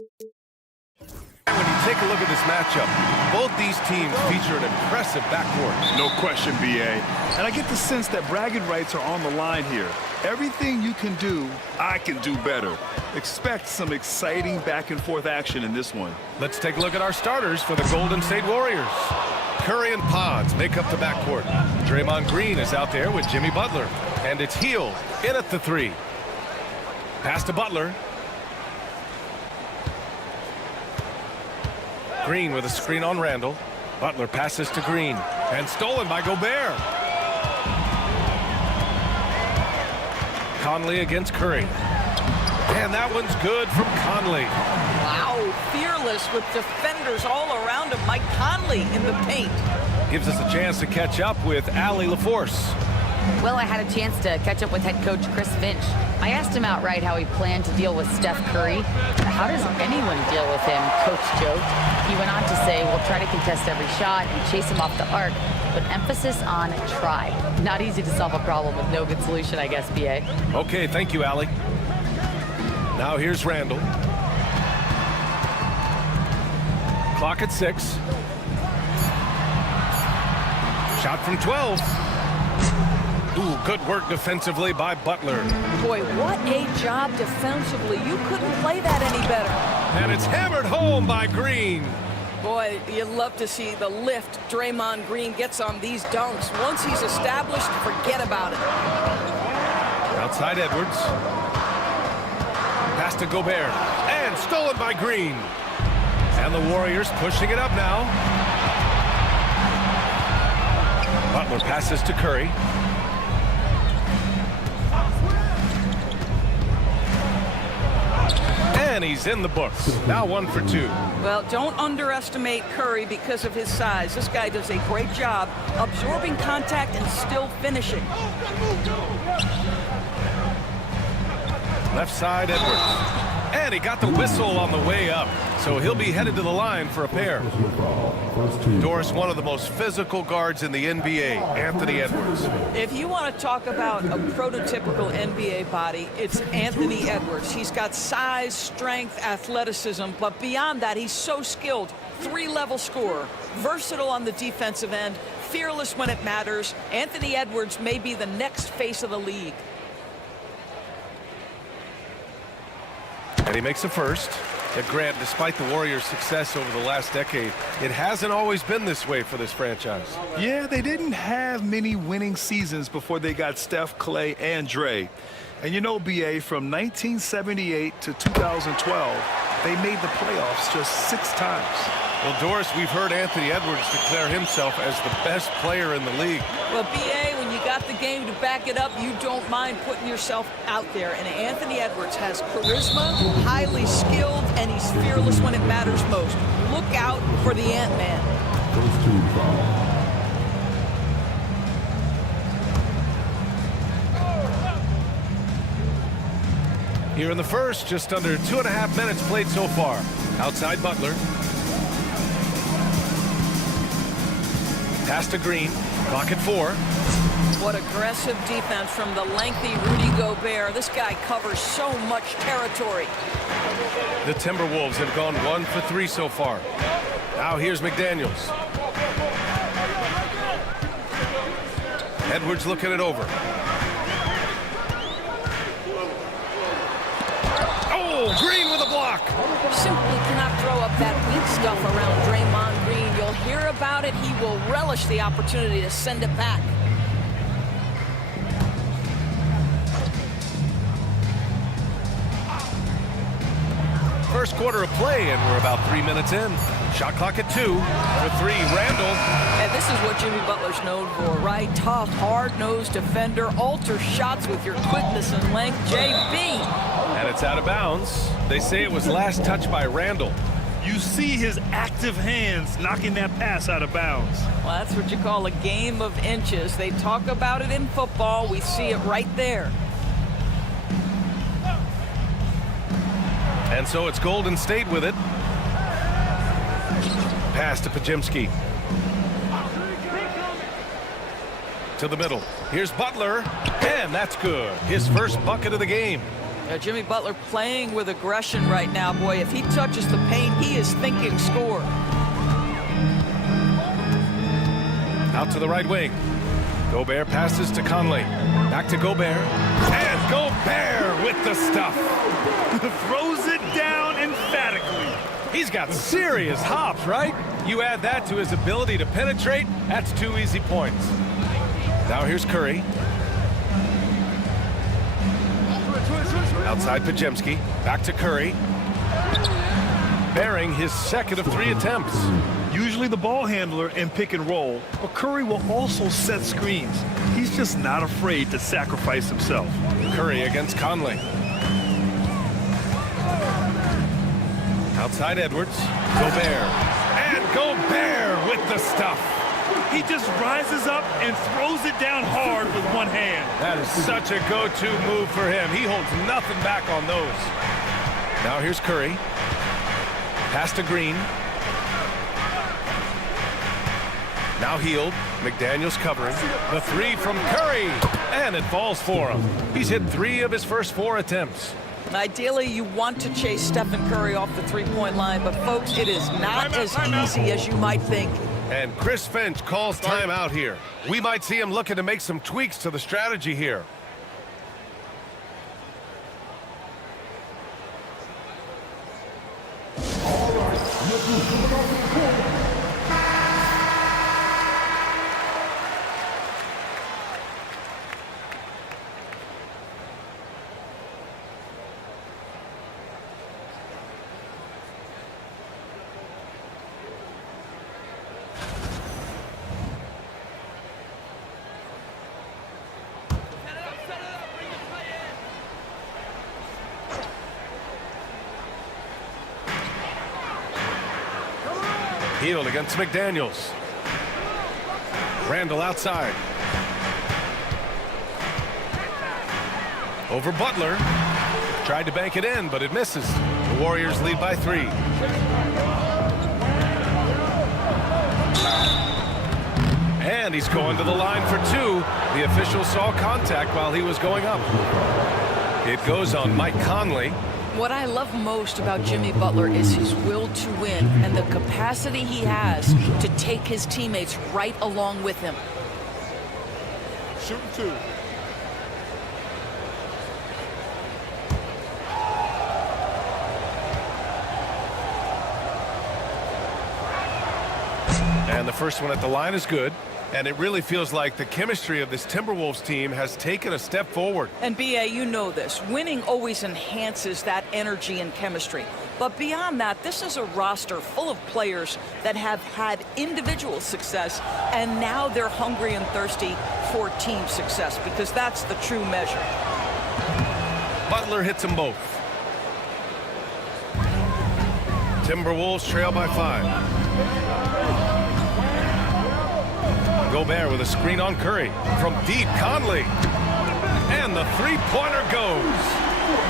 When you take a look at this matchup, both these teams feature an impressive backcourt. No question, B.A. And I get the sense that bragging rights are on the line here. Everything you can do, I can do better. Expect some exciting back-and-forth action in this one. Let's take a look at our starters for the Golden State Warriors. Curry and Pods make up the backcourt. Draymond Green is out there with Jimmy Butler. And it's Hield in at the three. Pass to Butler. Green with a screen on Randall. Butler passes to Green. And stolen by Gobert. Conley against Curry. And that one's good from Conley. Wow, fearless with defenders all around him. Mike Conley in the paint. Gives us a chance to catch up with Allie LaForce. Well, I had a chance to catch up with head coach Chris Finch. I asked him outright how he planned to deal with Steph Curry. How does anyone deal with him, Coach joked. He went on to say, we'll try to contest every shot and chase him off the arc, but emphasis on try. Not easy to solve a problem with no good solution, I guess, B.A. Okay, thank you, Allie. Now here's Randall. Clock at 6. Shot from 12. Ooh, good work defensively by Butler. Boy, what a job defensively. You couldn't play that any better. And it's hammered home by Green. Boy, you love to see the lift Draymond Green gets on these dunks. Once he's established, forget about it. Outside Edwards. Pass to Gobert. And stolen by Green. And the Warriors pushing it up now. Butler passes to Curry. And he's in the books. Now 1 for 2. Well, don't underestimate Curry because of his size. This guy does a great job absorbing contact and still finishing. Left side, Edwards. And he got the whistle on the way up. So he'll be headed to the line for a pair. Doris, one of the most physical guards in the NBA, Anthony Edwards. If you want to talk about a prototypical NBA body, it's Anthony Edwards. He's got size, strength, athleticism, but beyond that, he's so skilled. 3-level scorer, versatile on the defensive end, fearless when it matters. Anthony Edwards may be the next face of the league. And he makes a first. And Grant, despite the Warriors' success over the last decade, it hasn't always been this way for this franchise. Yeah, they didn't have many winning seasons before they got Steph, Clay, and Dre. And you know, B.A., from 1978 to 2012, they made the playoffs just 6 times. Well, Doris, we've heard Anthony Edwards declare himself as the best player in the league. Well, B.A., when you got the game to back it up, you don't mind putting yourself out there. And Anthony Edwards has charisma, highly skilled, and he's fearless when it matters most. Look out for the Ant-Man. Here in the first, just under 2.5 minutes played so far. Outside Butler. Pass to Green. Clock at 4. What aggressive defense from the lengthy Rudy Gobert. This guy covers so much territory. The Timberwolves have gone 1 for 3 so far. Now here's McDaniels. Edwards looking it over. Oh, Green with a block. Simply cannot throw up that weak stuff around Draymond Green. You'll hear about it. He will relish the opportunity to send it back. First quarter of play, and we're about 3 minutes in. Shot clock at 2. For 3, Randall. And this is what Jimmy Butler's known for, right? Tough, hard-nosed defender. Alter shots with your quickness and length. JB. And it's out of bounds. They say it was last touched by Randall. You see his active hands knocking that pass out of bounds. Well, that's what you call a game of inches. They talk about it in football. We see it right there. And so it's Golden State with it. Pass to Pajimski. To the middle. Here's Butler. And that's good. His first bucket of the game. Jimmy Butler playing with aggression right now. Boy, if he touches the paint, he is thinking score. Out to the right wing. Gobert passes to Conley. Back to Gobert. And Gobert with the stuff. Throws it down emphatically. He's got serious hops, right? You add that to his ability to penetrate, that's 2 easy points. Now here's Curry. Outside Pajemski. Back to Curry. Bearing his second of 3 attempts. Usually the ball handler in pick and roll, but Curry will also set screens. He's just not afraid to sacrifice himself. Curry against Conley. Outside Edwards. Gobert. And Gobert with the stuff. He just rises up and throws it down hard with one hand. That is such a go-to move for him. He holds nothing back on those. Now here's Curry. Pass to Green. Now Hield. McDaniels covering. The 3 from Curry. And it falls for him. He's hit 3 of his first 4 attempts. Ideally, you want to chase Stephen Curry off the three-point line, but folks, it is not as easy as you might think. And Chris Finch calls timeout here. We might see him looking to make some tweaks to the strategy here. Hield against McDaniels. Randall outside. Over Butler. Tried to bank it in, but it misses. The Warriors lead by 3. And he's going to the line for 2. The official saw contact while he was going up. It goes on Mike Conley. What I love most about Jimmy Butler is his will to win and the capacity he has to take his teammates right along with him. Shooting 2. And the first one at the line is good. And it really feels like the chemistry of this Timberwolves team has taken a step forward. And B.A., you know this. Winning always enhances that energy and chemistry. But beyond that, this is a roster full of players that have had individual success, and now they're hungry and thirsty for team success, because that's the true measure. Butler hits them both. Timberwolves trail by 5. Gobert with a screen on Curry. From deep, Conley. And the three-pointer goes.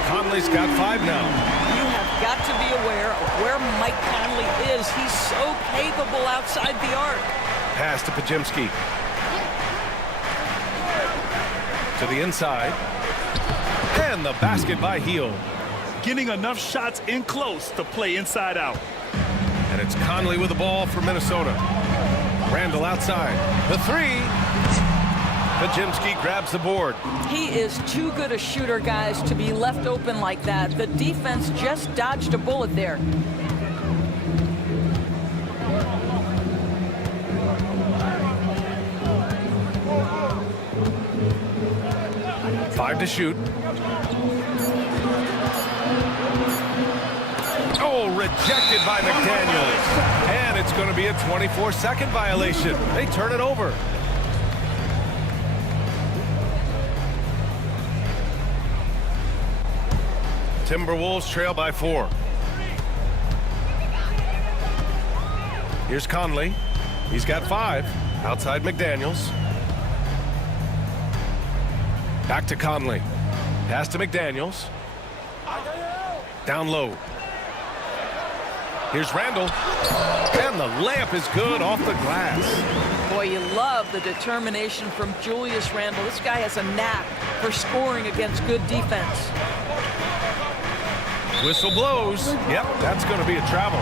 Conley's got 5 now. You have got to be aware of where Mike Conley is. He's so capable outside the arc. Pass to Pajemski. To the inside. And the basket by Hield. Getting enough shots in close to play inside out. And it's Conley with the ball for Minnesota. Randall outside. The 3. Pajemski grabs the board. He is too good a shooter, guys, to be left open like that. The defense just dodged a bullet there. Five to shoot. Oh, rejected by McDaniels. And it's going to be a 24-second violation. They turn it over. Timberwolves trail by 4. Here's Conley. He's got 5. Outside McDaniels. Back to Conley. Pass to McDaniels. Down low. Here's Randall. And the layup is good off the glass. Boy, you love the determination from Julius Randle. This guy has a knack for scoring against good defense. Whistle blows. Yep, that's going to be a travel.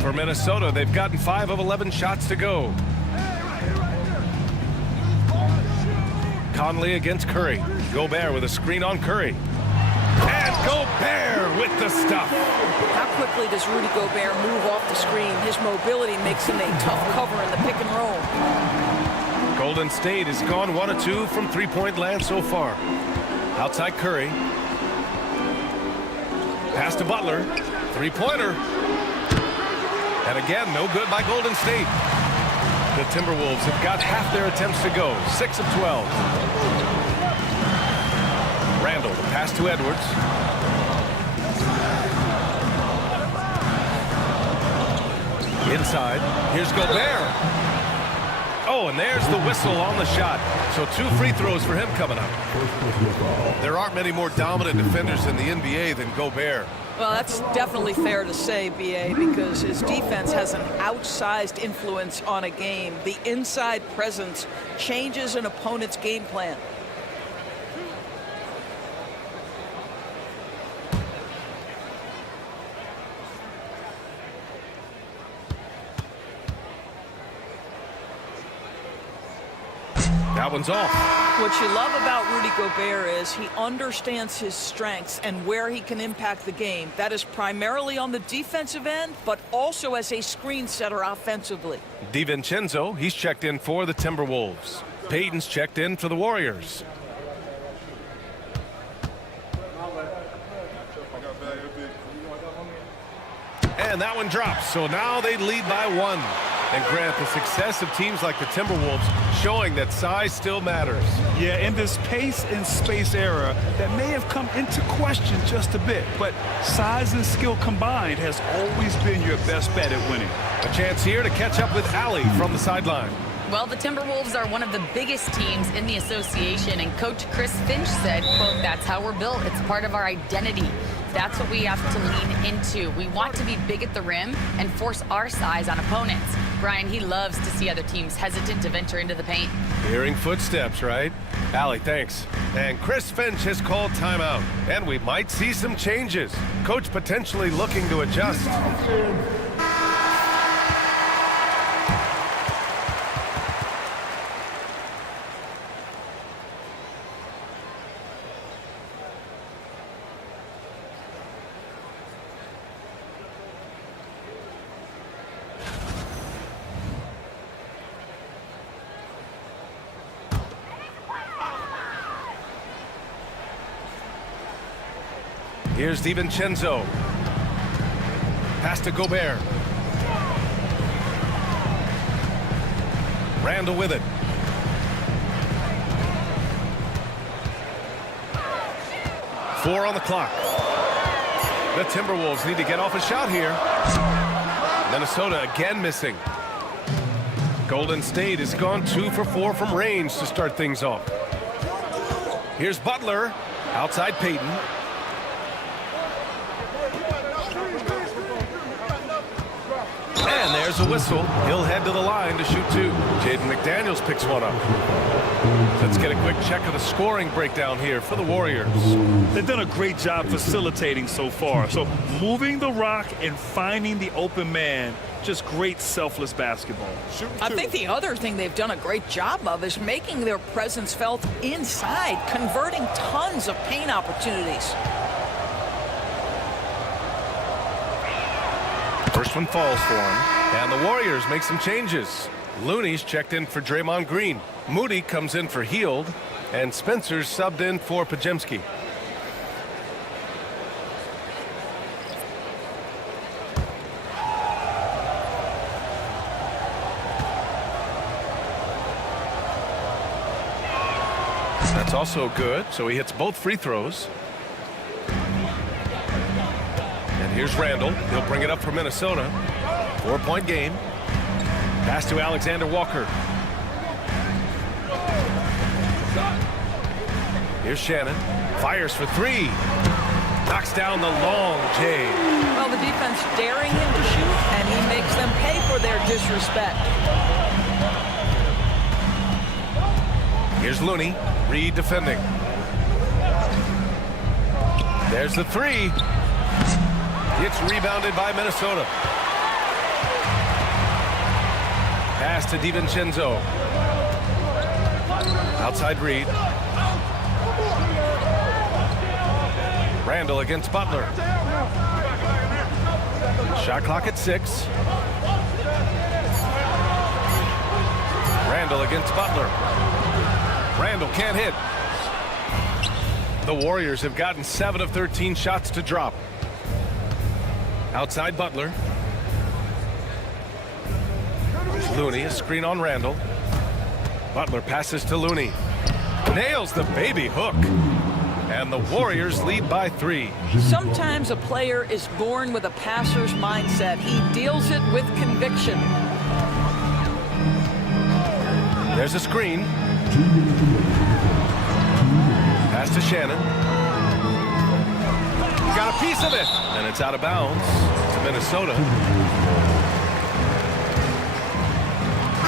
For Minnesota, they've gotten 5 of 11 shots to go. Conley against Curry. Gobert with a screen on Curry. And Gobert with the stuff. How quickly does Rudy Gobert move off the screen? His mobility makes him a tough cover in the pick and roll. Golden State has gone 1 of 2 from three-point land so far. Outside Curry. Pass to Butler. Three-pointer. And again, no good by Golden State. The Timberwolves have got half their attempts to go. 6 of 12. Randall, the pass to Edwards. Inside. Here's Gobert. Oh, and there's the whistle on the shot. So 2 free throws for him coming up. There aren't many more dominant defenders in the NBA than Gobert. Well, that's definitely fair to say, B.A., because his defense has an outsized influence on a game. The inside presence changes an opponent's game plan. That one's off. What you love about Rudy Gobert is he understands his strengths and where he can impact the game. That is primarily on the defensive end, but also as a screen setter offensively. DiVincenzo, he's checked in for the Timberwolves. Payton's checked in for the Warriors. And that one drops, so now they lead by 1. And Grant, the success of teams like the Timberwolves showing that size still matters. Yeah, in this pace and space era, that may have come into question just a bit, but size and skill combined has always been your best bet at winning. A chance here to catch up with Allie from the sideline. Well, the Timberwolves are one of the biggest teams in the association, and Coach Chris Finch said, quote, "That's how we're built. It's part of our identity. That's what we have to lean into. We want to be big at the rim and force our size on opponents." Brian, he loves to see other teams hesitant to venture into the paint. Hearing footsteps, right? Allie, thanks. And Chris Finch has called timeout, and we might see some changes. Coach potentially looking to adjust. Here's DiVincenzo. Pass to Gobert. Randall with it. Four on the clock. The Timberwolves need to get off a shot here. Minnesota again missing. Golden State has gone 2 for 4 from range to start things off. Here's Butler. Outside Payton. And there's a whistle. He'll head to the line to shoot 2. Jaden McDaniels picks one up. Let's get a quick check of the scoring breakdown here for the Warriors. They've done a great job facilitating so far. So moving the rock and finding the open man, just great selfless basketball. I think the other thing they've done a great job of is making their presence felt inside, converting tons of paint opportunities. First one falls for him. And the Warriors make some changes. Looney's checked in for Draymond Green. Moody comes in for Hield. And Spencer's subbed in for Pajemski. That's also good, so he hits both free throws. And here's Randall. He'll bring it up for Minnesota. 4-point game. Pass to Alexander Walker. Here's Shannon. Fires for 3. Knocks down the long J. Well, the defense daring him to shoot, and he makes them pay for their disrespect. Here's Looney. Reed defending. There's the three. It's rebounded by Minnesota. Pass to DiVincenzo. Outside Reed. Randall against Butler. Shot clock at 6. Randall against Butler. Randall can't hit. The Warriors have gotten 7 of 13 shots to drop. Outside Butler. Looney, a screen on Randall. Butler passes to Looney. Nails the baby hook. And the Warriors lead by 3. Sometimes a player is born with a passer's mindset. He deals it with conviction. There's a screen. Pass to Shannon. Got a piece of it. And it's out of bounds to Minnesota.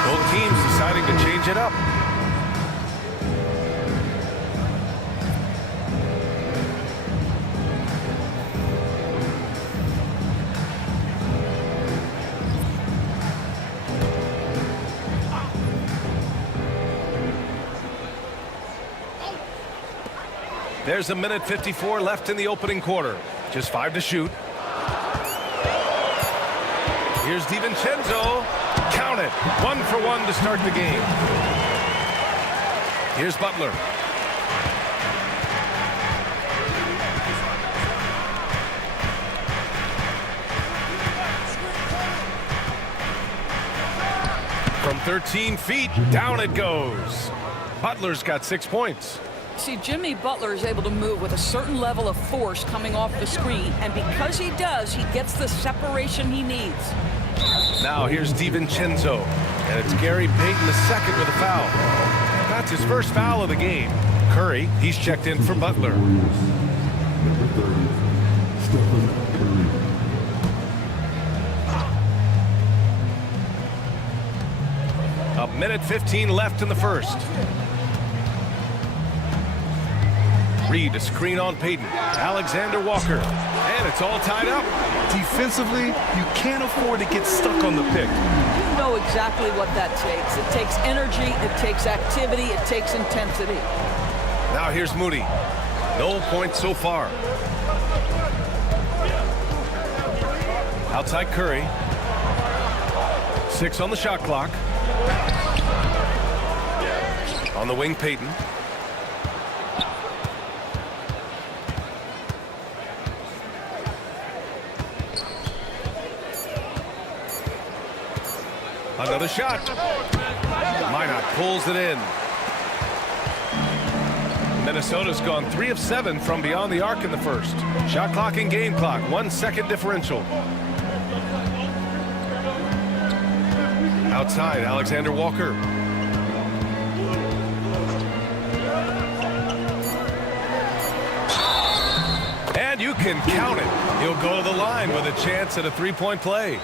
Both teams deciding to change it up. There's a minute 54 left in the opening quarter. Just 5 to shoot. Here's DiVincenzo. Count it. 1 for 1 to start the game. Here's Butler. From 13 feet, down it goes. Butler's got 6 points. See, Jimmy Butler is able to move with a certain level of force coming off the screen, and because he does, he gets the separation he needs. Now here's DiVincenzo, and it's Gary Payton the second with a foul. That's his first foul of the game. Curry, he's checked in for Butler. A minute 15 left in the first. Reed, a screen on Payton. Alexander Walker. And it's all tied up. Defensively, you can't afford to get stuck on the pick. You know exactly what that takes. It takes energy, it takes activity, it takes intensity. Now here's Moody. No points so far. Outside Curry. 6 on the shot clock. On the wing, Payton. Another shot. Minot pulls it in. Minnesota's gone 3 of 7 from beyond the arc in the first. Shot clock and game clock, 1 second differential. Outside, Alexander Walker. And you can count it. He'll go to the line with a chance at a 3-point play.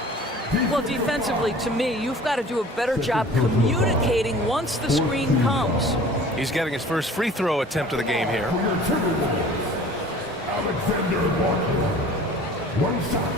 Well, defensively, to me, you've got to do a better job communicating once the screen comes. He's getting his first free throw attempt of the game here. Alexander Walker. 1 shot.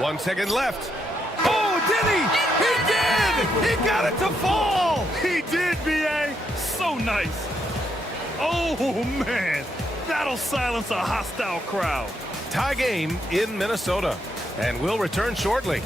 One second left. Oh, did he? He did! He got it to fall! He did, B.A. So nice. Oh, man. That'll silence a hostile crowd. Tie game in Minnesota. And we'll return shortly.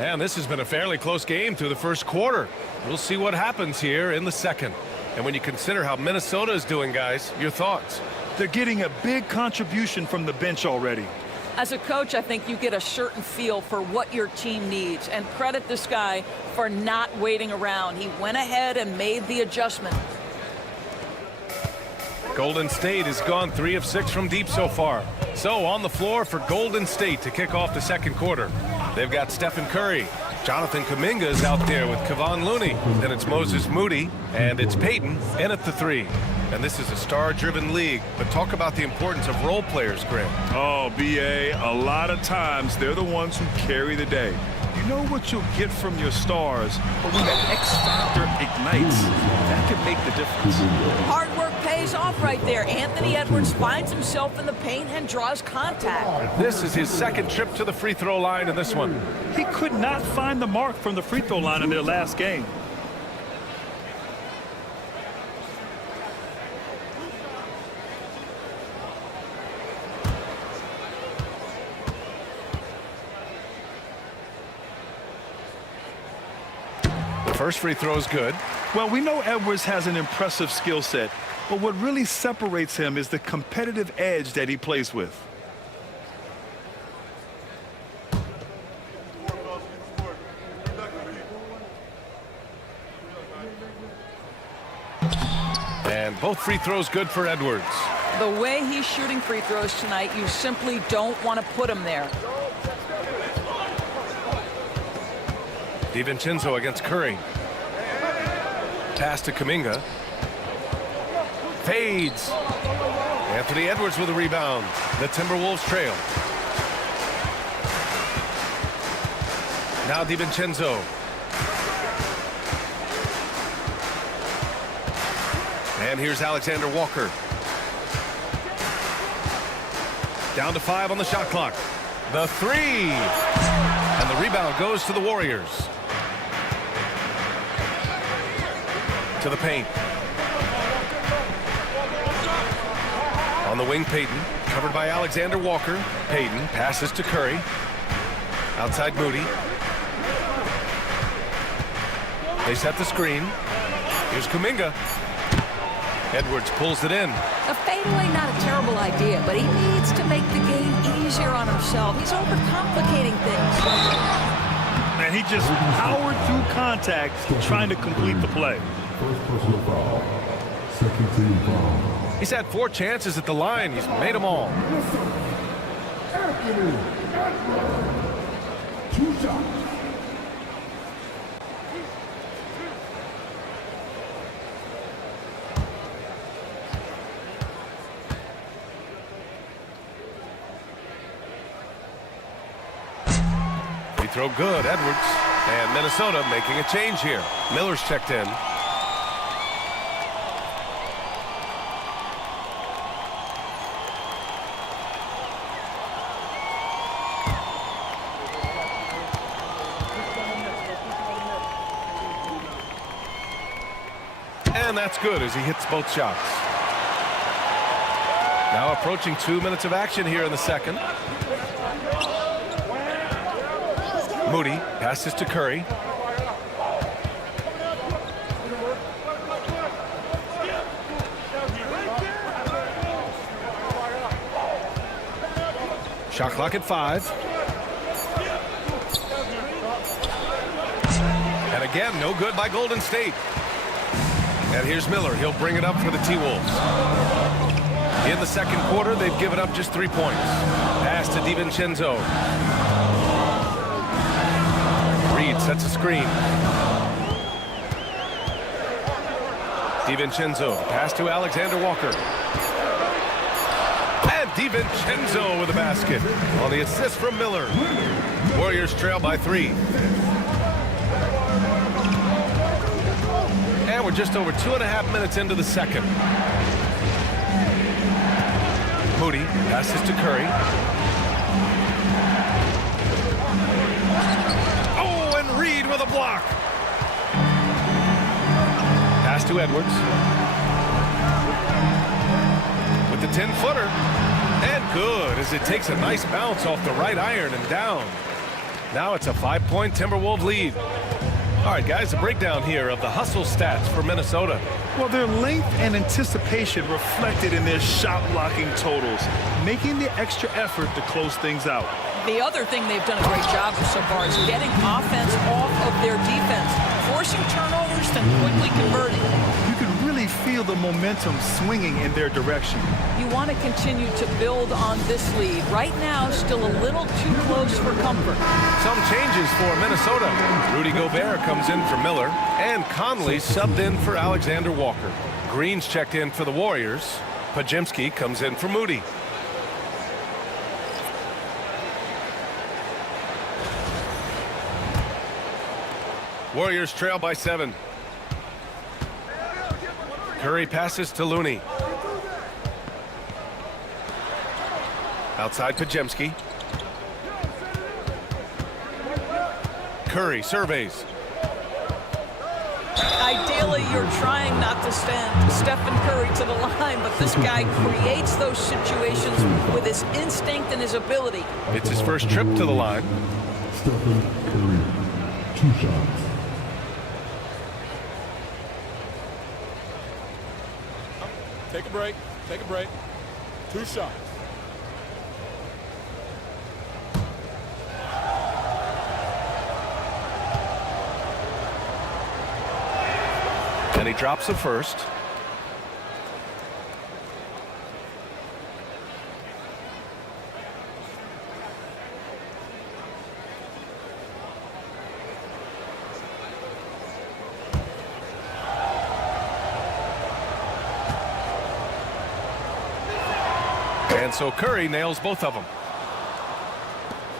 And this has been a fairly close game through the first quarter. We'll see what happens here in the second. And when you consider how Minnesota is doing, guys, your thoughts? They're getting a big contribution from the bench already. As a coach, I think you get a certain feel for what your team needs, and credit this guy for not waiting around. He went ahead and made the adjustment. Golden State has gone 3 of 6 from deep so far. So on the floor for Golden State to kick off the second quarter. They've got Stephen Curry. Jonathan Kuminga is out there with Kevon Looney. Then it's Moses Moody, and it's Payton in at the 3. And this is a star-driven league, but talk about the importance of role players, Graham. Oh, B.A., a lot of times they're the ones who carry the day. You know what you'll get from your stars, but when the X factor ignites, that can make the difference. Hard work pays off right there. Anthony Edwards finds himself in the paint and draws contact. This is his second trip to the free throw line in this one. He could not find the mark from the free throw line in their last game. First free throw is good. Well, we know Edwards has an impressive skill set, but what really separates him is the competitive edge that he plays with. And both free throws good for Edwards. The way he's shooting free throws tonight, you simply don't want to put him there. DiVincenzo against Curry. Pass to Kuminga. Fades. Anthony Edwards with a rebound. The Timberwolves trail. Now DiVincenzo. And here's Alexander Walker. Down to 5 on the shot clock. The 3. And the rebound goes to the Warriors. To the paint. On the wing, Payton. Covered by Alexander Walker. Payton passes to Curry. Outside Moody. They set the screen. Here's Kuminga. Edwards pulls it in. A fadeaway, not a terrible idea, but he needs to make the game easier on himself. He's overcomplicating things. And he just powered through contact trying to complete the play. First personal foul. Second team foul. He's had 4 chances at the line. He's made them all. Anthony Edwards. 2 shots. Free throw good, Edwards. And Minnesota making a change here. Miller's checked in. And that's good as he hits both shots. Now approaching 2 minutes of action here in the second. Moody passes to Curry. Shot clock at 5. And again, no good by Golden State. And here's Miller. He'll bring it up for the T-Wolves. In the second quarter, they've given up just 3 points. Pass to DiVincenzo. Reed sets a screen. DiVincenzo. Pass to Alexander Walker. And DiVincenzo with a basket on the assist from Miller. Warriors trail by 3. And we're just over 2.5 minutes into the second. Moody passes to Curry. Oh, and Reed with a block. Pass to Edwards. With the 10-footer. And good as it takes a nice bounce off the right iron and down. Now it's a 5-point Timberwolves lead. All right, guys, a breakdown here of the hustle stats for Minnesota. Well, their length and anticipation reflected in their shot blocking totals, making the extra effort to close things out. The other thing they've done a great job of so far is getting offense off of their defense, forcing turnovers, then quickly converting. You can really feel the momentum swinging in their direction. You want to continue to build on this lead. Right now, still a little too close for comfort. Some changes for Minnesota. Rudy Gobert comes in for Miller, and Conley subbed in for Alexander Walker. Green's checked in for the Warriors. Pajemski comes in for Moody. Warriors trail by 7. Curry passes to Looney. Outside Pajemski. Curry surveys. Ideally, you're trying not to send Stephen Curry to the line, but this guy creates those situations with his instinct and his ability. It's his first trip to the line. Stephen Curry, 2 shots. Take a break. Take a break. 2 shots. And he drops the first. And so Curry nails both of them.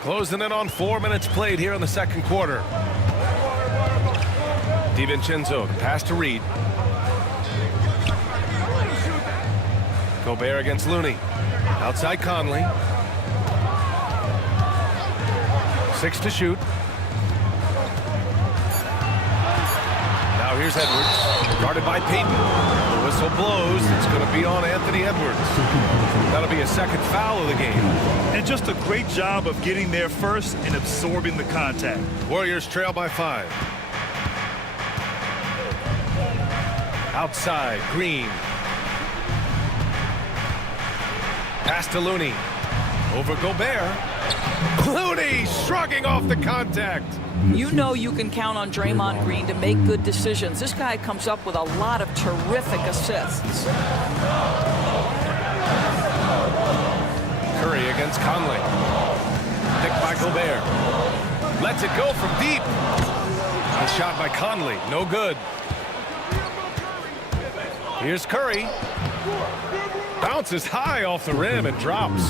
Closing in on 4 minutes played here in the second quarter. DiVincenzo, pass to Reed. Gobert against Looney. Outside Conley. 6 to shoot. Now here's Edwards. Guarded by Payton. The whistle blows. It's going to be on Anthony Edwards. That'll be a second foul of the game. And just a great job of getting there first and absorbing the contact. Warriors trail by 5. Outside, Green. Pass to Looney. Over Gobert. Looney shrugging off the contact. You know you can count on Draymond Green to make good decisions. This guy comes up with a lot of terrific assists. Curry against Conley. Picked by Gobert. Lets it go from deep. A shot by Conley. No good. Here's Curry. Bounces high off the rim and drops.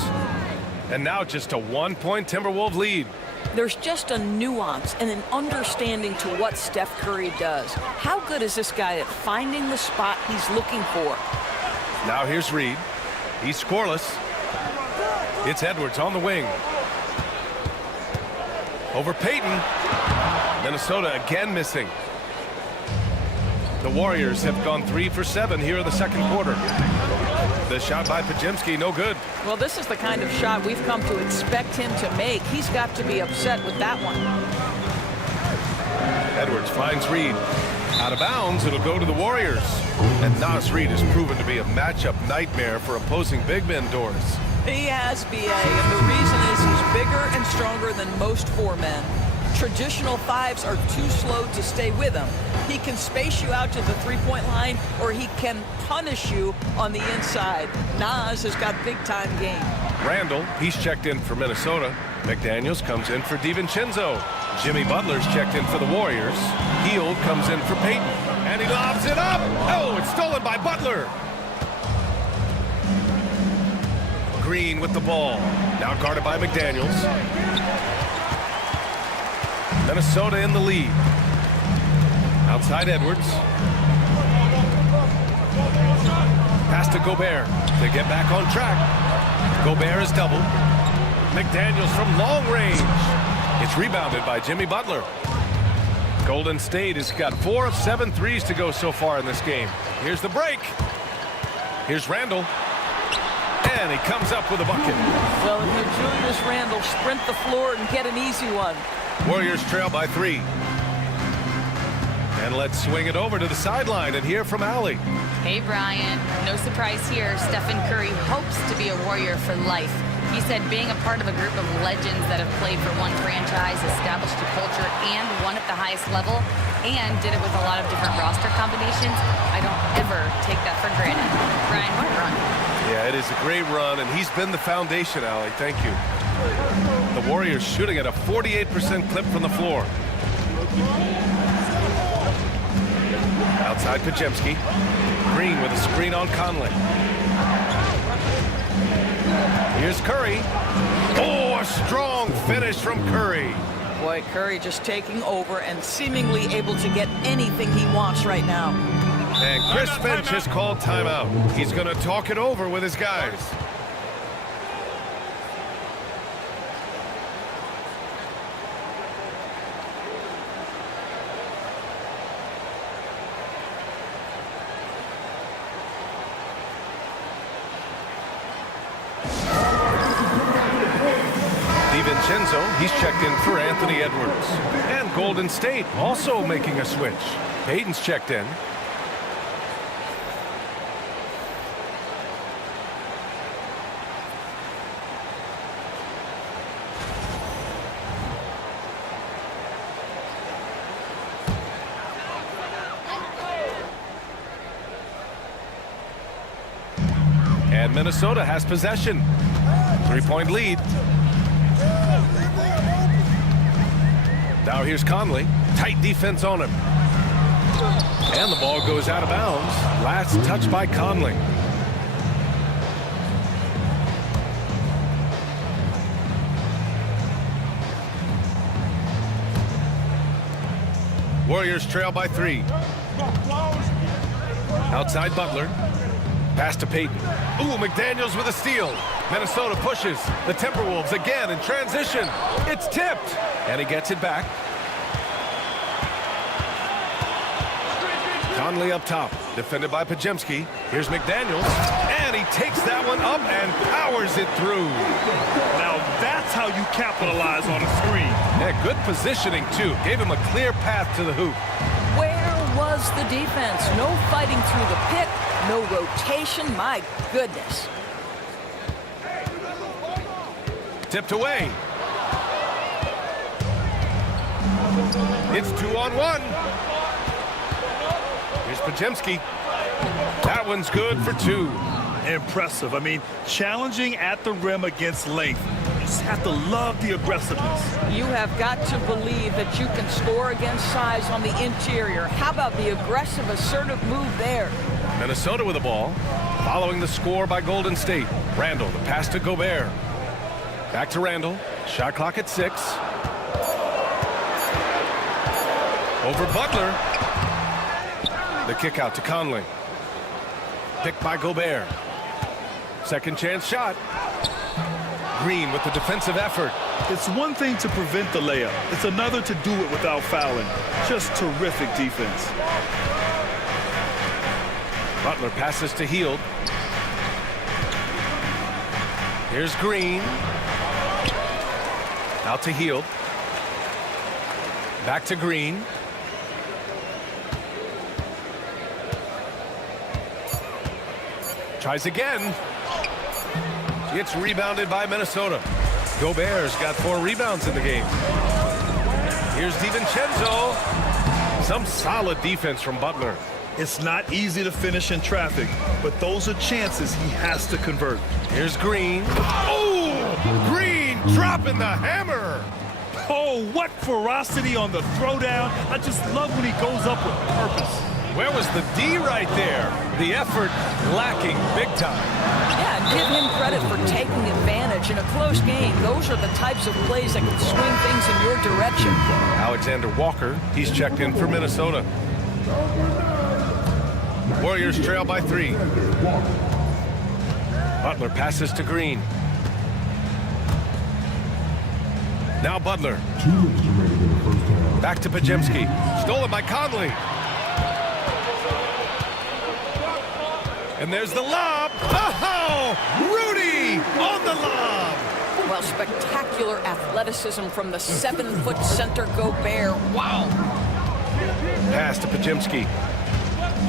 And now just a 1-point Timberwolves lead. There's just a nuance and an understanding to what Steph Curry does. How good is this guy at finding the spot he's looking for? Now here's Reed. He's scoreless. It's Edwards on the wing. Over Payton. Minnesota again missing. The Warriors have gone 3 for 7 here in the second quarter. The shot by Pajemski, no good. Well, this is the kind of shot we've come to expect him to make. He's got to be upset with that one. Edwards finds Reed. Out of bounds, it'll go to the Warriors. And Nas Reed has proven to be a matchup nightmare for opposing big men, Doris. He has, B.A., and the reason is he's bigger and stronger than most 4 men. Traditional 5s are too slow to stay with him. He can space you out to the three-point line, or he can punish you on the inside. Nas has got big-time game. Randall, he's checked in for Minnesota. McDaniels comes in for DiVincenzo. Jimmy Butler's checked in for the Warriors. Hield comes in for Payton. And he lobs it up. Oh, it's stolen by Butler. Green with the ball. Now guarded by McDaniels. Minnesota in the lead. Outside Edwards. Pass to Gobert. They get back on track. Gobert is doubled. McDaniels from long range. It's rebounded by Jimmy Butler. Golden State has got 4 of 7 threes to go so far in this game. Here's the break. Here's Randall. And he comes up with a bucket. Well, if you're Julius Randle, sprint the floor and get an easy one. Warriors trail by 3. And let's swing it over to the sideline and hear from Allie. Hey, Brian. No surprise here. Stephen Curry hopes to be a Warrior for life. He said being a part of a group of legends that have played for one franchise, established a culture, and won at the highest level, and did it with a lot of different roster combinations, I don't ever take that for granted. Brian, what a run. Yeah, it is a great run, and he's been the foundation, Allie. Thank you. The Warriors shooting at a 48% clip from the floor. Outside Pajemski. Green with a screen on Conley. Here's Curry. Oh, a strong finish from Curry. Boy, Curry just taking over and seemingly able to get anything he wants right now. And Chris Finch has called timeout. He's going to talk it over with his guys. DiVincenzo, he's checked in for Anthony Edwards. And Golden State also making a switch. Hayden's checked in. And Minnesota has possession. 3-point lead. Now here's Conley. Tight defense on him. And the ball goes out of bounds. Last touch by Conley. Warriors trail by 3. Outside Butler. Pass to Payton. Ooh, McDaniels with a steal. Minnesota pushes. The Timberwolves again in transition. It's tipped. And he gets it back. Conley up top. Defended by Pajemski. Here's McDaniels. And he takes that one up and powers it through. Now that's how you capitalize on a screen. Yeah, good positioning, too. Gave him a clear path to the hoop. Where was the defense? No fighting through the pick. No rotation. My goodness. Tipped away. It's 2-on-1. Here's Pajemski. That one's good for 2. Impressive. I mean, challenging at the rim against length. You just have to love the aggressiveness. You have got to believe that you can score against size on the interior. How about the aggressive, assertive move there? Minnesota with the ball. Following the score by Golden State. Randall, the pass to Gobert. Back to Randall. Shot clock at 6. Over Butler. The kick out to Conley. Picked by Gobert. Second chance shot. Green with the defensive effort. It's one thing to prevent the layup. It's another to do it without fouling. Just terrific defense. Butler passes to Hield. Here's Green. Out to Hield. Back to Green. Tries again. It's rebounded by Minnesota. Gobert's got 4 rebounds in the game. Here's DiVincenzo. Some solid defense from Butler. It's not easy to finish in traffic, but those are chances he has to convert. Here's Green. Oh! Green dropping the hammer. Oh, what ferocity on the throwdown. I just love when he goes up with purpose. Where was the D right there? The effort lacking big time. Yeah, and give him credit for taking advantage in a close game. Those are the types of plays that can swing things in your direction. Alexander Walker, he's checked in for Minnesota. Warriors trail by 3. Butler passes to Green. Now Butler. Back to Pajemski. Stolen by Conley. And there's the lob. Oh, Rudy on the lob. Well, spectacular athleticism from the 7-foot center Gobert. Wow. Pass to Pajemski.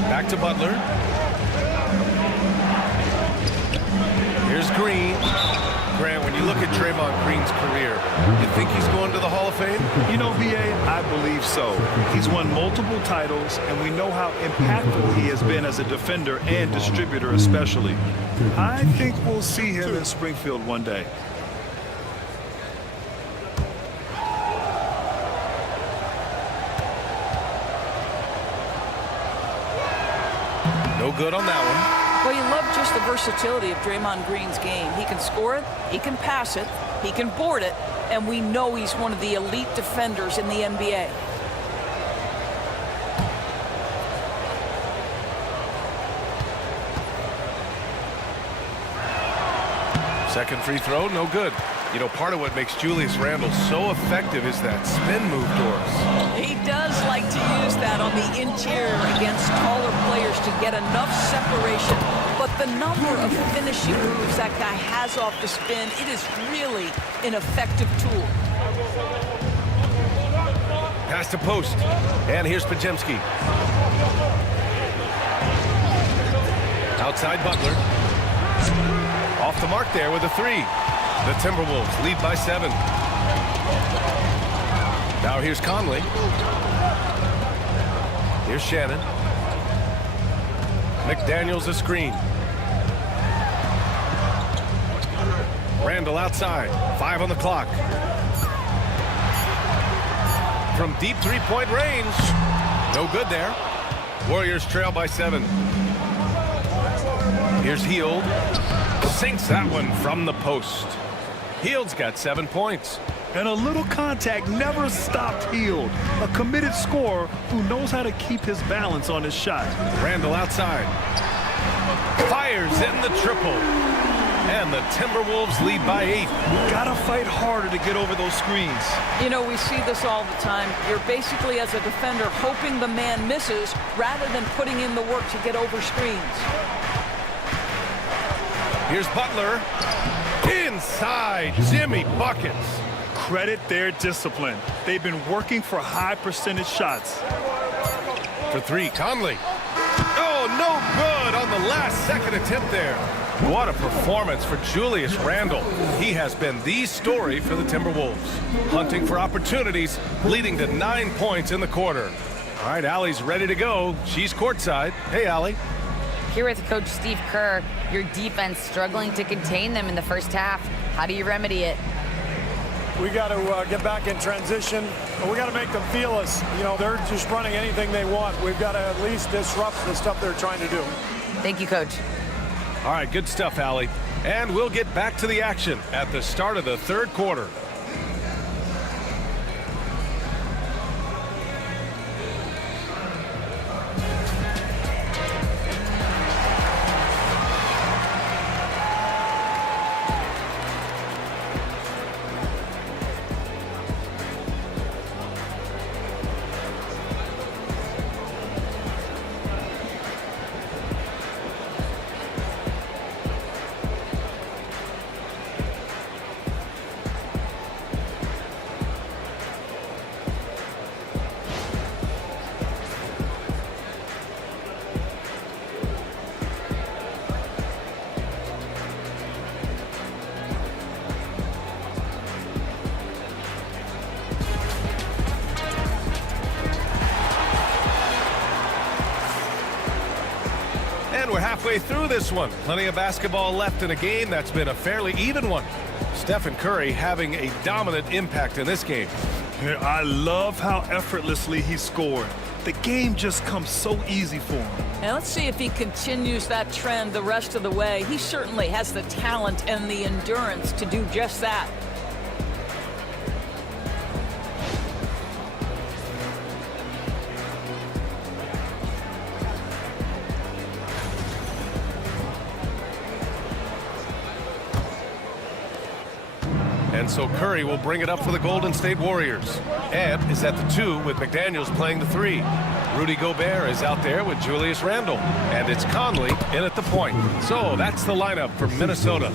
Back to Butler. Here's Green. Grant, when you look at Draymond Green's career, you think he's going to the Hall of Fame? You know, B.A., I believe so. He's won multiple titles, and we know how impactful he has been as a defender and distributor especially. I think we'll see him in Springfield one day. No good on that one. Well, you love just the versatility of Draymond Green's game. He can score it, he can pass it, he can board it, and we know he's one of the elite defenders in the NBA. Second free throw, no good. You know, part of what makes Julius Randle so effective is that spin move, Doris. He does like to use that on the interior against taller players to get enough separation. But the number of finishing moves that guy has off the spin, it is really an effective tool. Pass to post. And here's Pajemski. Outside Butler. Off the mark there with a three. The Timberwolves lead by 7. Now here's Conley. Here's Shannon. McDaniels a screen. Randle outside. 5 on the clock. From deep three-point range. No good there. Warriors trail by 7. Here's Hield. Sinks that one from the post. Hield's got 7 points. And a little contact never stopped Hield. A committed scorer who knows how to keep his balance on his shot. Randle outside. Fires in the triple. And the Timberwolves lead by 8. Gotta fight harder to get over those screens. You know, we see this all the time. You're basically, as a defender, hoping the man misses rather than putting in the work to get over screens. Here's Butler. Inside. Jimmy buckets. Credit their discipline. They've been working for high percentage shots. For 3, Conley. Oh, no good on the last second attempt there. What a performance for Julius Randle. He has been the story for the Timberwolves. Hunting for opportunities, leading to 9 points in the quarter. All right, Allie's ready to go. She's courtside. Hey, Allie. Here with Coach Steve Kerr, your defense struggling to contain them in the first half. How do you remedy it? We got to get back in transition. We got to make them feel us. You know, they're just running anything they want. We've got to at least disrupt the stuff they're trying to do. Thank you, Coach. All right, good stuff, Allie. And we'll get back to the action at the start of the third quarter. We're halfway through this one. Plenty of basketball left in a game that's been a fairly even one. Stephen Curry having a dominant impact in this game. I love how effortlessly he scored. The game just comes so easy for him. Now let's see if he continues that trend the rest of the way. He certainly has the talent and the endurance to do just that. And so Curry will bring it up for the Golden State Warriors. And is at the 2 with McDaniels playing the 3. Rudy Gobert is out there with Julius Randle. And it's Conley in at the point. So that's the lineup for Minnesota.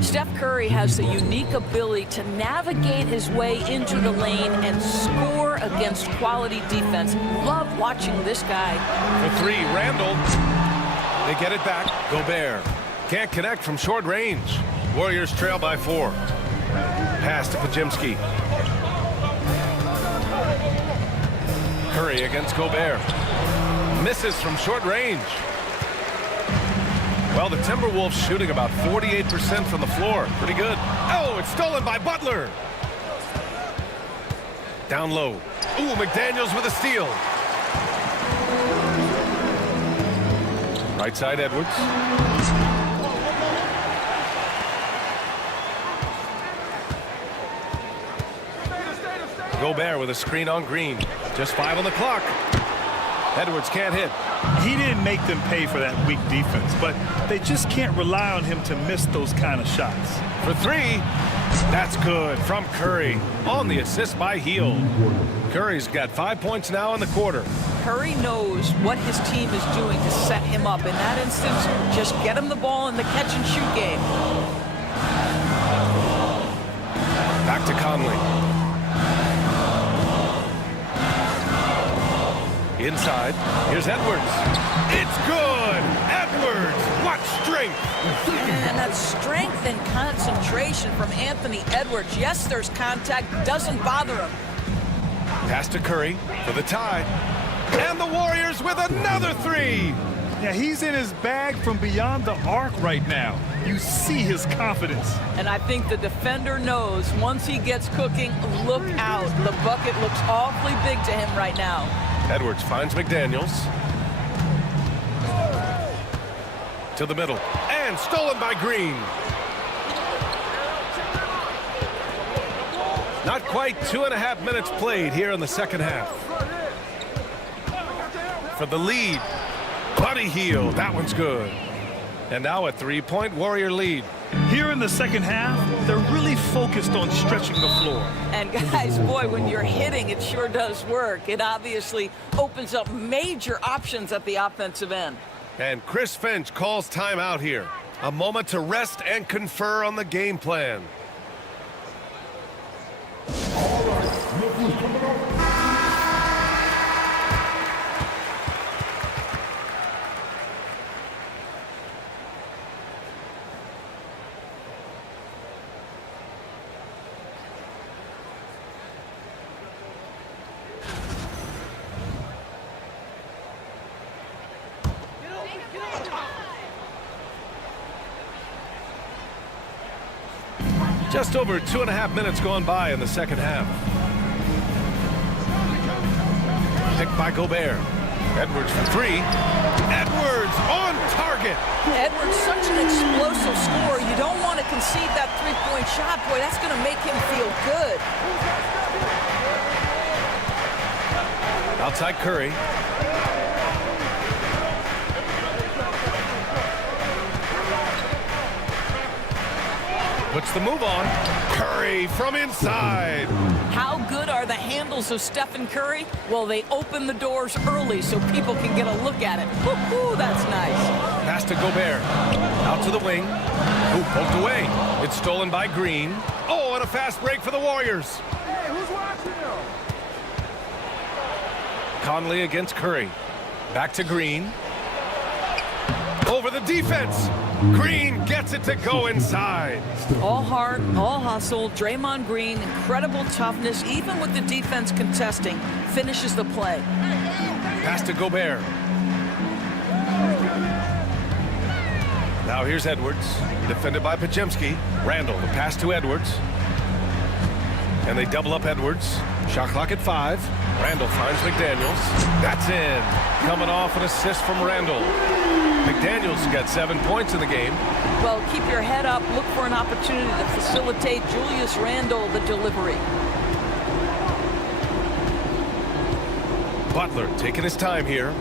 Steph Curry has the unique ability to navigate his way into the lane and score against quality defense. Love watching this guy. For three, Randle. They get it back. Gobert can't connect from short range. Warriors trail by 4. Pass to Pajimski. Curry against Gobert. Misses from short range. Well, the Timberwolves shooting about 48% from the floor. Pretty good. Oh, it's stolen by Butler. Down low. Ooh, McDaniels with a steal. Right side, Edwards. Gobert with a screen on Green. Just 5 on the clock. Edwards can't hit. He didn't make them pay for that weak defense, but they just can't rely on him to miss those kind of shots. For 3, that's good from Curry on the assist by Hield. Curry's got 5 points now in the quarter. Curry knows what his team is doing to set him up. In that instance, just get him the ball in the catch-and-shoot game. Back to Conley. Inside, here's Edwards. It's good! Edwards! What strength! And that strength and concentration from Anthony Edwards. Yes, there's contact, doesn't bother him. Pass to Curry for the tie. And the Warriors with another 3! Yeah, he's in his bag from beyond the arc right now. You see his confidence. And I think the defender knows once he gets cooking, look out. The bucket looks awfully big to him right now. Edwards finds McDaniels. To the middle. And stolen by Green. Not quite 2.5 minutes played here in the second half. For the lead, Buddy Hield. That one's good. And now a 3-point Warrior lead. Here in the second half, they're really focused on stretching the floor. And guys, boy, when you're hitting, it sure does work. It obviously opens up major options at the offensive end. And Chris Finch calls timeout here. A moment to rest and confer on the game plan. Just over 2.5 minutes gone by in the second half. Picked by Gobert. Edwards for 3. Edwards on target. Edwards, such an explosive scorer. You don't want to concede that three-point shot. Boy, that's going to make him feel good. Outside Curry. Puts the move on. Curry from inside. How good are the handles of Stephen Curry? Well, they open the doors early so people can get a look at it. Woo-hoo, that's nice. Pass to Gobert. Out to the wing. Ooh, poked away. It's stolen by Green. Oh, and a fast break for the Warriors. Hey, who's watching you? Conley against Curry. Back to Green. Over the defense. Green gets it to go inside. All heart, all hustle. Draymond Green, incredible toughness, even with the defense contesting, finishes the play. Pass to Gobert. Now here's Edwards, defended by Pajimski. Randle, the pass to Edwards. And they double up Edwards. Shot clock at 5. Randle finds McDaniels. That's in. Coming off an assist from Randle. McDaniels got 7 points in the game. Well, keep your head up. Look for an opportunity to facilitate Julius Randle the delivery. Butler taking his time here.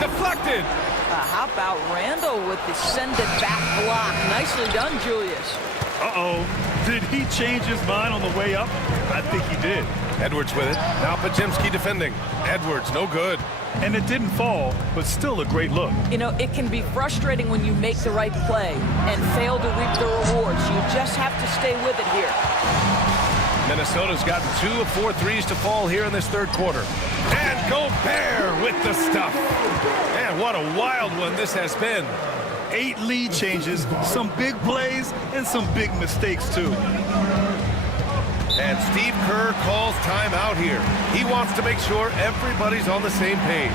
Deflected. How about Randle with the send it back block? Nicely done, Julius. Uh-oh. Did he change his mind on the way up? I think he did. Edwards with it. Now Pajemski defending. Edwards, no good. And it didn't fall, but still a great look. You know, it can be frustrating when you make the right play and fail to reap the rewards. You just have to stay with it here. Minnesota's gotten 2 of 4 threes to fall here in this third quarter. And Gobert with the stuff. Man, what a wild one this has been. 8 lead changes, some big plays, and some big mistakes, too. And Steve Kerr calls timeout here. He wants to make sure everybody's on the same page.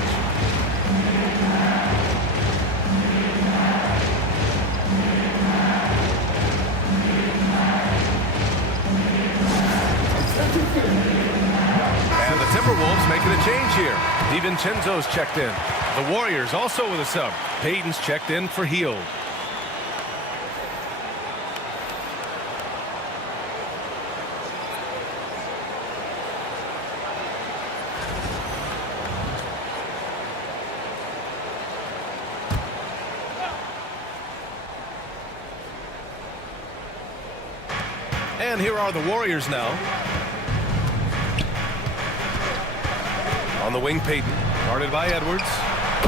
And the Timberwolves making a change here. DiVincenzo's checked in. The Warriors also with a sub. Payton's checked in for Hield. And here are the Warriors now. On the wing, Payton, guarded by Edwards.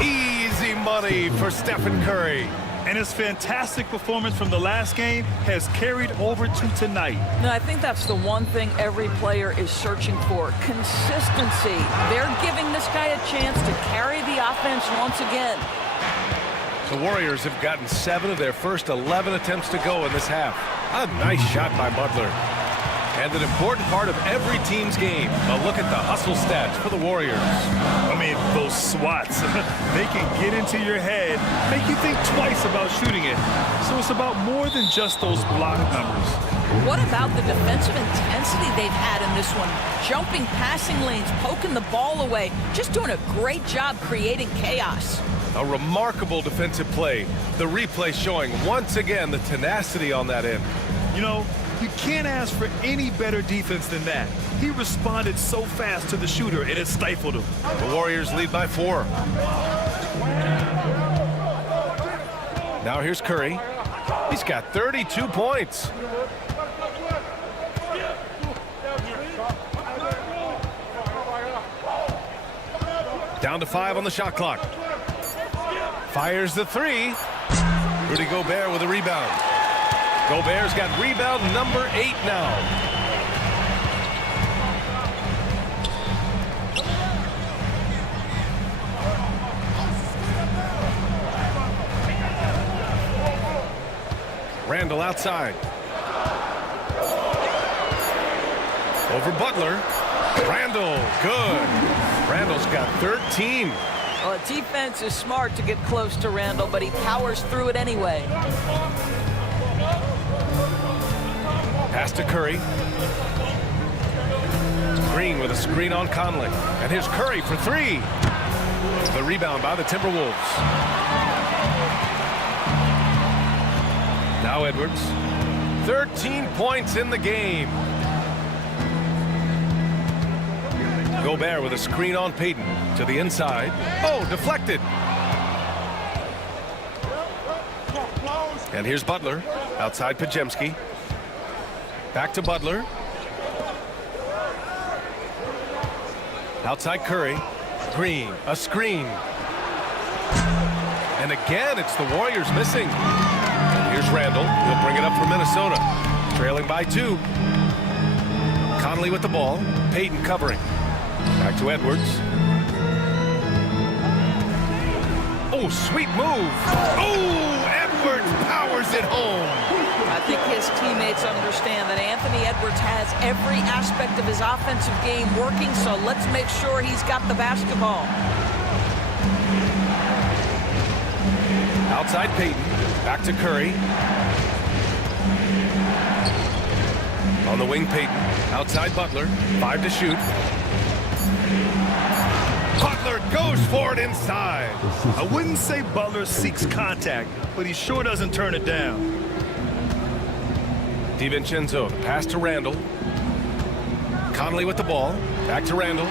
Easy money for Stephen Curry. And his fantastic performance from the last game has carried over to tonight. No, I think that's the one thing every player is searching for. Consistency. They're giving this guy a chance to carry the offense once again. The Warriors have gotten 7 of their first 11 attempts to go in this half. A nice shot by Butler. And an important part of every team's game. A look at the hustle stats for the Warriors. I mean, those swats, they can get into your head, make you think twice about shooting it. So it's about more than just those block numbers. What about the defensive intensity they've had in this one? Jumping passing lanes, poking the ball away, just doing a great job creating chaos. A remarkable defensive play. The replay showing once again the tenacity on that end. You know, you can't ask for any better defense than that. He responded so fast to the shooter, and it stifled him. The Warriors lead by 4. Now here's Curry. He's got 32 points. Down to 5 on the shot clock. Fires the 3. Rudy Gobert with a rebound. Gobert's got rebound number 8 now. Randall outside. Over Butler. Randall, good. Randall's got 13. Well, the defense is smart to get close to Randall, but he powers through it anyway. Pass to Curry. Green with a screen on Conley. And here's Curry for 3. The rebound by the Timberwolves. Now Edwards. 13 points in the game. Gobert with a screen on Payton to the inside. Oh, deflected. And here's Butler outside Pajemski. Back to Butler. Outside Curry. Green, a screen. And again, it's the Warriors missing. And here's Randall. He'll bring it up for Minnesota. Trailing by 2. Conley with the ball. Payton covering. Back to Edwards. Oh, sweet move. Oh, Edwards powers it home. I think his teammates understand that Anthony Edwards has every aspect of his offensive game working, so let's make sure he's got the basketball. Outside Payton. Back to Curry. On the wing, Payton. Outside Butler. 5 to shoot. Butler goes for it inside. I wouldn't say Butler seeks contact, but he sure doesn't turn it down. DiVincenzo, the pass to Randall. Conley with the ball. Back to Randall.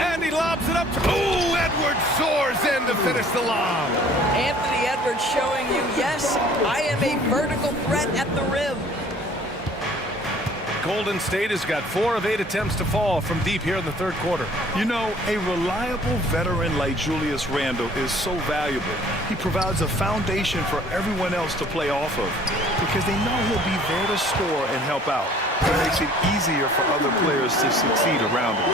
And he lobs Puts it up. Ooh, Edwards soars in to finish the lob. Anthony Edwards showing you, yes, I am a vertical threat at the rim. Golden State has got 4 of 8 attempts to fall from deep here in the third quarter. You know, a reliable veteran like Julius Randle is so valuable. He provides a foundation for everyone else to play off of because they know he'll be there to score and help out. It makes it easier for other players to succeed around him.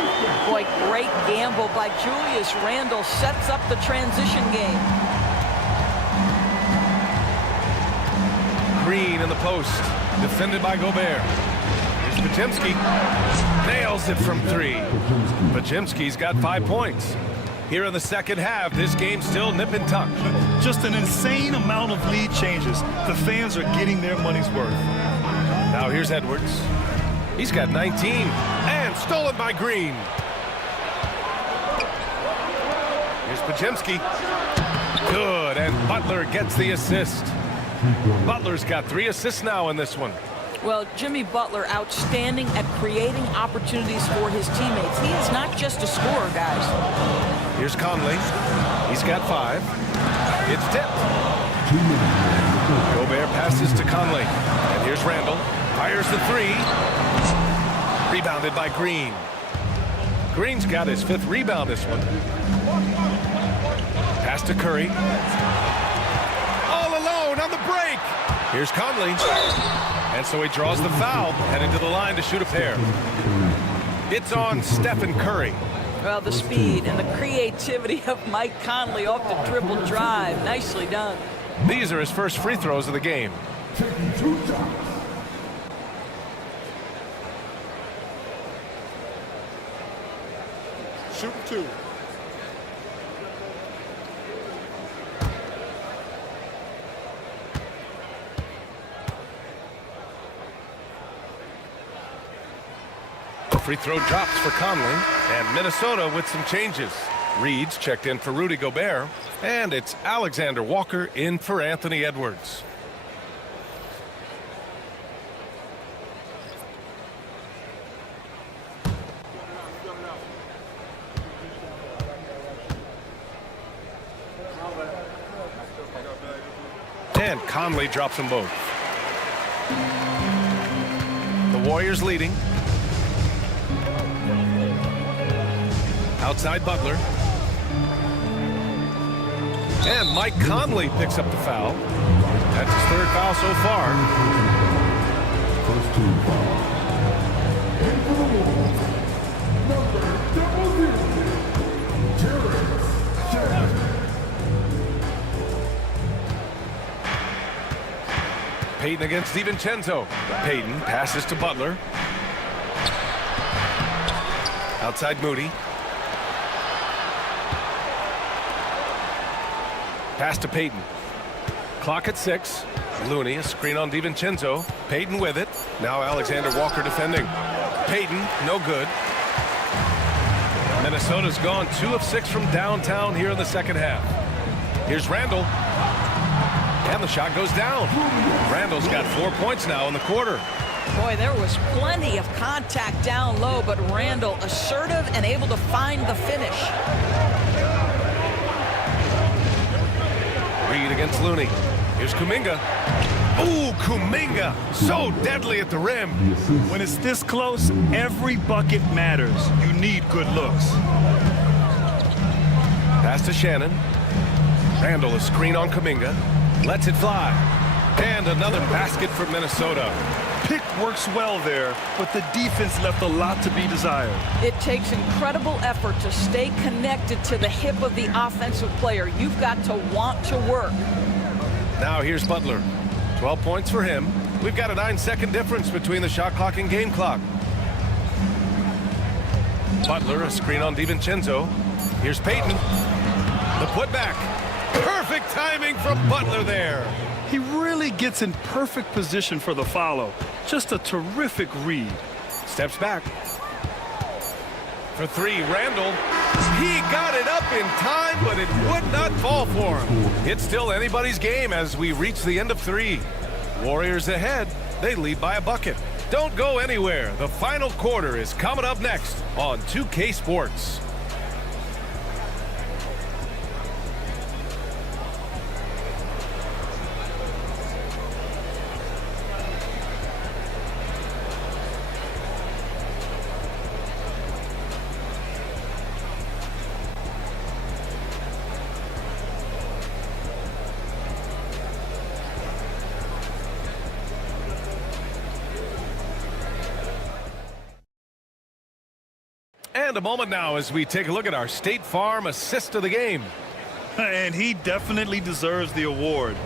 Boy, great gamble by Julius Randle. Sets up the transition game. Green in the post, defended by Gobert. Here's Podziemski. Nails it from 3. Podziemski's got 5 points. Here in the second half, this game's still nip and tuck. Just an insane amount of lead changes. The fans are getting their money's worth. Now here's Edwards. He's got 19 and stolen by Green. Here's Podziemski. Good, and Butler gets the assist. Butler's got 3 assists now in this one. Well, Jimmy Butler outstanding at creating opportunities for his teammates. He is not just a scorer, guys. Here's Conley. He's got 5. It's tipped. Gobert passes to Conley. And here's Randle. Fires the 3. Rebounded by Green. Green's got his 5th rebound this one. Pass to Curry. All alone on the break. Here's Conley. And so he draws the foul, heading to the line to shoot a pair. It's on Stephen Curry. Well, the speed and the creativity of Mike Conley off the dribble drive. Nicely done. These are his first free throws of the game. Shoot 2. Free throw drops for Conley, and Minnesota with some changes. Reed's checked in for Rudy Gobert, and it's Alexander Walker in for Anthony Edwards. And Conley drops them both. The Warriors leading. Outside Butler. And Mike Conley picks up the foul. That's his 3rd foul so far. First team foul. And for the Wolves, number 00, Terrence Shannon. Payton against DiVincenzo. Payton passes to Butler. Outside Moody. Pass to Payton. Clock at 6. Looney, a screen on DiVincenzo. Payton with it. Now Alexander Walker defending. Payton, no good. Minnesota's gone 2 of 6 from downtown here in the second half. Here's Randle. And the shot goes down. Randle's got 4 points now in the quarter. Boy, there was plenty of contact down low, but Randle assertive and able to find the finish. Reed against Looney. Here's Kuminga. Ooh, Kuminga. So deadly at the rim. When it's this close, every bucket matters. You need good looks. Pass to Shannon. Randle a screen on Kuminga. Lets it fly. And another basket for Minnesota. Pick works well there, but the defense left a lot to be desired. It takes incredible effort to stay connected to the hip of the offensive player. You've got to want to work. Now here's Butler. 12 points for him. We've got a 9-second difference between the shot clock and game clock. Butler, a screen on DiVincenzo. Here's Payton. The putback. Perfect timing from Butler there. He really gets in perfect position for the follow. Just a terrific read. Steps back. For 3, Randle. He got it up in time, but it would not fall for him. It's still anybody's game as we reach the end of 3. Warriors ahead. They lead by a bucket. Don't go anywhere. The final quarter is coming up next on 2K Sports. And a moment now as we take a look at our State Farm assist of the game. And he definitely deserves the award.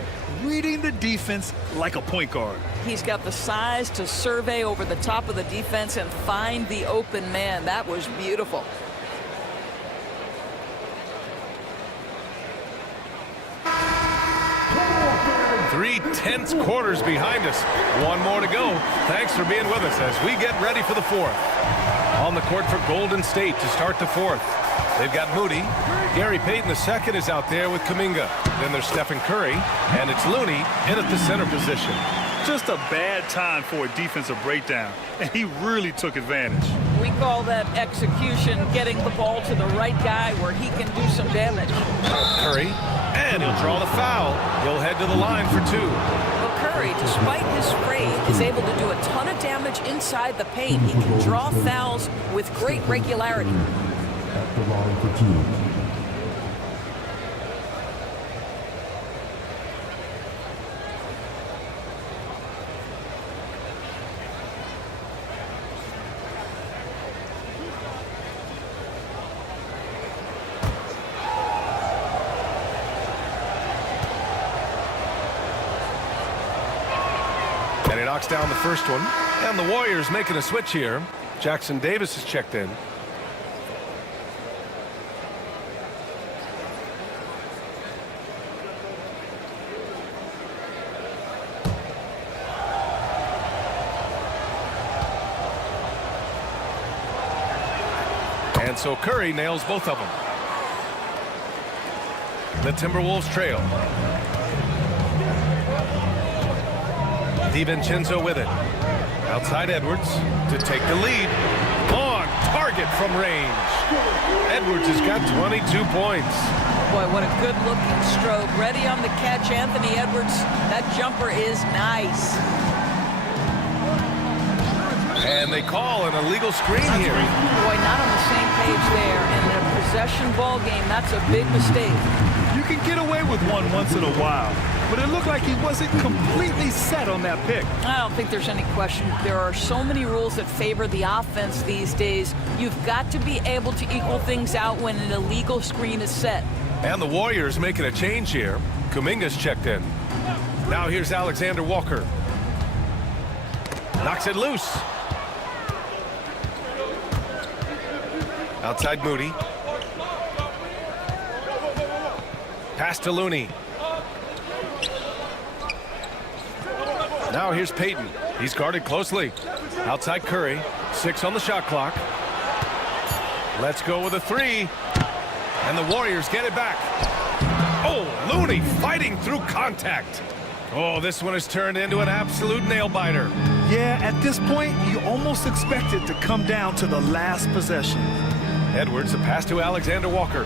Reading the defense like a point guard. He's got the size to survey over the top of the defense and find the open man. That was beautiful. Three tense quarters behind us. One more to go. Thanks for being with us as we get ready for the fourth. On the court for Golden State to start the fourth. They've got Moody. Gary Payton II is out there with Kuminga. Then there's Stephen Curry. And it's Looney in at the center position. Just a bad time for a defensive breakdown. And he really took advantage. We call that execution, getting the ball to the right guy where he can do some damage. Curry. And he'll draw the foul. He'll head to the line for two. Well, Curry, despite his frame, is able to do a ton of damage inside the paint. He can draw fouls with great regularity. At the line for two. And he knocks down the first one. And the Warriors making a switch here. Jackson Davis is checked in. And so Curry nails both of them. The Timberwolves trail. DiVincenzo with it. Outside Edwards to take the lead. On target from range. Edwards has got 22 points. Boy, what a good-looking stroke. Ready on the catch, Anthony Edwards. That jumper is nice. And they call an illegal screen here. Boy, not on the same page there. And in a possession ball game, that's a big mistake. You can get away with one once in a while. But it looked like he wasn't completely set on that pick. I don't think there's any question. There are so many rules that favor the offense these days. You've got to be able to equal things out when an illegal screen is set. And the Warriors making a change here. Kuminga's checked in. Now here's Alexander Walker. Knocks it loose. Outside Moody. Pass to Looney. Now here's Payton. He's guarded closely. Outside Curry. 6 on the shot clock. Let's go with a three. And the Warriors get it back. Oh, Looney fighting through contact. Oh, this one has turned into an absolute nail-biter. Yeah, at this point, you almost expect it to come down to the last possession. Edwards, a pass to Alexander Walker.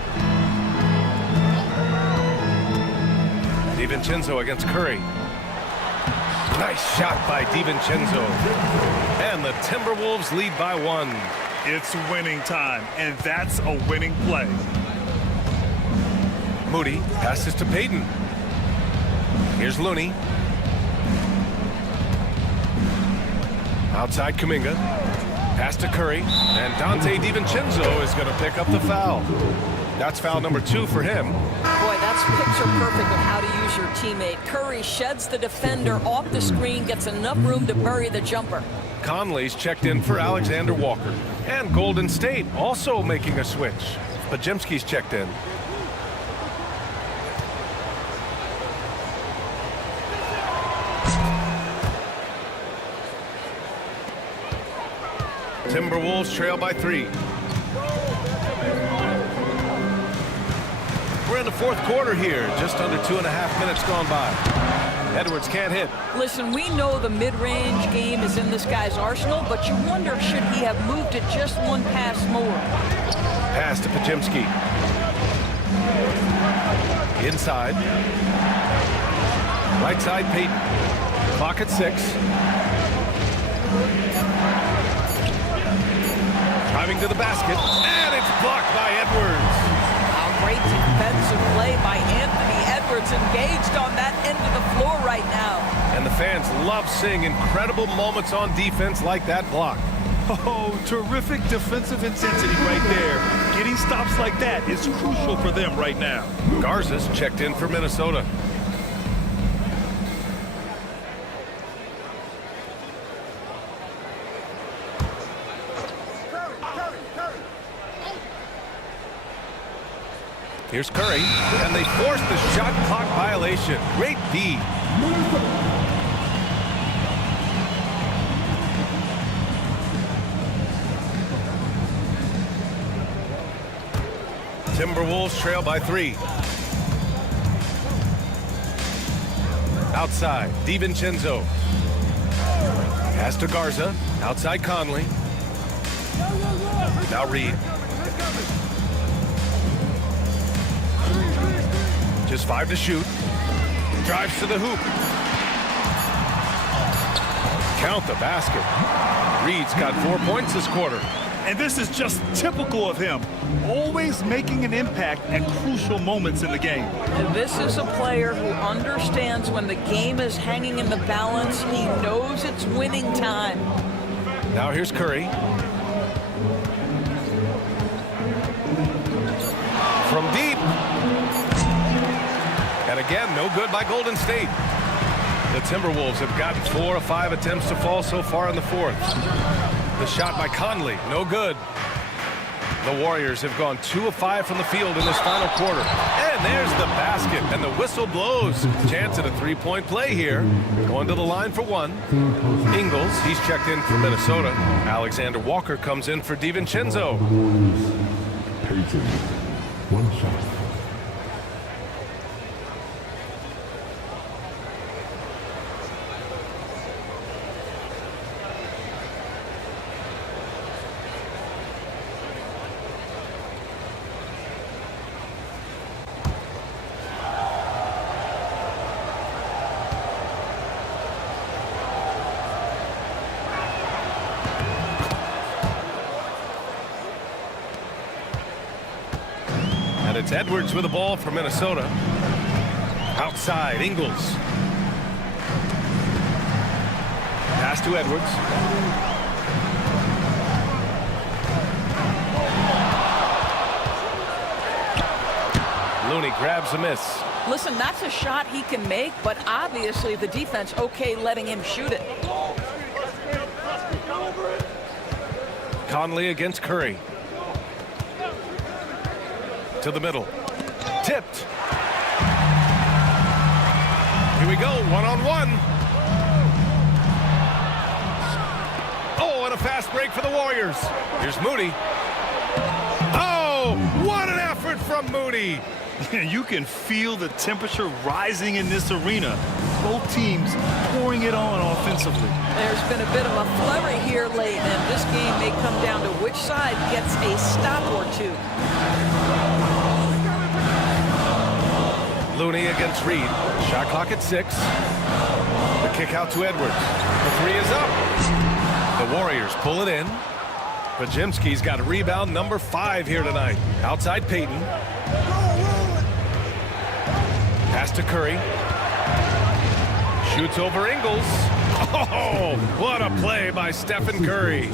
DiVincenzo against Curry. Nice shot by DiVincenzo. And the Timberwolves lead by 1. It's winning time, and that's a winning play. Moody passes to Payton. Here's Looney. Outside Kuminga. Pass to Curry. And Dante DiVincenzo is going to pick up the foul. That's foul number 2 for him. Boy, that's picture perfect of how to use your teammate. Curry sheds the defender off the screen, gets enough room to bury the jumper. Conley's checked in for Alexander Walker. And Golden State also making a switch. Pajemski's checked in. Timberwolves trail by 3. We're in the fourth quarter here, just under 2.5 minutes gone by. Edwards can't hit. Listen, we know the mid-range game is in this guy's arsenal, but you wonder, should he have moved it just one pass more? Pass to Pajemski. Inside. Right side, Payton. Clock at 6. Driving to the basket, and it's blocked by Edwards. Great defensive play by Anthony Edwards, engaged on that end of the floor right now. And the fans love seeing incredible moments on defense like that block. Oh, terrific defensive intensity right there. Getting stops like that is crucial for them right now. Garza's checked in for Minnesota. Here's Curry, and they force the shot clock violation. Great D. Timberwolves trail by 3. Outside, DiVincenzo. Pass to Garza. Outside Conley. Now Reed. Just 5 to shoot. Drives to the hoop. Count the basket. Reed's got 4 points this quarter. And this is just typical of him. Always making an impact at crucial moments in the game. And this is a player who understands when the game is hanging in the balance. He knows it's winning time. Now here's Curry. From deep. And again, no good by Golden State. The Timberwolves have gotten 4 of 5 attempts to fall so far in the fourth. The shot by Conley, no good. The Warriors have gone 2 of 5 from the field in this final quarter. And there's the basket, and the whistle blows. Chance at a 3-point play here. Going to the line for 1. Ingles, he's checked in for Minnesota. Alexander Walker comes in for DiVincenzo. Payton. 1 shot. And it's Edwards with the ball for Minnesota. Outside, Ingles. Pass to Edwards. Looney grabs a miss. Listen, that's a shot he can make, but obviously the defense okay letting him shoot it. Conley against Curry. To the middle. Tipped. Here we go, 1-on-1. Oh, and a fast break for the Warriors. Here's Moody. Oh, what an effort from Moody. You can feel the temperature rising in this arena. Both teams pouring it on offensively. There's been a bit of a flurry here late, and this game may come down to which side gets a stop or 2. Looney against Reed. Shot clock at 6. The kick out to Edwards. The 3 is up. The Warriors pull it in. Podziemski's got a rebound number 5 here tonight. Outside Payton. Pass to Curry. Shoots over Ingles. Oh, what a play by Stephen Curry.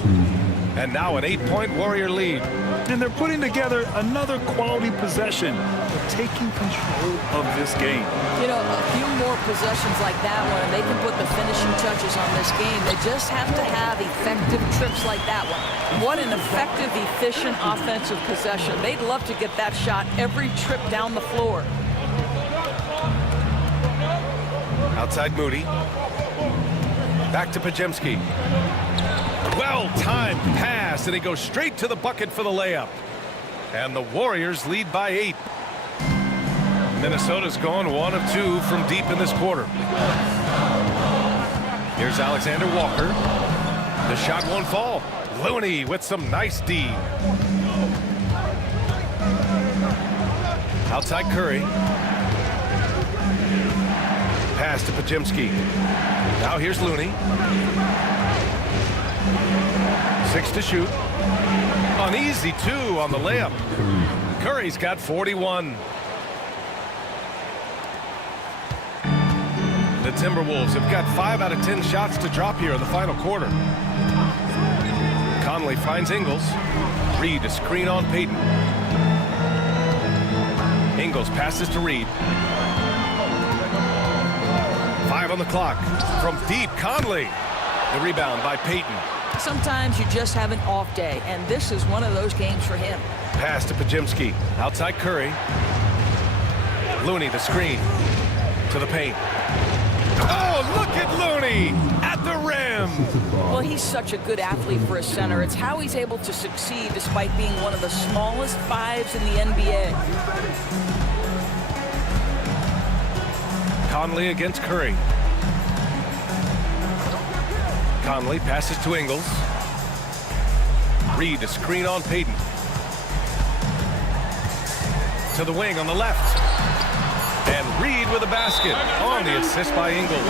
And now an 8-point Warrior lead. And they're putting together another quality possession. They're taking control of this game. You know, a few more possessions like that one, and they can put the finishing touches on this game. They just have to have effective trips like that one. What an effective, efficient offensive possession. They'd love to get that shot every trip down the floor. Outside Moody. Back to Podziemski. Well-timed pass, and he goes straight to the bucket for the layup. And the Warriors lead by 8. Minnesota's gone 1 of 2 from deep in this quarter. Here's Alexander Walker. The shot won't fall. Looney with some nice D. Outside Curry. Pass to Podziemski. Now here's Looney. 6 to shoot. An easy 2 on the layup. Curry's got 41. The Timberwolves have got 5 out of 10 shots to drop here in the final quarter. Conley finds Ingles. Reed, a screen on Payton. Ingles passes to Reed. 5 on the clock. From deep, Conley. The rebound by Payton. Sometimes you just have an off day, and this is one of those games for him. Pass to Pajimski. Outside Curry. Looney, the screen. To the paint. Oh, look at Looney at the rim. Well, he's such a good athlete for a center. It's how he's able to succeed despite being one of the smallest fives in the NBA. Conley against Curry. Conley passes to Ingles. Reed, a screen on Payton. To the wing on the left. And Reed with a basket on the assist by Ingles.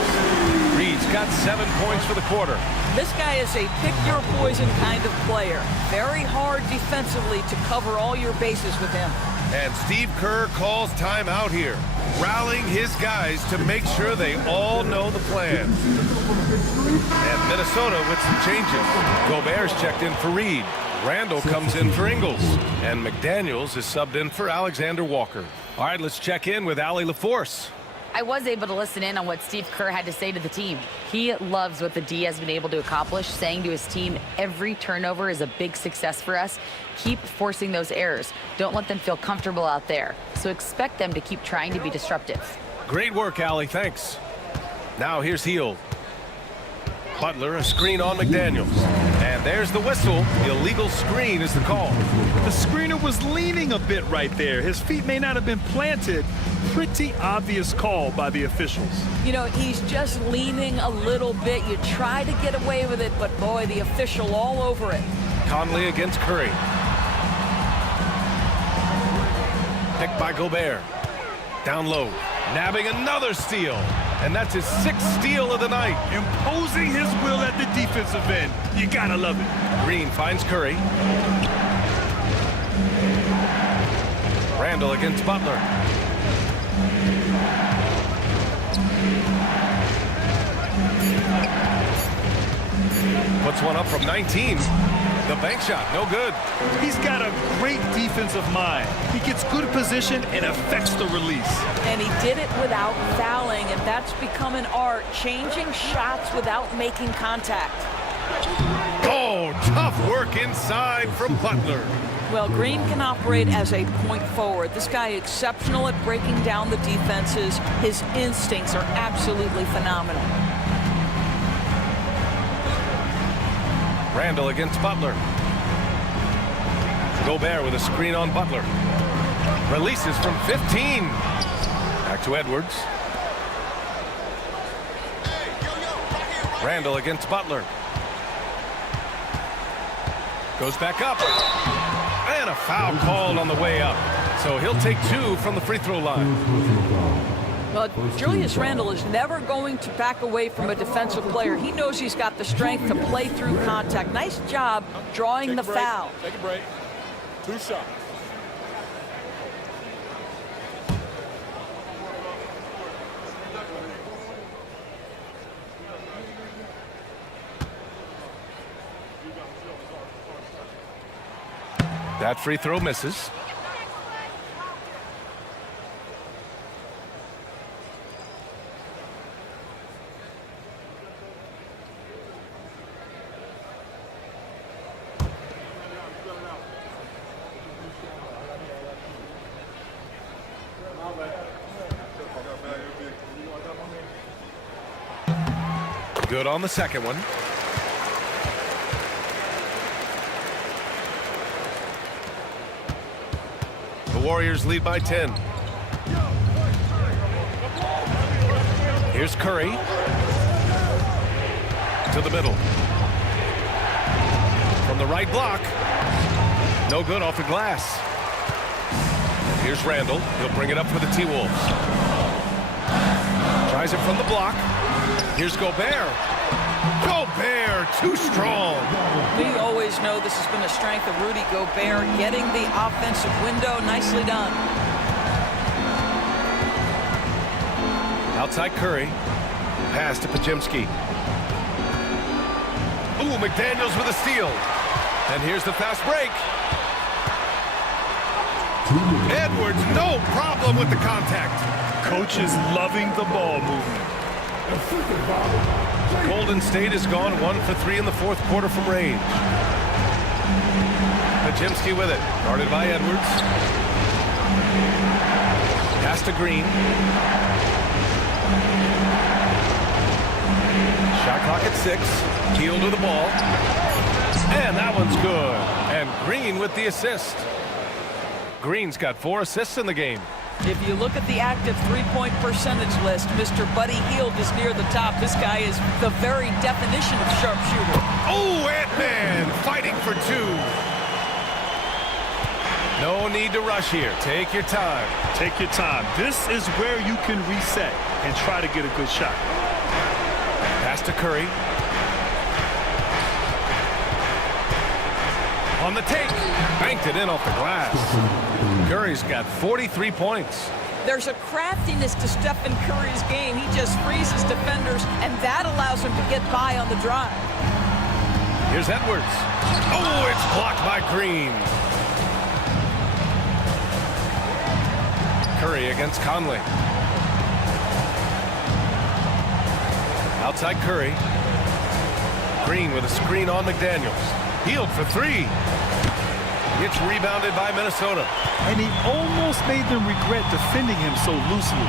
Reed's got 7 points for the quarter. This guy is a pick-your-poison kind of player. Very hard defensively to cover all your bases with him. And Steve Kerr calls timeout here, rallying his guys to make sure they all know the plan. And Minnesota with some changes. Gobert's checked in for Reed. Randall comes in for Ingles. And McDaniels is subbed in for Alexander Walker. All right, let's check in with Allie LaForce. I was able to listen in on what Steve Kerr had to say to the team. He loves what the D has been able to accomplish, saying to his team, every turnover is a big success for us. Keep forcing those errors. Don't let them feel comfortable out there. So expect them to keep trying to be disruptive. Great work, Allie. Thanks. Now here's Hield. Butler, a screen on McDaniels. And there's the whistle. Illegal screen is the call. The screener was leaning a bit right there. His feet may not have been planted. Pretty obvious call by the officials. You know, he's just leaning a little bit. You try to get away with it, but boy, the official all over it. Conley against Curry. Picked by Gobert. Down low. Nabbing another steal. And that's his 6th steal of the night. Imposing his will at the defensive end. You gotta love it. Green finds Curry. Randall against Butler. Puts one up from 19. The bank shot, no good. He's got a great defensive mind. He gets good position and affects the release. And he did it without fouling, and that's become an art, changing shots without making contact. Oh, tough work inside from Butler. Well, Green can operate as a point forward. This guy exceptional at breaking down the defenses. His instincts are absolutely phenomenal. Randall against Butler. Gobert with a screen on Butler. Releases from 15. Back to Edwards. Randall against Butler. Goes back up. And a foul called on the way up. So he'll take 2 from the free throw line. Well, Julius Randle is never going to back away from a defensive player. He knows he's got the strength to play through contact. Nice job drawing the foul. Take a break. 2 shots. That free throw misses. Good on the second one. The Warriors lead by 10. Here's Curry. To the middle. From the right block. No good off the glass. And here's Randall. He'll bring it up for the T-Wolves. Tries it from the block. Here's Gobert. Gobert, too strong. We always know this has been a strength of Rudy Gobert, getting the offensive window. Nicely done. Outside Curry. Pass to Pajimski. Ooh, McDaniels with a steal. And here's the fast break. Edwards, no problem with the contact. Coach is loving the ball movement. Golden State has gone 1 for 3 in the fourth quarter from range. Pajemski with it, guarded by Edwards. Pass to Green. Shot clock at 6. Keel to the ball. And that one's good. And Green with the assist. Green's got 4 assists in the game. If you look at the active three-point percentage list, Mr. Buddy Hield is near the top. This guy is the very definition of sharpshooter. Oh, Ant-Man fighting for 2. No need to rush here. Take your time. Take your time. This is where you can reset and try to get a good shot. Pass to Curry. On the take. Banked it in off the glass. Curry's got 43 points. There's a craftiness to Stephen Curry's game. He just freezes defenders, and that allows him to get by on the drive. Here's Edwards. Oh, it's blocked by Green. Curry against Conley. Outside Curry. Green with a screen on McDaniels. Hield for 3. It's rebounded by Minnesota. And he almost made them regret defending him so loosely.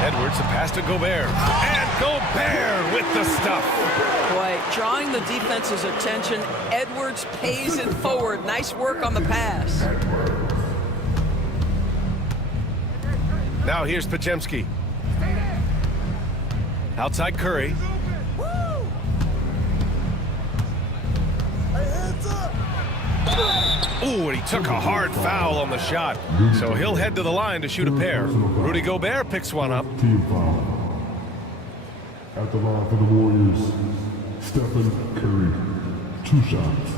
Edwards, a pass to Gobert. And Gobert with the stuff. Boy, drawing the defense's attention, Edwards pays it forward. Nice work on the pass. Now here's Pajemski. Outside Curry. Ooh, and he took a hard foul on the shot. So he'll head to the line to shoot a pair. Rudy Gobert picks one up. Team foul. At the line for the Warriors, Stephen Curry. 2 shots.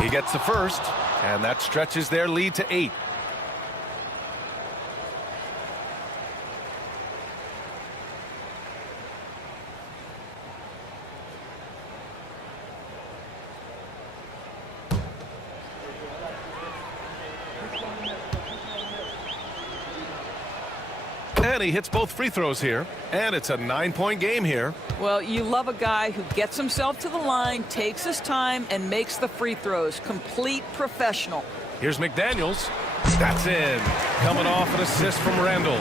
He gets the first, and that stretches their lead to 8. And he hits both free throws here, and it's a 9-point game here. Well, you love a guy who gets himself to the line, takes his time, and makes the free throws. Complete professional. Here's McDaniels. That's in. Coming off an assist from Randall.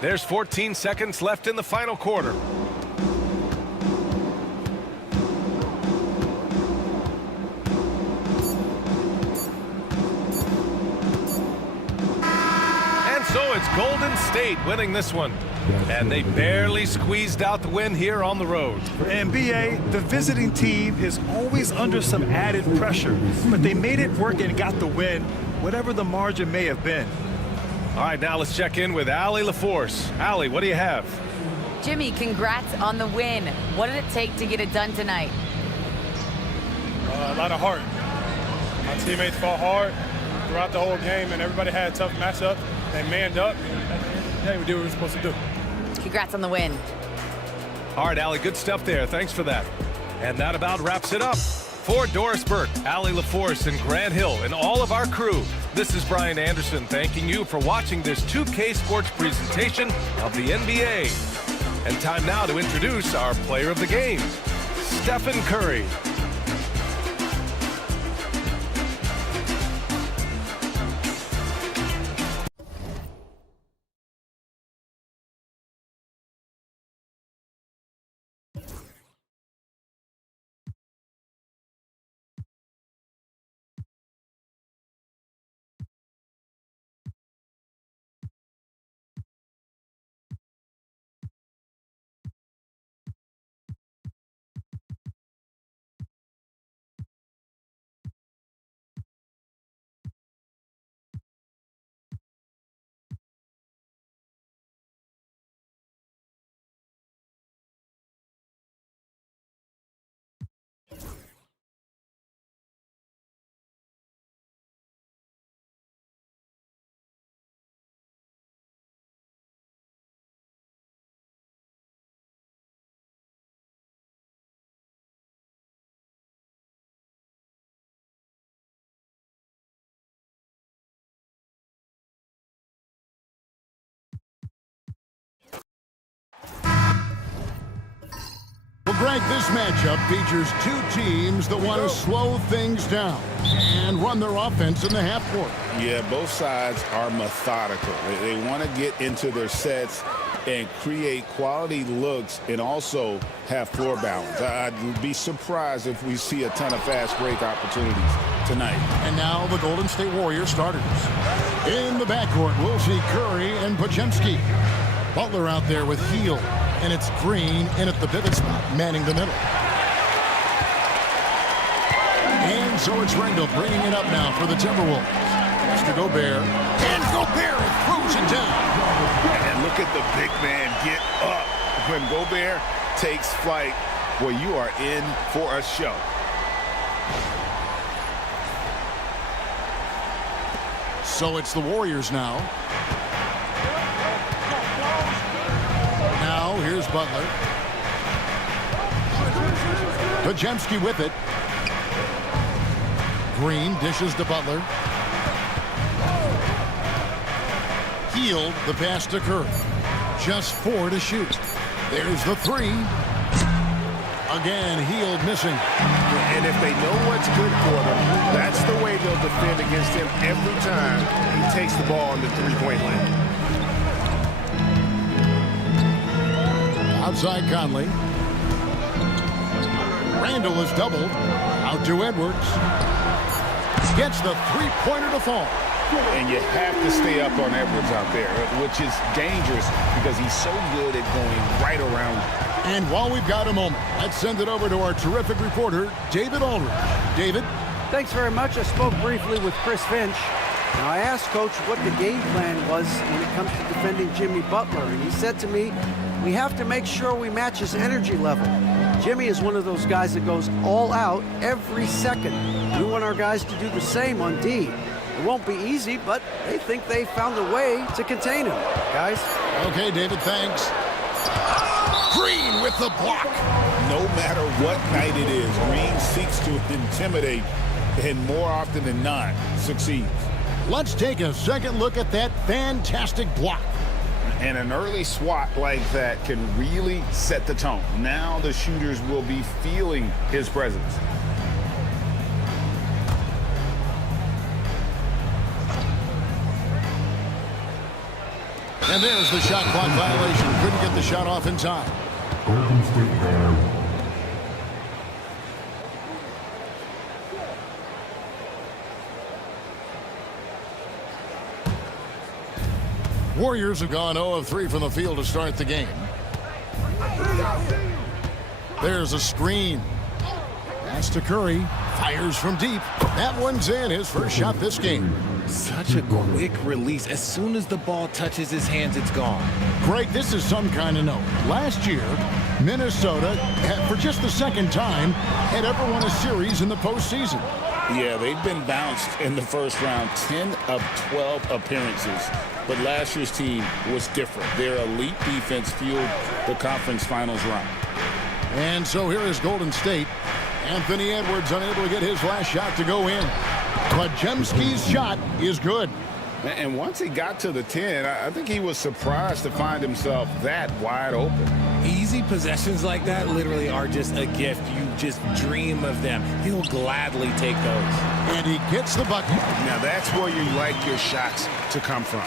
There's 14 seconds left in the final quarter. So it's Golden State winning this one. And they barely squeezed out the win here on the road. And BA, the visiting team is always under some added pressure, but they made it work and got the win, whatever the margin may have been. All right, now let's check in with Allie LaForce. Allie, what do you have? Jimmy, congrats on the win. What did it take to get it done tonight? A lot of heart. My teammates fought hard throughout the whole game, and everybody had tough matchups. They manned up, and at the end of the day, we did what we were supposed to do. Congrats on the win. All right, Allie, good stuff there. Thanks for that. And that about wraps it up. For Doris Burke, Allie LaForce, and Grant Hill, and all of our crew, this is Brian Anderson thanking you for watching this 2K Sports presentation of the NBA. And time now to introduce our player of the game, Stephen Curry. Tonight, this matchup features two teams that want to slow things down and run their offense in the half court. Yeah, both sides are methodical. They want to get into their sets and create quality looks and also have floor balance. I'd be surprised if we see a ton of fast break opportunities tonight. And now the Golden State Warriors starters. In the backcourt, we'll see Curry and Podziemski. Butler out there with Hield, and it's Green in at the pivot spot, manning the middle. And so it's Randall bringing it up now for the Timberwolves. It's to Gobert, and Gobert throws it down. And look at the big man get up. When Gobert takes flight, well, you are in for a show. So it's the Warriors now. Now here's Butler. Podziemski with it. Green dishes to Butler. Hield the pass to Curry. Just 4 to shoot. There's the 3. Again, Hield missing. And if they know what's good for them, that's the way they'll defend against him every time he takes the ball in the three-point line. Outside Conley. Randall is doubled. Out to Edwards. Gets the three-pointer to fall. And you have to stay up on Edwards out there, which is dangerous because he's so good at going right around. And while we've got a moment, let's send it over to our terrific reporter, David Aldridge. David? Thanks very much. I spoke briefly with Chris Finch. Now, I asked Coach what the game plan was when it comes to defending Jimmy Butler, and he said to me, we have to make sure we match his energy level. Jimmy is one of those guys that goes all out every second. We want our guys to do the same on D. It won't be easy, but they think they found a way to contain him. Guys? Okay, David, thanks. Green with the block. No matter what night it is, Green seeks to intimidate and more often than not succeeds. Let's take a second look at that fantastic block. And an early swat like that can really set the tone. Now the shooters will be feeling his presence. And there's the shot clock violation. Couldn't get the shot off in time. Golden State foul. Warriors have gone 0 of 3 from the field to start the game. There's a screen. Pass to Curry. Fires from deep. That one's in. His first shot this game. Such a quick release. As soon as the ball touches his hands, it's gone. Greg, this is some kind of note. Last year, Minnesota, for just the second time, had ever won a series in the postseason. Yeah, they've been bounced in the first round, 10 of 12 appearances. But last year's team was different. Their elite defense fueled the conference finals run. And so here is Golden State. Anthony Edwards unable to get his last shot to go in. Podziemski's shot is good. And once he got to the 10, I think he was surprised to find himself that wide open. Easy possessions like that literally are just a gift. You just dream of them. He'll gladly take those. And he gets the bucket. Now that's where you like your shots to come from.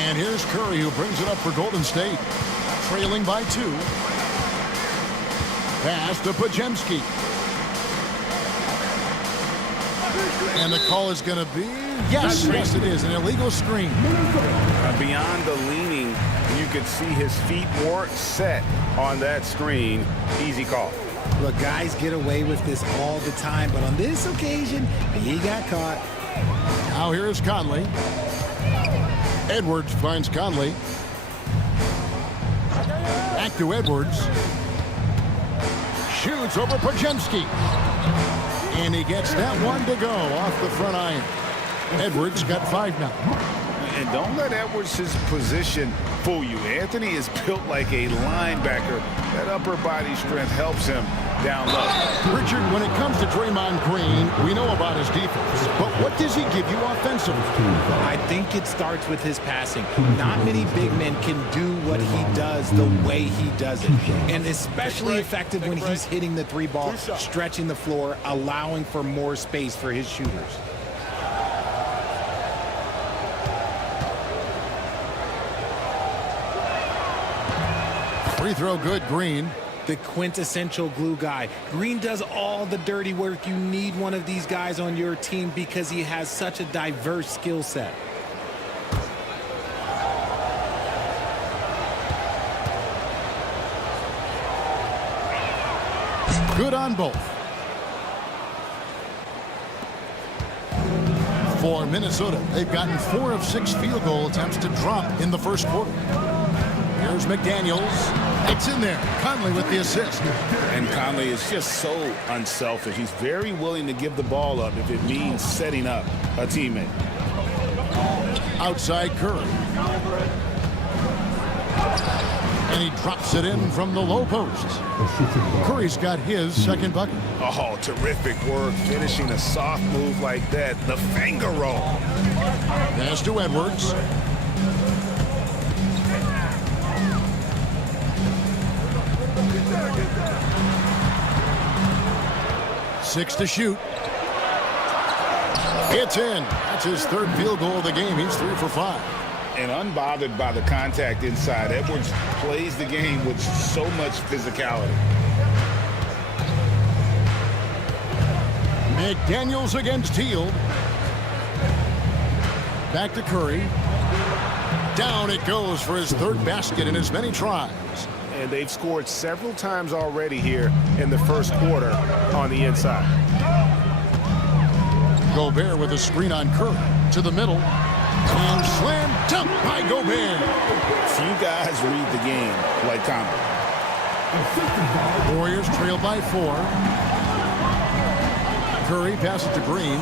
And here's Curry, who brings it up for Golden State. Trailing by 2. Pass to Podziemski. And the call is going to be, yes, it is, an illegal screen. Beyond the leaning, you could see his feet more set on that screen. Easy call. Look, guys get away with this all the time, but on this occasion, he got caught. Now here's Conley. Edwards finds Conley. Back to Edwards. Shoots over Podziemski. And he gets that one to go off the front iron. Edwards got 5 now. And don't let Edwards' position fool you. Anthony is built like a linebacker. That upper body strength helps him down low. Richard, when it comes to Draymond Green, we know about his defense, but what does he give you offensively? I think it starts with his passing. Not many big men can do what he does the way he does it. And especially effective when he's hitting the three ball, stretching the floor, allowing for more space for his shooters. Free throw good, Green. The quintessential glue guy. Green does all the dirty work. You need one of these guys on your team because he has such a diverse skill set. Good on both. For Minnesota, they've gotten 4 of 6 field goal attempts to drop in the first quarter. Here's McDaniels. It's in there. Conley with the assist. And Conley is just so unselfish. He's very willing to give the ball up if it means setting up a teammate. Outside Curry. And he drops it in from the low post. Curry's got his second bucket. Oh, terrific work finishing a soft move like that. The finger roll. Pass to Edwards. Six to shoot. It's in. That's his third field goal of the game. He's 3 for 5. And unbothered by the contact inside, Edwards plays the game with so much physicality. McDaniels against Hield. Back to Curry. Down it goes for his third basket in as many tries. And they've scored several times already here in the first quarter on the inside. Gobert with a screen on Curry to the middle. And slam dunk by Gobert. Few guys read the game like Conley. Warriors trail by 4. Curry passes to Green.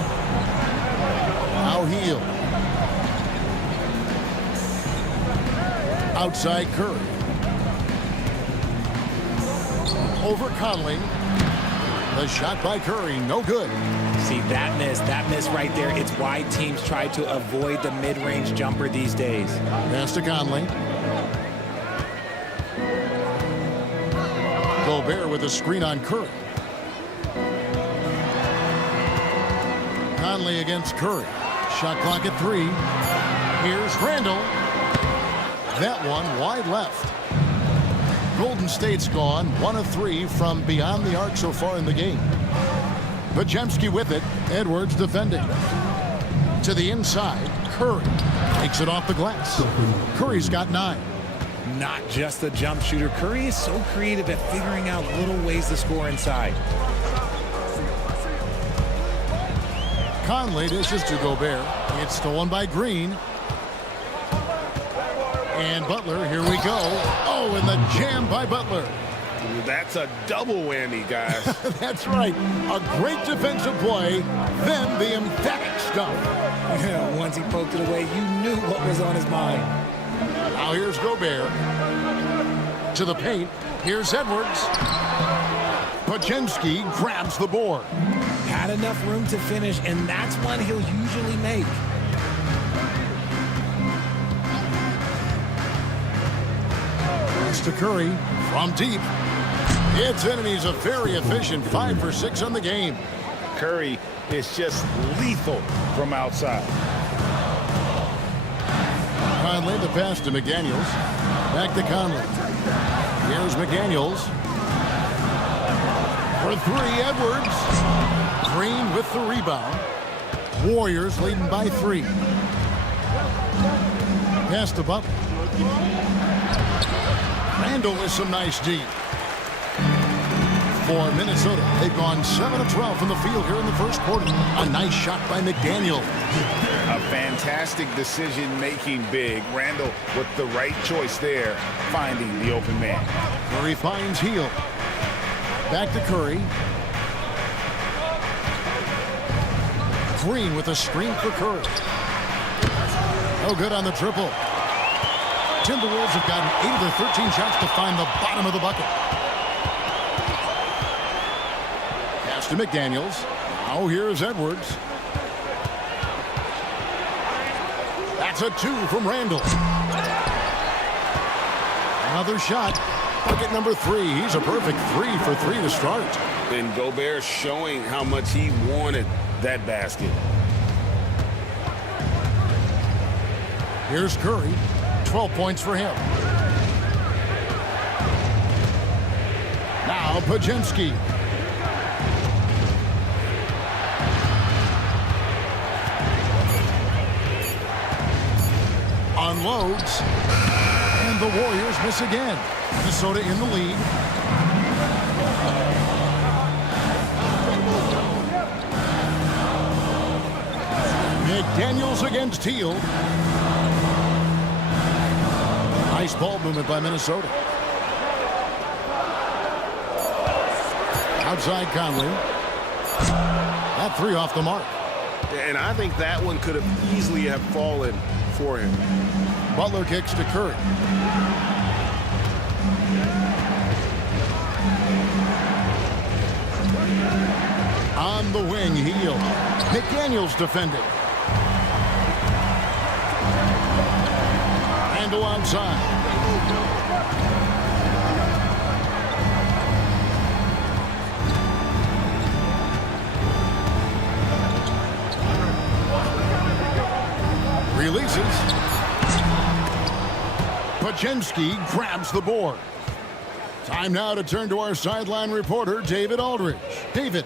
Now Hield. Outside Curry. Over Conley. The shot by Curry, no good. See, that miss right there. It's why teams try to avoid the mid-range jumper these days. Pass to Conley. Gobert with a screen on Curry. Conley against Curry. Shot clock at 3. Here's Randall. That one wide left. Golden State's gone 1 of 3 from beyond the arc so far in the game. Podziemski with it. Edwards defending. To the inside. Curry takes it off the glass. Curry's got 9. Not just a jump shooter. Curry is so creative at figuring out little ways to score inside. Conley dishes to Gobert. It's stolen by Green. And Butler, here we go. Oh, and the jam by Butler. That's a double whammy, guys. That's right. A great defensive play, then the emphatic stuff. Yeah, once he poked it away, you knew what was on his mind. Now here's Gobert. To the paint. Here's Edwards. Podziemski grabs the board. Had enough room to finish, and that's one he'll usually make. To Curry from deep. It's in, and he's a very efficient 5 for 6 on the game. Curry is just lethal from outside. Conley, the pass to McDaniels. Back to Conley. Here's McDaniels. For 3, Edwards. Green with the rebound. Warriors leading by 3. Pass to Butler. Randall with some nice D. For Minnesota, they've gone 7 of 12 from the field here in the first quarter. A nice shot by McDaniel. A fantastic decision-making big. Randall with the right choice there, finding the open man. Curry finds Hield. Back to Curry. Green with a screen for Curry. No good on the triple. Timberwolves have gotten 8 of their 13 shots to find the bottom of the bucket. Pass to McDaniels. Now here's Edwards. That's a 2 from Randall. Another shot. Bucket number 3. He's a perfect 3 for 3 to start. And Gobert showing how much he wanted that basket. Here's Curry. 12 points for him. Now Pajemski. Unloads. And the Warriors miss again. Minnesota in the lead. McDaniels against Hield. Nice ball movement by Minnesota. Outside Conley. That 3 off the mark. And I think that one could have easily have fallen for him. Butler kicks to Curry. On the wing, Hield. McDaniels defending. Randall outside. Releases. Pajemski grabs the board. Time now to turn to our sideline reporter, David Aldridge. David.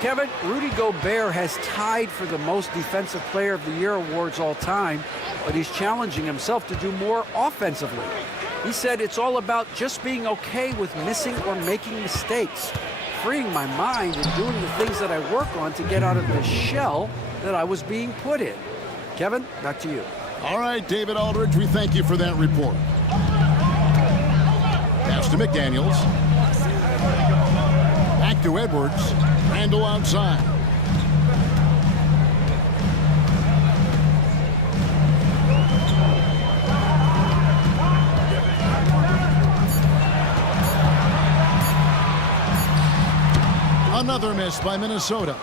Kevin, Rudy Gobert has tied for the most Defensive Player of the Year awards all time, but he's challenging himself to do more offensively. He said it's all about just being okay with missing or making mistakes, freeing my mind and doing the things that I work on to get out of the shell that I was being put in. Kevin, back to you. All right, David Aldridge, we thank you for that report. Pass to McDaniels. Back to Edwards. Randall outside. Another miss by Minnesota.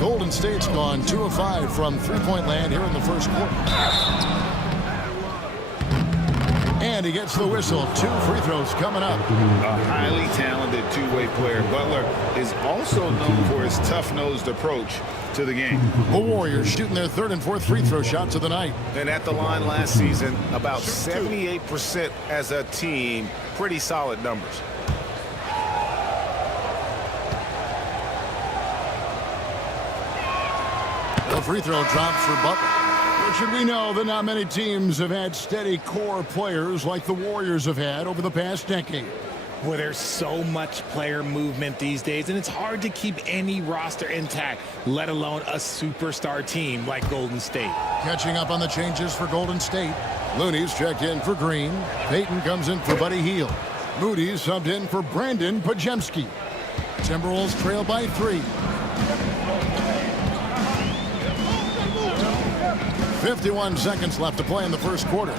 Golden State's gone 2 of 5 from three-point land here in the first quarter. And he gets the whistle. 2 free throws coming up. A highly talented two-way player. Butler is also known for his tough-nosed approach to the game. The Warriors shooting their 3rd and 4th free throw shots of the night. And at the line last season, about 78% as a team. Pretty solid numbers. The free throw drops for Butler. But should we know that not many teams have had steady core players like the Warriors have had over the past decade. Well, there's so much player movement these days, and it's hard to keep any roster intact, let alone a superstar team like Golden State. Catching up on the changes for Golden State. Looney's checked in for Green. Payton comes in for Buddy Hield. Moody's subbed in for Brandon Pajemski. Timberwolves trail by 3. 51 seconds left to play in the first quarter.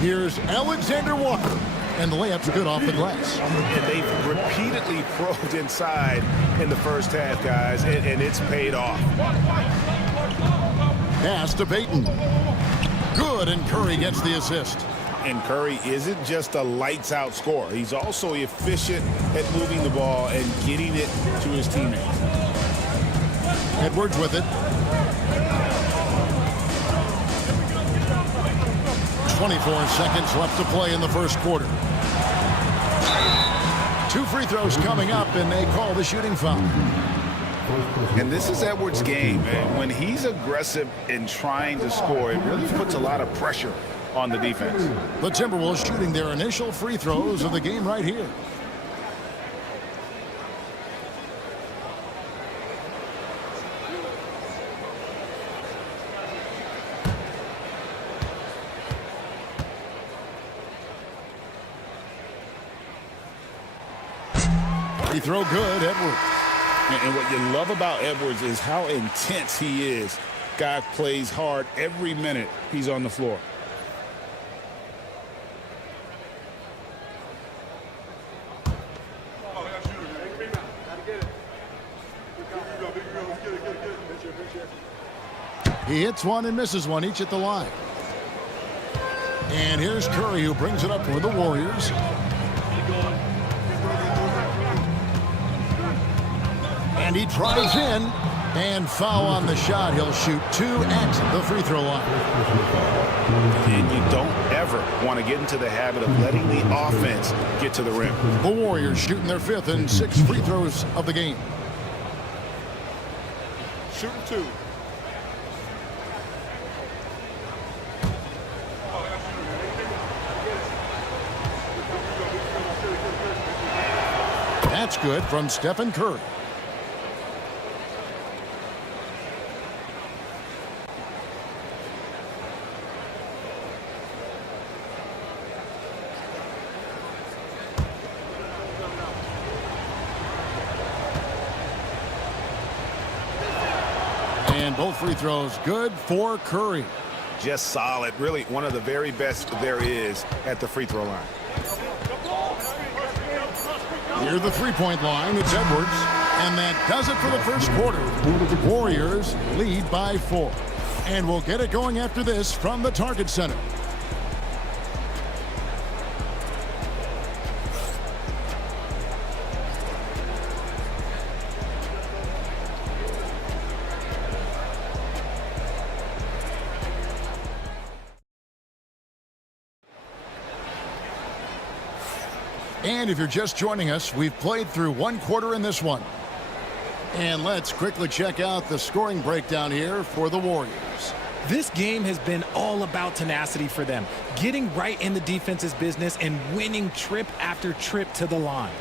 Here's Alexander Walker. And the layup's good off the glass. And they've repeatedly probed inside in the first half, guys, and it's paid off. Pass to Payton. Good, and Curry gets the assist. And Curry isn't just a lights-out scorer. He's also efficient at moving the ball and getting it to his teammates. Edwards with it. 24 seconds left to play in the first quarter. 2 free throws coming up, and they call the shooting foul. And this is Edwards' game, man. When he's aggressive in trying to score, it really puts a lot of pressure on the defense. The Timberwolves shooting their initial free throws of the game right here. Free throw good, Edwards. And what you love about Edwards is how intense he is. Guy plays hard every minute he's on the floor. He hits one and misses one, each at the line. And here's Curry, who brings it up for the Warriors. And he drives in, and foul on the shot. He'll shoot 2 at the free throw line. And you don't ever want to get into the habit of letting the offense get to the rim. The Warriors shooting their 5th and 6th free throws of the game. Shooting 2. That's good from Stephen Curry. And both free throws good for Curry. Just solid. Really one of the very best there is at the free throw line. Near the three-point line, it's Edwards. And that does it for the first quarter. Warriors lead by 4. And we'll get it going after this from the Target Center. And if you're just joining us, we've played through 1 quarter in this one. And let's quickly check out the scoring breakdown here for the Warriors. This game has been all about tenacity for them, getting right in the defense's business and winning trip after trip to the line.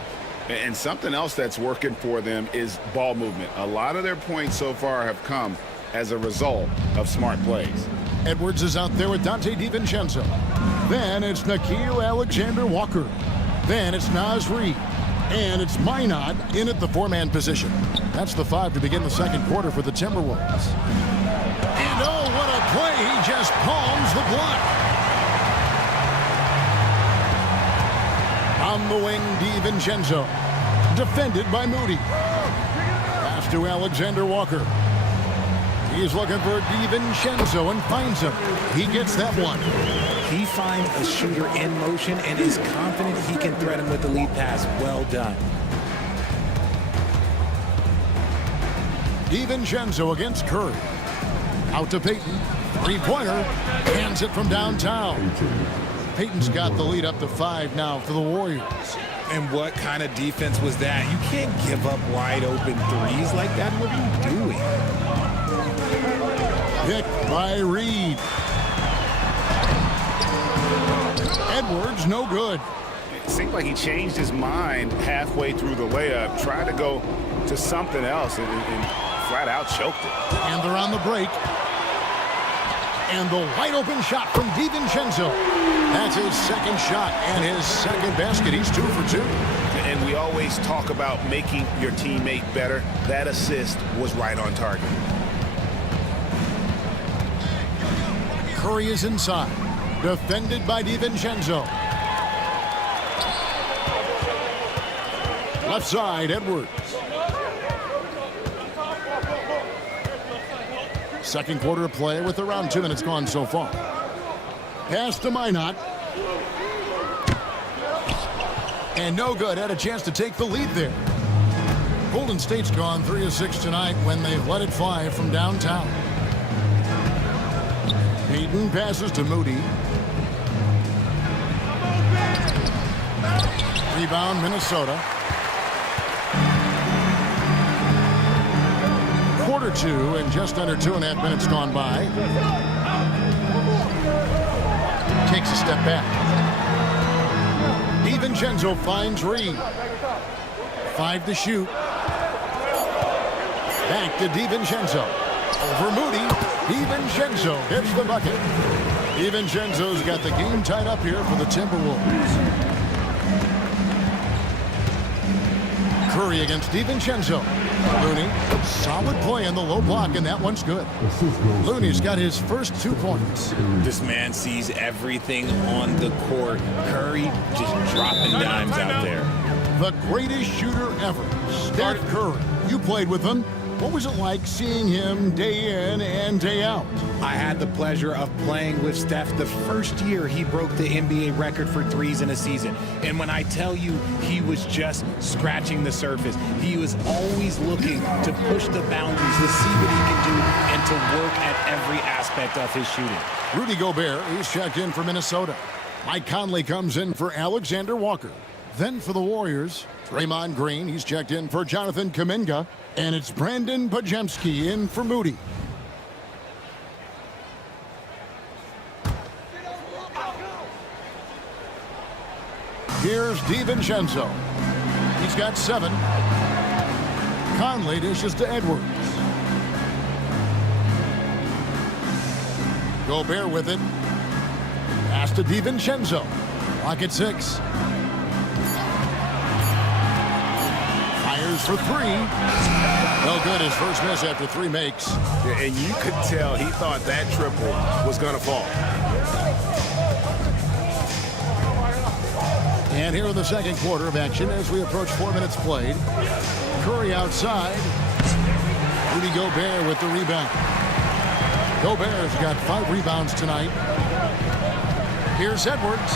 And something else that's working for them is ball movement. A lot of their points so far have come as a result of smart plays. Edwards is out there with Dante DiVincenzo. Then it's Nickeil Alexander-Walker. Then it's Naz Reid. And it's Minot in at the 4-man position. That's the 5 to begin the second quarter for the Timberwolves. And oh, what a play. He just palms the block. On the wing, DiVincenzo. Defended by Moody. Pass to Alexander-Walker. He's looking for DiVincenzo and finds him. He gets that one. He finds a shooter in motion and is confident he can thread him with the lead pass. Well done. DiVincenzo against Curry. Out to Payton. 3-pointer. Hands it from downtown. Payton's got the lead up to 5 now for the Warriors. And what kind of defense was that? You can't give up wide open threes like that. What are you doing? Picked by Reid. Edwards, no good. It seemed like he changed his mind halfway through the layup, tried to go to something else, and flat out choked it. And they're on the break. And the wide open shot from DiVincenzo. That's his second shot and his second basket. He's 2 for 2. And we always talk about making your teammate better. That assist was right on target. Curry is inside. Defended by DiVincenzo. Left side, Edwards. Second quarter of play with around 2 minutes gone so far. Pass to Minot. And no good. Had a chance to take the lead there. Golden State's gone 3 of 6 tonight when they've let it fly from downtown. Payton passes to Moody. Rebound, Minnesota. Quarter 2 and just under 2.5 minutes gone by. Takes a step back. DiVincenzo finds Reid. 5 to shoot. Back to DiVincenzo. Over Moody. DiVincenzo hits the bucket. DiVincenzo's got the game tied up here for the Timberwolves. Curry against DiVincenzo. Looney, solid play in the low block, and that one's good. Looney's got his first 2 points. This man sees everything on the court. Curry just dropping dimes out there. The greatest shooter ever, Steph Curry. You played with him. What was it like seeing him day in and day out? I had the pleasure of playing with Steph the first year he broke the NBA record for threes in a season. And when I tell you he was just scratching the surface, he was always looking to push the boundaries, to see what he can do, and to work at every aspect of his shooting. Rudy Gobert, he's checked in for Minnesota. Mike Conley comes in for Alexander Walker. Then for the Warriors, Draymond Green, he's checked in for Jonathan Kuminga. And it's Brandon Pajemski in for Moody. Here's DiVincenzo. He's got 7. Conley dishes to Edwards. Gobert with it. Pass to DiVincenzo. Clock at 6. Fires for 3. No good. His first miss after 3 makes. Yeah, and you could tell he thought that triple was going to fall. And here in the second quarter of action as we approach 4 minutes played. Curry outside. Rudy Gobert with the rebound. Gobert's got 5 rebounds tonight. Here's Edwards.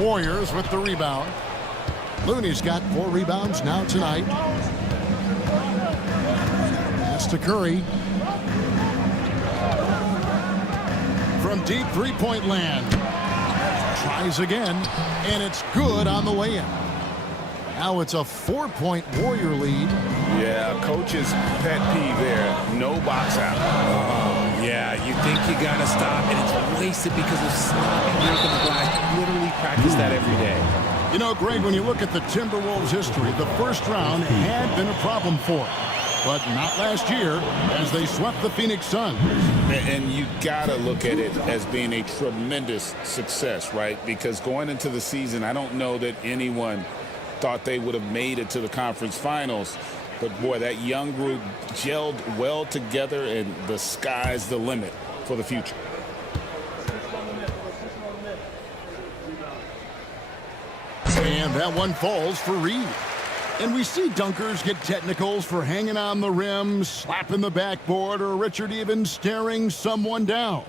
Warriors with the rebound. Looney's got 4 rebounds now tonight. Pass to Curry. From deep three-point land. Tries again, and it's good on the way in. Now it's a 4-point Warrior lead. Yeah, coach's pet peeve there. No box out. Yeah, you think you got to stop, and it's wasted because of sloppy work on the glass. Literally practice that every day. You know, Greg, when you look at the Timberwolves' history, the first round had been a problem for them. But not last year, as they swept the Phoenix Suns. And you got to look at it as being a tremendous success, right? Because going into the season, I don't know that anyone thought they would have made it to the conference finals. But, boy, that young group gelled well together, and the sky's the limit for the future. And that one falls for Reed. And we see dunkers get technicals for hanging on the rim, slapping the backboard, or Richard even staring someone down.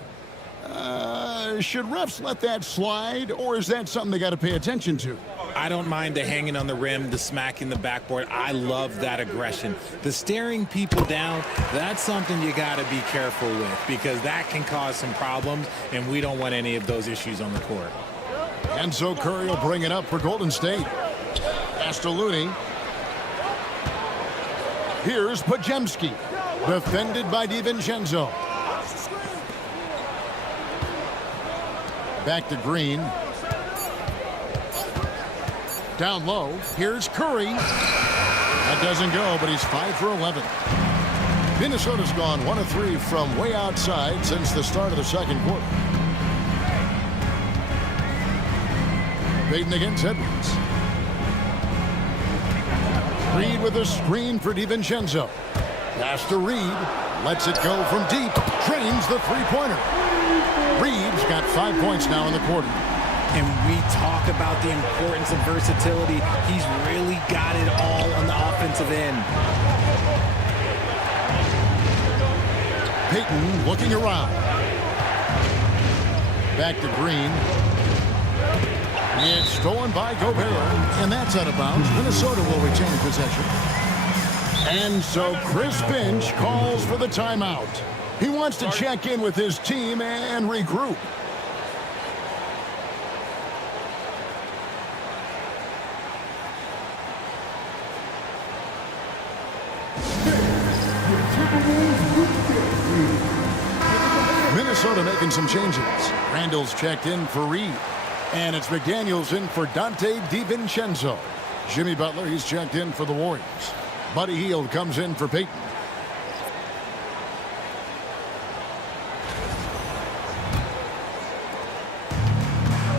Should refs let that slide, or is that something they got to pay attention to? I don't mind the hanging on the rim, the smacking the backboard. I love that aggression. The staring people down, that's something you got to be careful with because that can cause some problems, and we don't want any of those issues on the court. And so Curry will bring it up for Golden State. Pass to Looney. Here's Pajemski, defended by DiVincenzo. Back to Green. Down low. Here's Curry. That doesn't go, but he's 5 for 11. Minnesota's gone 1 of 3 from way outside since the start of the second quarter. Payton against Edwards. Reed with a screen for DiVincenzo. Pass to Reed. Lets it go from deep. Drains the three-pointer. Reed's got 5 points now in the quarter. And we talk about the importance of versatility. He's really got it all on the offensive end. Payton looking around. Back to Green. It's stolen by Gobert, and that's out of bounds. Minnesota will retain possession. And so Chris Finch calls for the timeout. He wants to check in with his team and regroup. Minnesota making some changes. Randall's checked in for Reed. And it's McDaniels in for Dante DiVincenzo. Jimmy Butler, he's checked in for the Warriors. Buddy Hield comes in for Payton.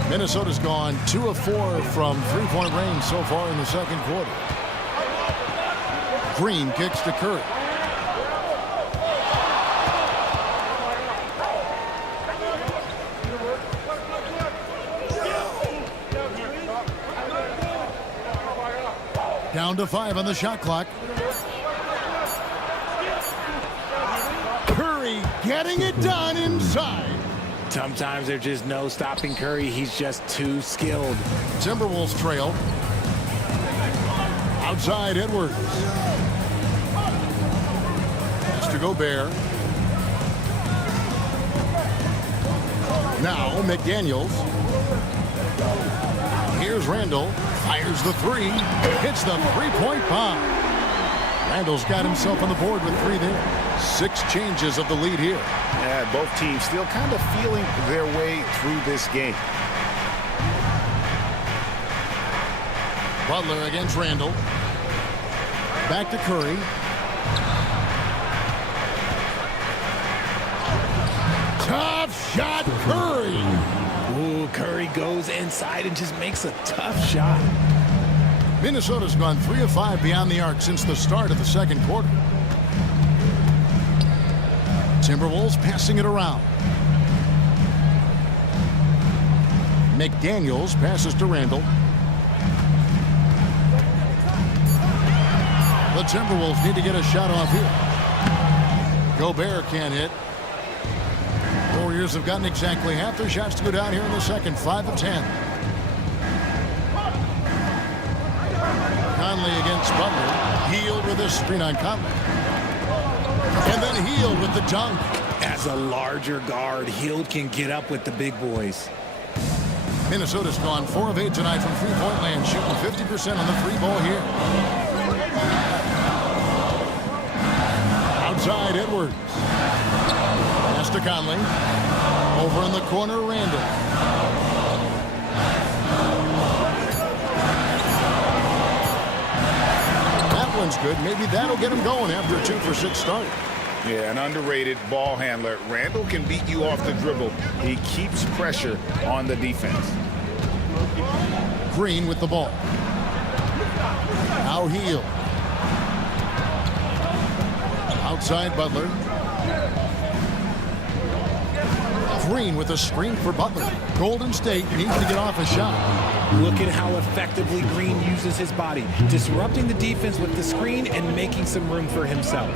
Minnesota's gone 2 of 4 from three-point range so far in the second quarter. Green kicks to Curry. Down to 5 on the shot clock. getting it done inside. Sometimes there's just no stopping Curry. He's just too skilled. Timberwolves trail. Outside Edwards. Pass to Gobert. Now McDaniels. Here's Randall. Fires the three. Hits the three-point bomb. Randall's got himself on the board with 3 there. 6 changes of the lead here. Yeah, both teams still kind of feeling their way through this game. Butler against Randall. Back to Curry. Tough shot, Curry. Ooh, Curry goes inside and just makes a tough shot. Minnesota's gone 3 of 5 beyond the arc since the start of the second quarter. Timberwolves passing it around. McDaniels passes to Randall. The Timberwolves need to get a shot off here. Gobert can't hit. Warriors have gotten exactly half their shots to go down here in the second. 5 of 10. Conley against Butler. Hield with a screen on Conley. And then Hield with the dunk. As a larger guard, Hield can get up with the big boys. Minnesota's gone 4 of 8 tonight from three-point land, shooting 50% on the 3-ball here. Outside Edwards. Pass to Conley. Over in the corner, Randall. That one's good. Maybe that'll get him going after a 2-for-6 start. Yeah, an underrated ball handler. Randall can beat you off the dribble. He keeps pressure on the defense. Green with the ball. Now Hield. Outside Butler. Green with a screen for Butler. Golden State needs to get off a shot. Look at how effectively Green uses his body, disrupting the defense with the screen and making some room for himself.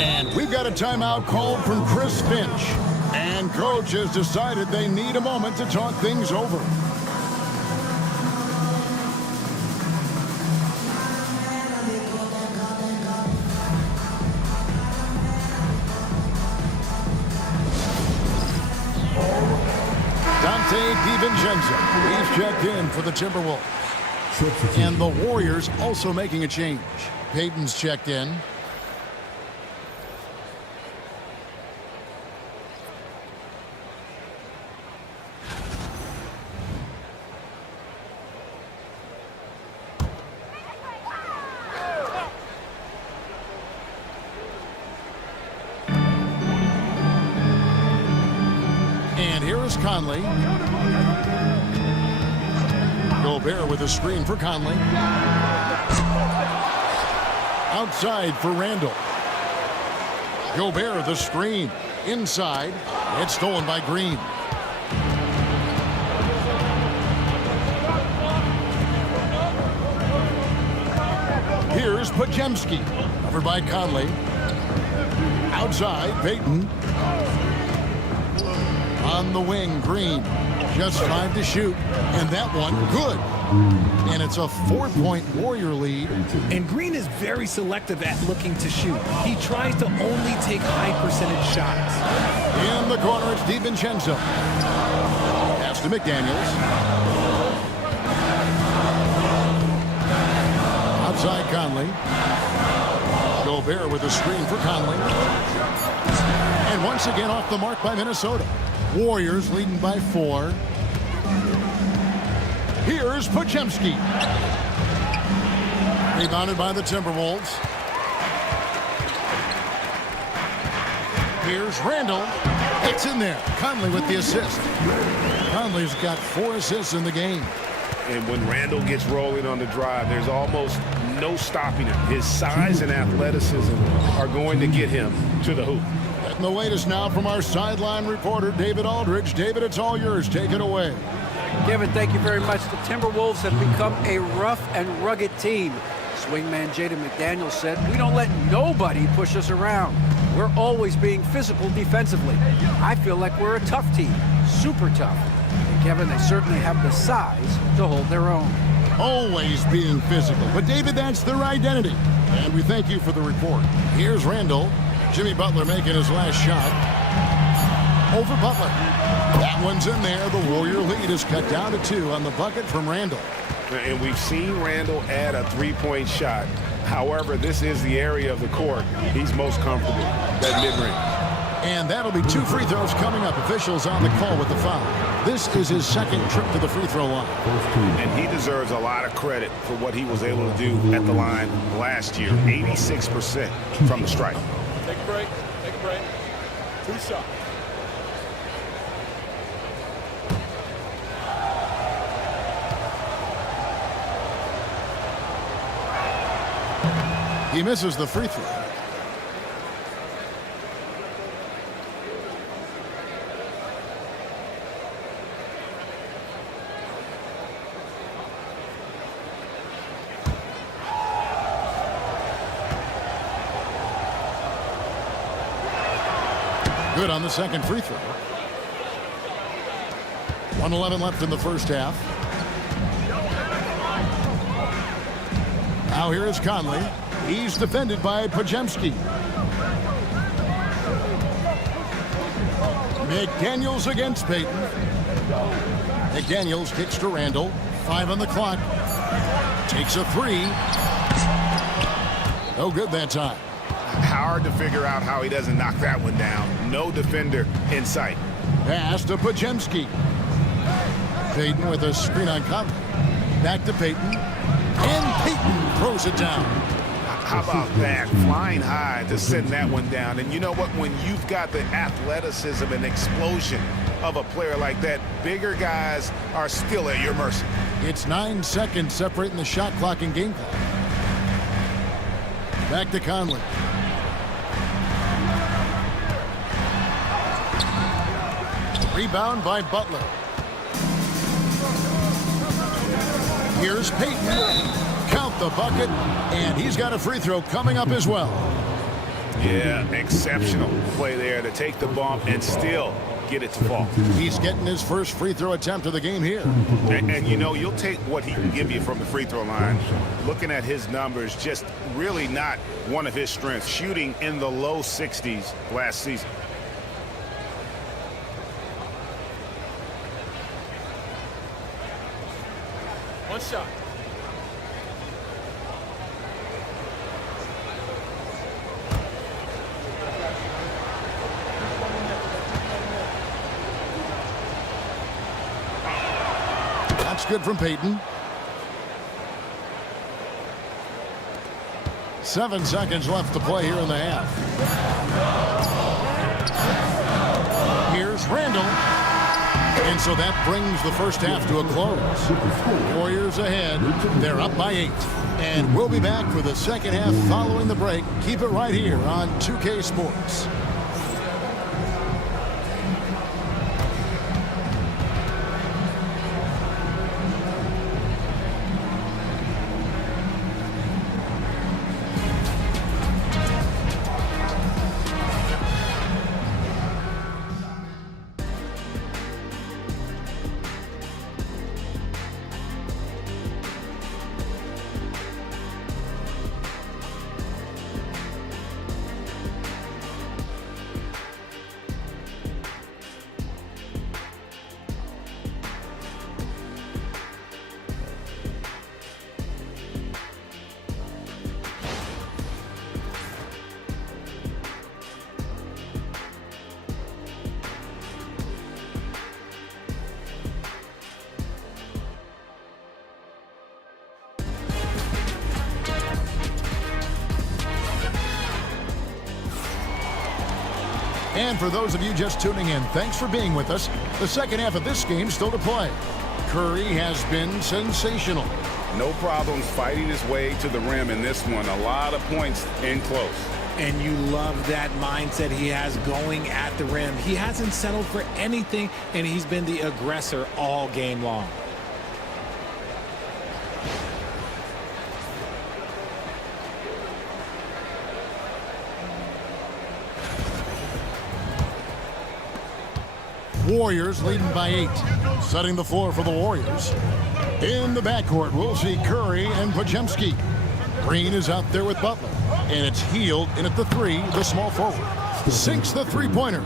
And we've got a timeout called from Chris Finch. And coach has decided they need a moment to talk things over. He's checked in for the Timberwolves. And the Warriors also making a change. Payton's checked in. And here is Conley. Gobert with a screen for Conley. Outside for Randall. Gobert the screen. Inside. It's stolen by Green. Here's Podziemski. Covered by Conley. Outside, Payton. On the wing, Green. Just 5 to shoot, and that one good. And it's a 4-point Warrior lead. And Green is very selective at looking to shoot. He tries to only take high percentage shots. In the corner, it's DiVincenzo. Pass to McDaniels. Outside Conley. Gobert with a screen for Conley. And once again off the mark by Minnesota. Warriors leading by 4. Here's Podziemski. Rebounded by the Timberwolves. Here's Randall. It's in there. Conley with the assist. Conley's got 4 assists in the game. And when Randall gets rolling on the drive, there's almost no stopping him. His size and athleticism are going to get him to the hoop. And the latest now from our sideline reporter, David Aldridge. David, it's all yours. Take it away. Kevin, thank you very much. The Timberwolves have become a rough and rugged team. Swingman Jaden McDaniels said, "We don't let nobody push us around." We're always being physical defensively. I feel like we're a tough team, super tough. And Kevin, they certainly have the size to hold their own. Always being physical. But David, that's their identity. And we thank you for the report. Here's Randall. Jimmy Butler making his last shot. Over Butler. That one's in there. The Warrior lead is cut down to 2 on the bucket from Randall. And we've seen Randall add a three-point shot. However, this is the area of the court he's most comfortable, that mid-range. And that'll be 2 free throws coming up. Officials on the call with the foul. This is his second trip to the free throw line. And he deserves a lot of credit for what he was able to do at the line last year. 86% from the stripe. Take a break. Take a break. 2 shots. He misses the free throw. Good on the second free throw. 1:11 left in the first half. Now here is Conley. He's defended by Pajemski. McDaniels against Payton. McDaniels kicks to Randall. 5 on the clock. Takes a 3. No good that time. Hard to figure out how he doesn't knock that one down. No defender in sight. Pass to Pajemski. Payton with a screen on Conley. Back to Payton. And Payton throws it down. How about that? Flying high to send that one down. And you know what? When you've got the athleticism and explosion of a player like that, bigger guys are still at your mercy. It's 9 seconds separating the shot clock and game clock. Back to Conley. Rebound by Butler. Here's Payton. Count the bucket, and he's got a free throw coming up as well. Yeah, exceptional play there to take the bump and still get it to fall. He's getting his first free throw attempt of the game here. And you know, you'll take what he can give you from the free throw line. Looking at his numbers, just really not one of his strengths. Shooting in the low 60s last season. One shot. That's good from Payton. 7 seconds left to play here in the half. Here's Randall. And so that brings the first half to a close. Warriors ahead. They're up by 8. And we'll be back for the second half following the break. Keep it right here on 2K Sports. And for those of you just tuning in, thanks for being with us. The second half of this game still to play. Curry has been sensational. No problems fighting his way to the rim in this one. A lot of points in close. And you love that mindset he has going at the rim. He hasn't settled for anything, and he's been the aggressor all game long. Warriors leading by 8. Setting the floor for the Warriors. In the backcourt, we'll see Curry and Podziemski. Green is out there with Butler. And it's Hield in at the 3, the small forward. Sinks the three-pointer.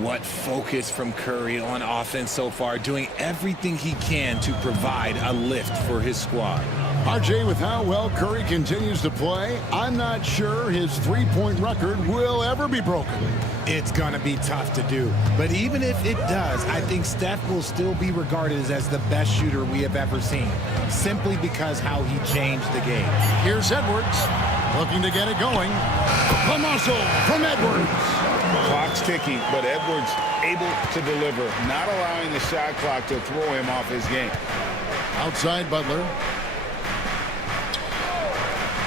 What focus from Curry on offense so far, doing everything he can to provide a lift for his squad. RJ, with how well Curry continues to play, I'm not sure his three-point record will ever be broken. It's going to be tough to do. But even if it does, I think Steph will still be regarded as the best shooter we have ever seen, simply because how he changed the game. Here's Edwards, looking to get it going. The muscle from Edwards. Clock's ticking, but Edwards able to deliver, not allowing the shot clock to throw him off his game. Outside Butler.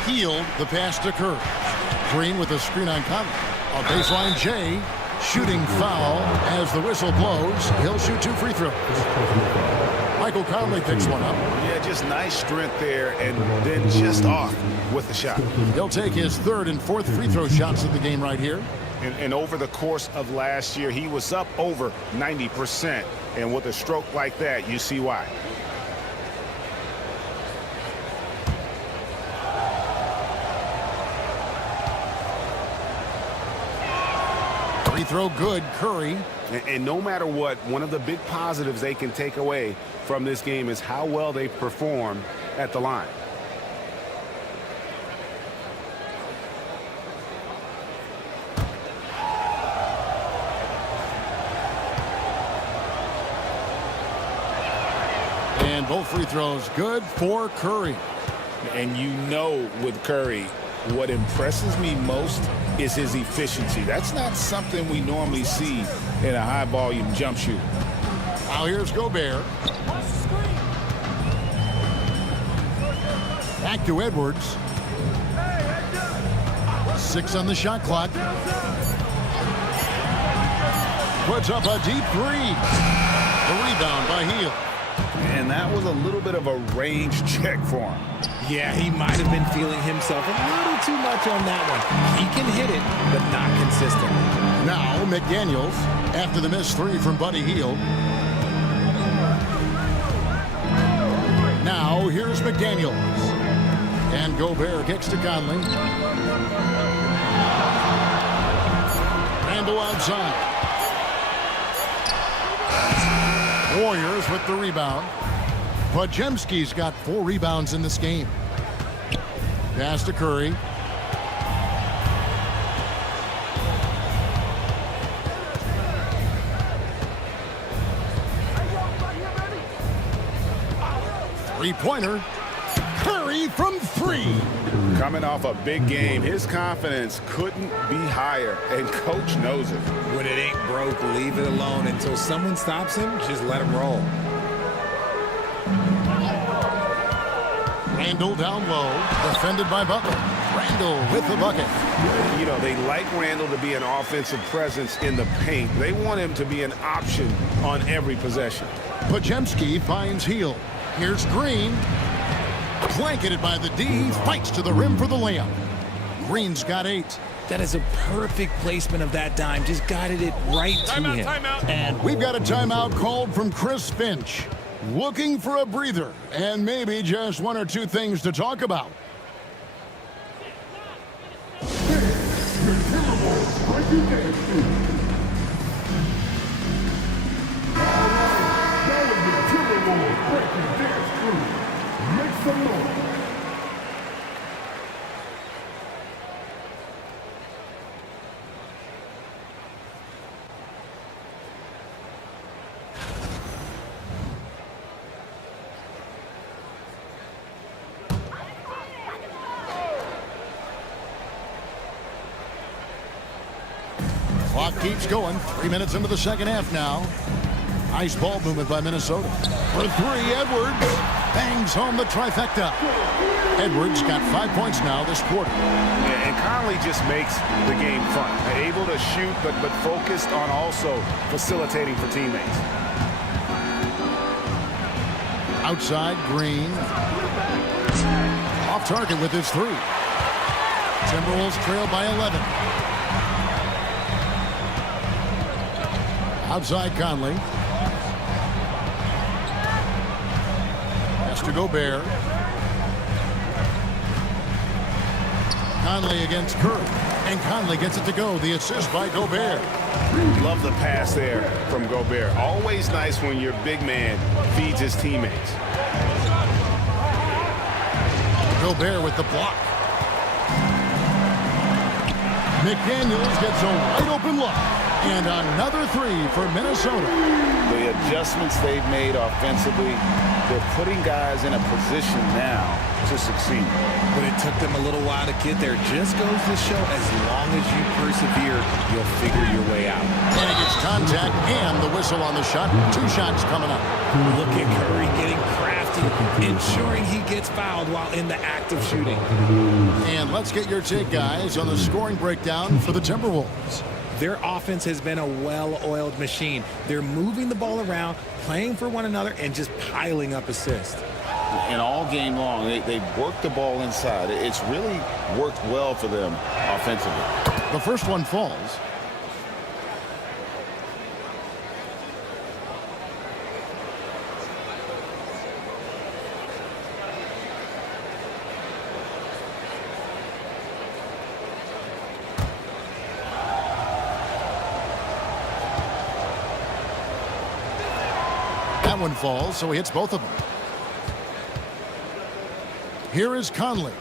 Hield the pass to Curry. Green with a screen on Conley. A baseline J. Shooting foul as the whistle blows. He'll shoot 2 free throws. Michael Conley picks one up. Yeah, just nice strength there, and then just off with the shot. He'll take his 3rd and 4th free throw shots of the game right here. And over the course of last year, he was up over 90%. And with a stroke like that, you see why. Free throw good, Curry. And no matter what, one of the big positives they can take away from this game is how well they perform at the line. And both free throws good for Curry. And you know with Curry, what impresses me most is his efficiency. That's not something we normally see in a high-volume jump shooter. Now here's Gobert. Back to Edwards. 6 on the shot clock. Puts up a deep 3. The rebound by Hield. And that was a little bit of a range check for him. Yeah, he might have been feeling himself a little too much on that one. He can hit it, but not consistently. Now McDaniels after the missed 3 from Buddy Hield. Now here's McDaniels. And Gobert kicks to Conley. Randle outside. Warriors with the rebound. Podziemski's got 4 rebounds in this game. Pass to Curry. Three-pointer. Curry from 3. Coming off a big game, his confidence couldn't be higher, and coach knows it. When it ain't broke, leave it alone until someone stops him. Just let him roll. Randle down low, defended by Butler. Randle with the bucket. You know, they like Randle to be an offensive presence in the paint. They want him to be an option on every possession. Podziemski finds Hield. Here's Green. Blanketed by the D. Fights to the rim for the layup. Green's got 8. That is a perfect placement of that dime. Just guided it right to him. Timeout. And we've got a timeout called from Chris Finch. Looking for a breather and maybe just 1 or 2 things to talk about. The Timberwolves breaking dance crew. All right, that was the Timberwolves breaking dance crew. Make some noise. Clock keeps going. 3 minutes into the second half now. Nice ball movement by Minnesota. For 3, Edwards bangs home the trifecta. Edwards got 5 points now this quarter. Yeah, and Conley just makes the game fun. Able to shoot, but focused on also facilitating for teammates. Outside, Green. Off target with his 3. Timberwolves trail by 11. Outside Conley. Has to Gobert. Conley against Curry. And Conley gets it to go. The assist by Gobert. Love the pass there from Gobert. Always nice when your big man feeds his teammates. Gobert with the block. McDaniels gets a wide open look. And another three for Minnesota. The adjustments they've made offensively, they're putting guys in a position now to succeed. But it took them a little while to get there. Just goes to show as long as you persevere, you'll figure your way out. And he gets contact and the whistle on the shot. 2 shots coming up. Look at Curry getting crafty, ensuring he gets fouled while in the act of shooting. And let's get your take, guys, on the scoring breakdown for the Timberwolves. Their offense has been a well-oiled machine. They're moving the ball around, playing for one another, and just piling up assists. And all game long, they've worked the ball inside. It's really worked well for them offensively. The first one falls. That one falls, so he hits both of them. Here is Conley.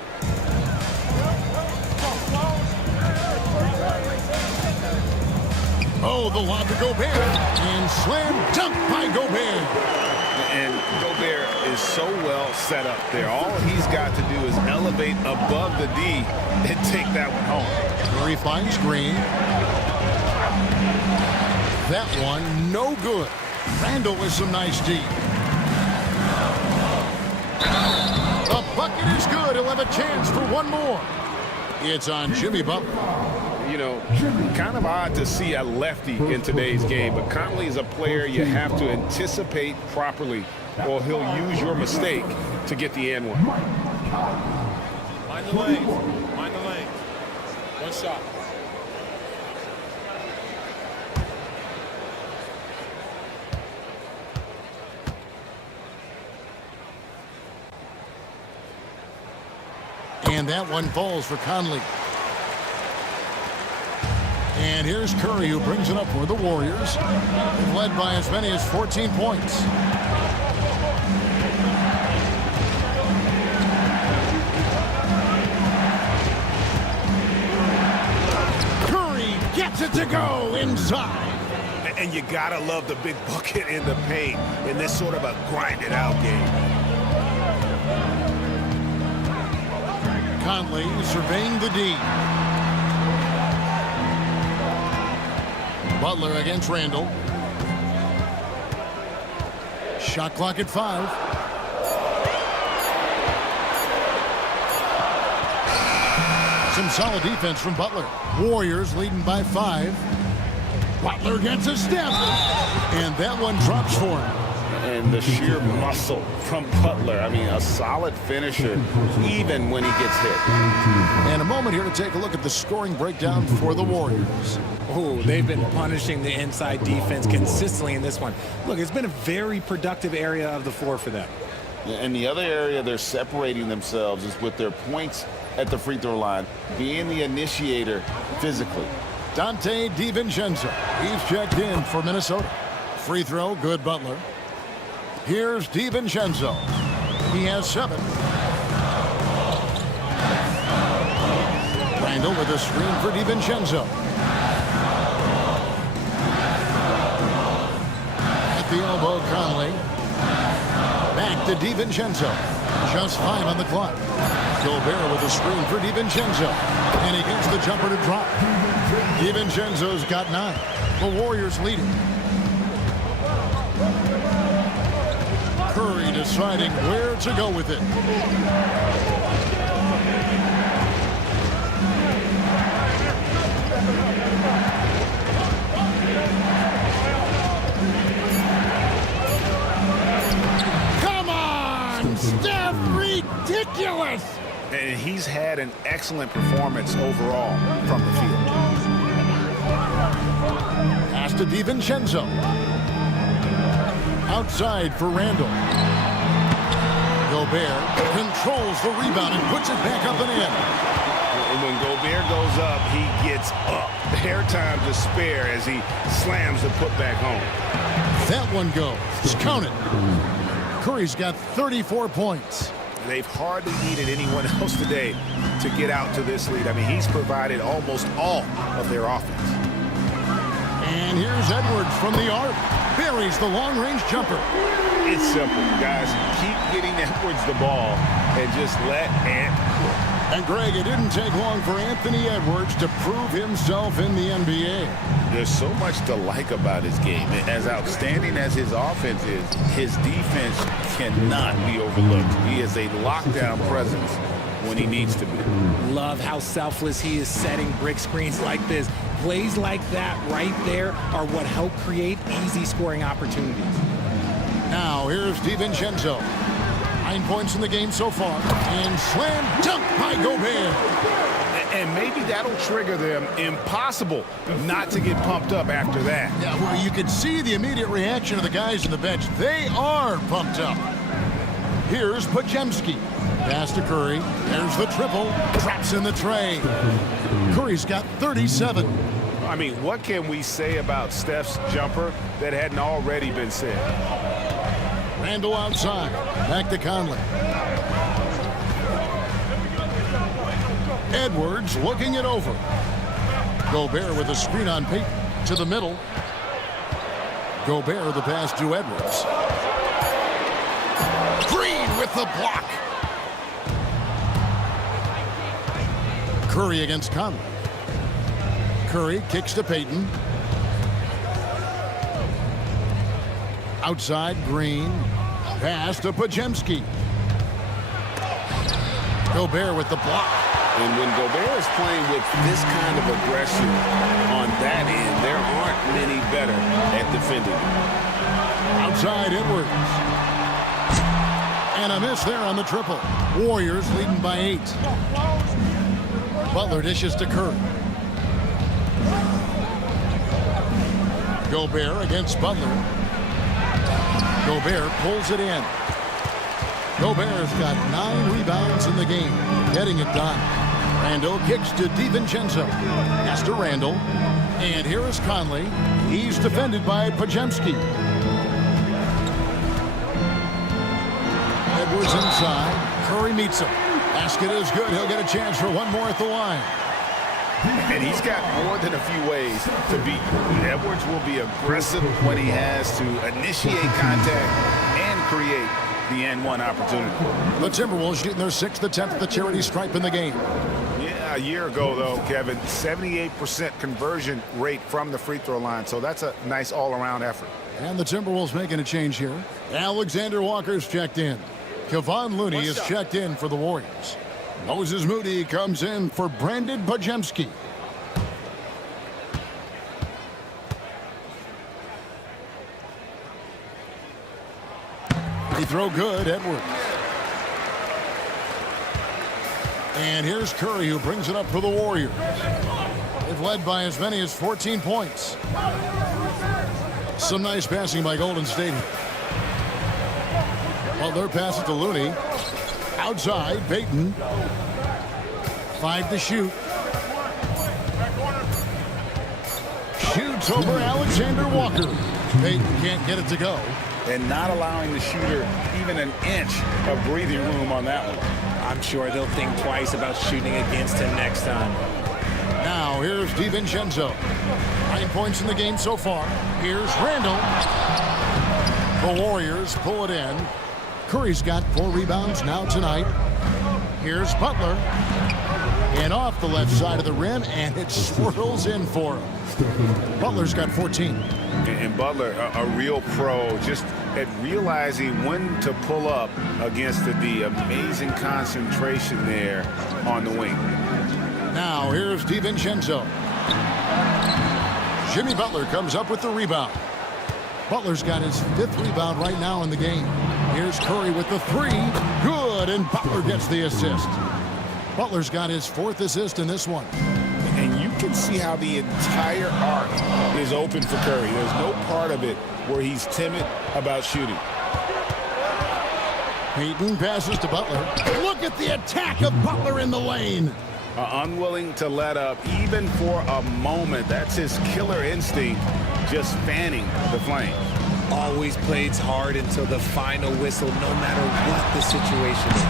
Oh, the lob to Gobert. And slam dunk by Gobert. And Gobert is so well set up there. All he's got to do is elevate above the D and take that one home. Curry finds Green. That one, no good. Randall with some nice D. The bucket is good. He'll have a chance for one more. It's on Jimmy Butler. You know, kind of odd to see a lefty in today's game, but Conley is a player you have to anticipate properly, or he'll use your mistake to get the and one. Mind the lane. Mind the lane. One shot. And that one falls for Conley. And here's Curry, who brings it up for the Warriors. They've led by as many as 14 points. Curry gets it to go inside. And you gotta love the big bucket in the paint in this sort of a grinded out game. Conley surveying the D. Butler against Randall. Shot clock at 5. Some solid defense from Butler. Warriors leading by 5. Butler gets a step. And that one drops for him. And the sheer muscle from Butler. I mean, a solid finisher, even when he gets hit. And a moment here to take a look at the scoring breakdown for the Warriors. Oh, they've been punishing the inside defense consistently in this one. Look, it's been a very productive area of the floor for them. And the other area they're separating themselves is with their points at the free throw line, being the initiator physically. Dante DiVincenzo. He's checked in for Minnesota. Free throw, good Butler. Here's DiVincenzo. He has 7. Randall with a screen for DiVincenzo. At the elbow, Conley. Back to DiVincenzo. Just 5 on the clock. Gobert with a screen for DiVincenzo. And he gets the jumper to drop. DiVincenzo's got 9. The Warriors leading. Curry deciding where to go with it. Come on, Steph, ridiculous! And he's had an excellent performance overall from the field. Pass to DiVincenzo. Outside for Randall. Gobert controls the rebound and puts it back up and in. And when Gobert goes up, he gets up. Hair time to spare as he slams the putback home. That one goes. Count it. Curry's got 34 points. They've hardly needed anyone else today to get out to this lead. I mean, he's provided almost all of their offense. And here's Edwards from the arc. Buries the long-range jumper. It's simple, guys. Keep getting Edwards the ball and just let Ant cook. And Greg, it didn't take long for Anthony Edwards to prove himself in the NBA. There's so much to like about his game. As outstanding as his offense is, his defense cannot be overlooked. He is a lockdown presence when he needs to be. Love how selfless he is setting brick screens like this. Plays like that right there are what help create easy scoring opportunities. Now here's DiVincenzo. 9 points in the game so far. And slam dunk by Gobert. And maybe that'll trigger them. Impossible not to get pumped up after that. Yeah, well, you can see the immediate reaction of the guys on the bench. They are pumped up. Here's Podziemski. Pass to Curry. There's the triple. Traps in the tray. Curry's got 37. I mean, what can we say about Steph's jumper that hadn't already been said? Randall outside. Back to Conley. Edwards looking it over. Gobert with a screen on Payton to the middle. Gobert the pass to Edwards. Green with the block. Curry against Conley. Curry kicks to Payton. Outside, Green. Pass to Podziemski. Gobert with the block. And when Gobert is playing with this kind of aggression on that end, there aren't many better at defending. Outside, Edwards. And a miss there on the triple. Warriors leading by 8. Butler dishes to Curry. Gobert against Butler. Gobert pulls it in. Gobert's got 9 rebounds in the game, getting it done. Randall kicks to DiVincenzo. Pass to Randall. And here is Conley. He's defended by Podziemski. Edwards inside. Curry meets him. Basket is good. He'll get a chance for one more at the line. And he's got more than a few ways to beat you. Edwards will be aggressive when he has to initiate contact and create the N1 opportunity. The Timberwolves shooting their 6th attempt at the charity stripe in the game. Yeah, a year ago, though, Kevin, 78% conversion rate from the free throw line. So that's a nice all-around effort. And the Timberwolves making a change here. Alexander Walker's checked in. Kevon Looney is checked in for the Warriors. Moses Moody comes in for Brandon Podziemski. Free throw good, Edwards. And here's Curry, who brings it up for the Warriors. They've led by as many as 14 points. Some nice passing by Golden State. Butler passes to Looney. Outside, Payton. 5 to shoot. Shoots over Alexander Walker. Payton can't get it to go. And not allowing the shooter even an inch of breathing room on that one. I'm sure they'll think twice about shooting against him next time. Now here's DiVincenzo. 9 points in the game so far. Here's Randall. The Warriors pull it in. Curry's got 4 rebounds now tonight. Here's Butler. And off the left side of the rim, and it swirls in for him. Butler's got 14. And Butler, a real pro, just at realizing when to pull up against the amazing concentration there on the wing. Now here's DiVincenzo. Jimmy Butler comes up with the rebound. Butler's got his 5th rebound right now in the game. Here's Curry with the 3. Good, and Butler gets the assist. Butler's got his 4th assist in this one. And you can see how the entire arc is open for Curry. There's no part of it where he's timid about shooting. Payton passes to Butler. Look at the attack of Butler in the lane. Unwilling to let up even for a moment. That's his killer instinct, just fanning the flames. Always plays hard until the final whistle, no matter what the situation is.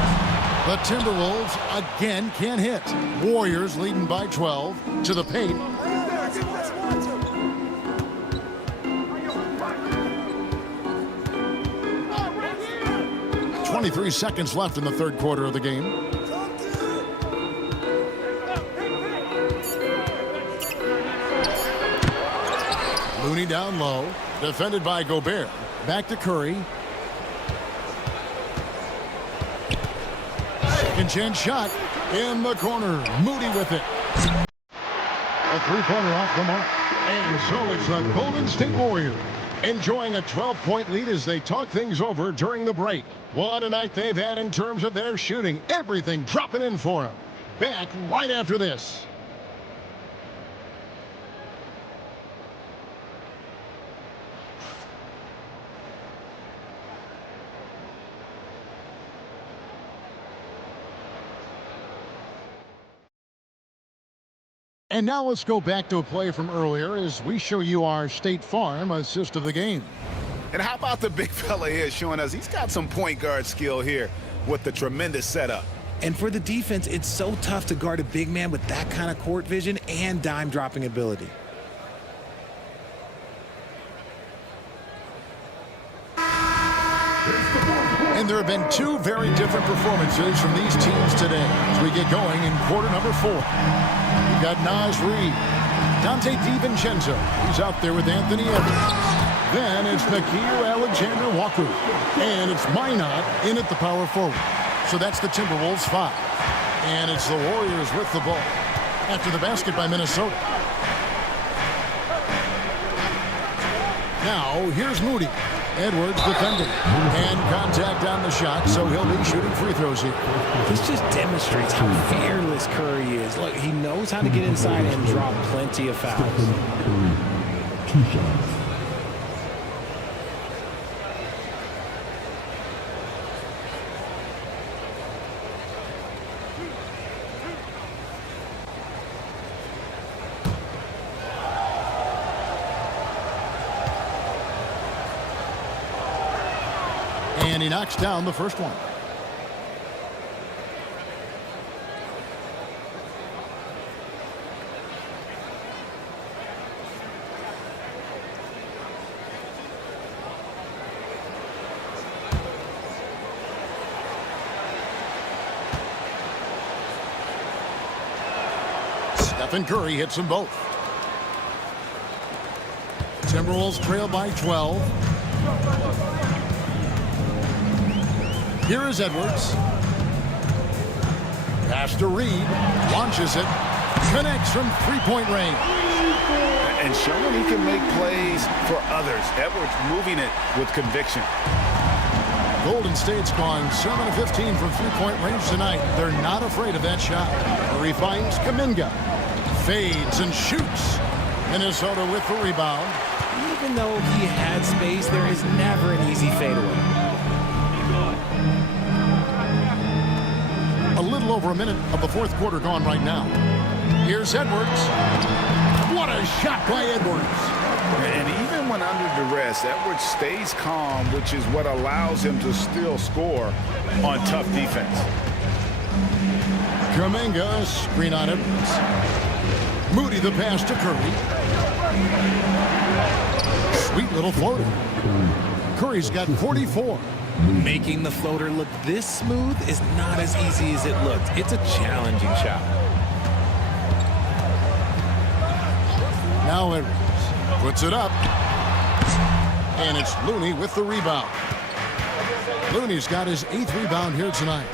The Timberwolves again can't hit. Warriors leading by 12 to the paint. .23 seconds left in the third quarter of the game. Looney down low, defended by Gobert. Back to Curry. Second chance shot in the corner. Moody with it. A three-pointer off the mark. And so it's the Golden State Warriors enjoying a 12-point lead as they talk things over during the break. What a night they've had in terms of their shooting. Everything dropping in for them. Back right after this. And now let's go back to a play from earlier as we show you our State Farm assist of the game. And how about the big fella here showing us he's got some point guard skill here with the tremendous setup. And for the defense, it's so tough to guard a big man with that kind of court vision and dime dropping ability. And there have been two very different performances from these teams today as we get going in quarter number 4. We've got Naz Reid, Dante DiVincenzo. He's out there with Anthony Edwards. Then it's Nakia Alexander-Walker. And it's Minot in at the power forward. So that's the Timberwolves 5. And it's the Warriors with the ball after the basket by Minnesota. Now here's Moody. Edwards defending. And contact on the shot, so he'll be shooting free throws here. This just demonstrates how fearless Curry is. Look, he knows how to get inside and draw plenty of fouls. Curry, 2 shots. And he knocks down the first one. Stephen Curry hits them both. Timberwolves trail by 12. Here is Edwards. Pass to Reed. Launches it. Connects from three-point range. And showing he can make plays for others. Edwards moving it with conviction. Golden State's gone 7 of 15 from three-point range tonight. They're not afraid of that shot. Curry finds Kuminga. Fades and shoots. Minnesota with the rebound. Even though he had space, there is never an easy fadeaway. A little over a minute of the fourth quarter gone right now. Here's Edwards. What a shot by Edwards. And even when under duress, Edwards stays calm, which is what allows him to still score on tough defense. Kuminga, screen on Edwards. Moody the pass to Curry. Sweet little floater. Curry's got 44. Making the floater look this smooth is not as easy as it looks. It's a challenging shot. Now Edwards puts it up. And it's Looney with the rebound. Looney's got his 8th rebound here tonight.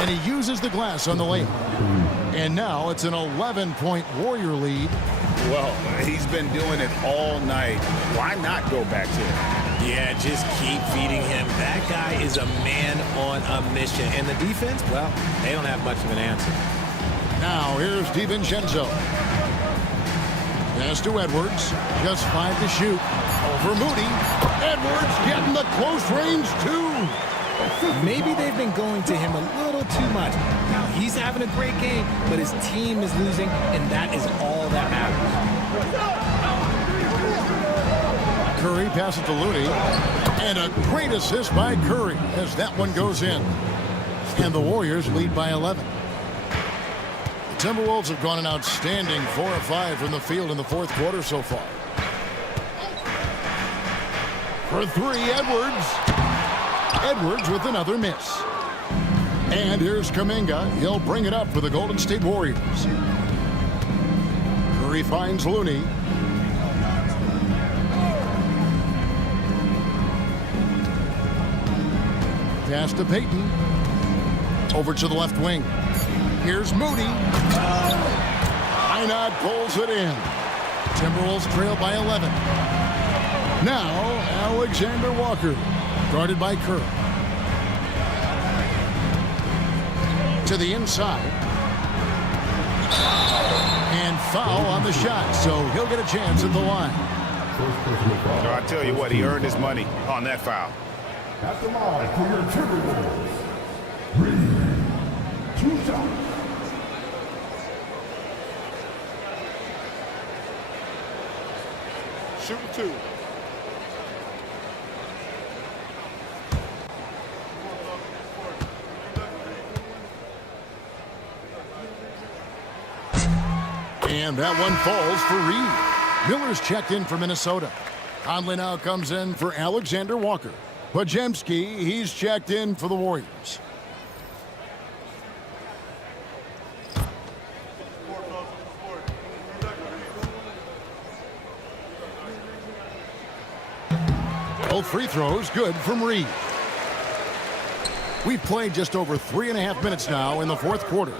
And he uses the glass on the lane. And now it's an 11-point Warrior lead. Well, he's been doing it all night. Why not go back to it? Yeah, just keep feeding him. That guy is a man on a mission. And the defense, well, they don't have much of an answer. Now here's DiVincenzo. Pass to Edwards. Just 5 to shoot. Over Moody. Edwards getting the close range two. Maybe they've been going to him a little too much. Now he's having a great game, but his team is losing, and that is all that matters. Curry passes to Looney. And a great assist by Curry as that one goes in. And the Warriors lead by 11. The Timberwolves have gone an outstanding 4 of 5 from the field in the fourth quarter so far. For 3, Edwards. Edwards with another miss. And here's Kuminga. He'll bring it up for the Golden State Warriors. Curry finds Looney. Pass to Payton. Over to the left wing. Here's Moody. Einad pulls it in. Timberwolves trail by 11. Now, Alexander Walker, guarded by Kerr. To the inside. And foul on the shot, so he'll get a chance at the line. No, I tell you what, he earned his money on that foul. At the line for your Timberwolves. 2 shots. Shooting 2. And that one falls for Reed. Miller's checked in for Minnesota. Conley now comes in for Alexander Walker. Podziemski, he's checked in for the Warriors. Both free throws good from Reed. We've played just over 3.5 minutes now in the fourth quarter.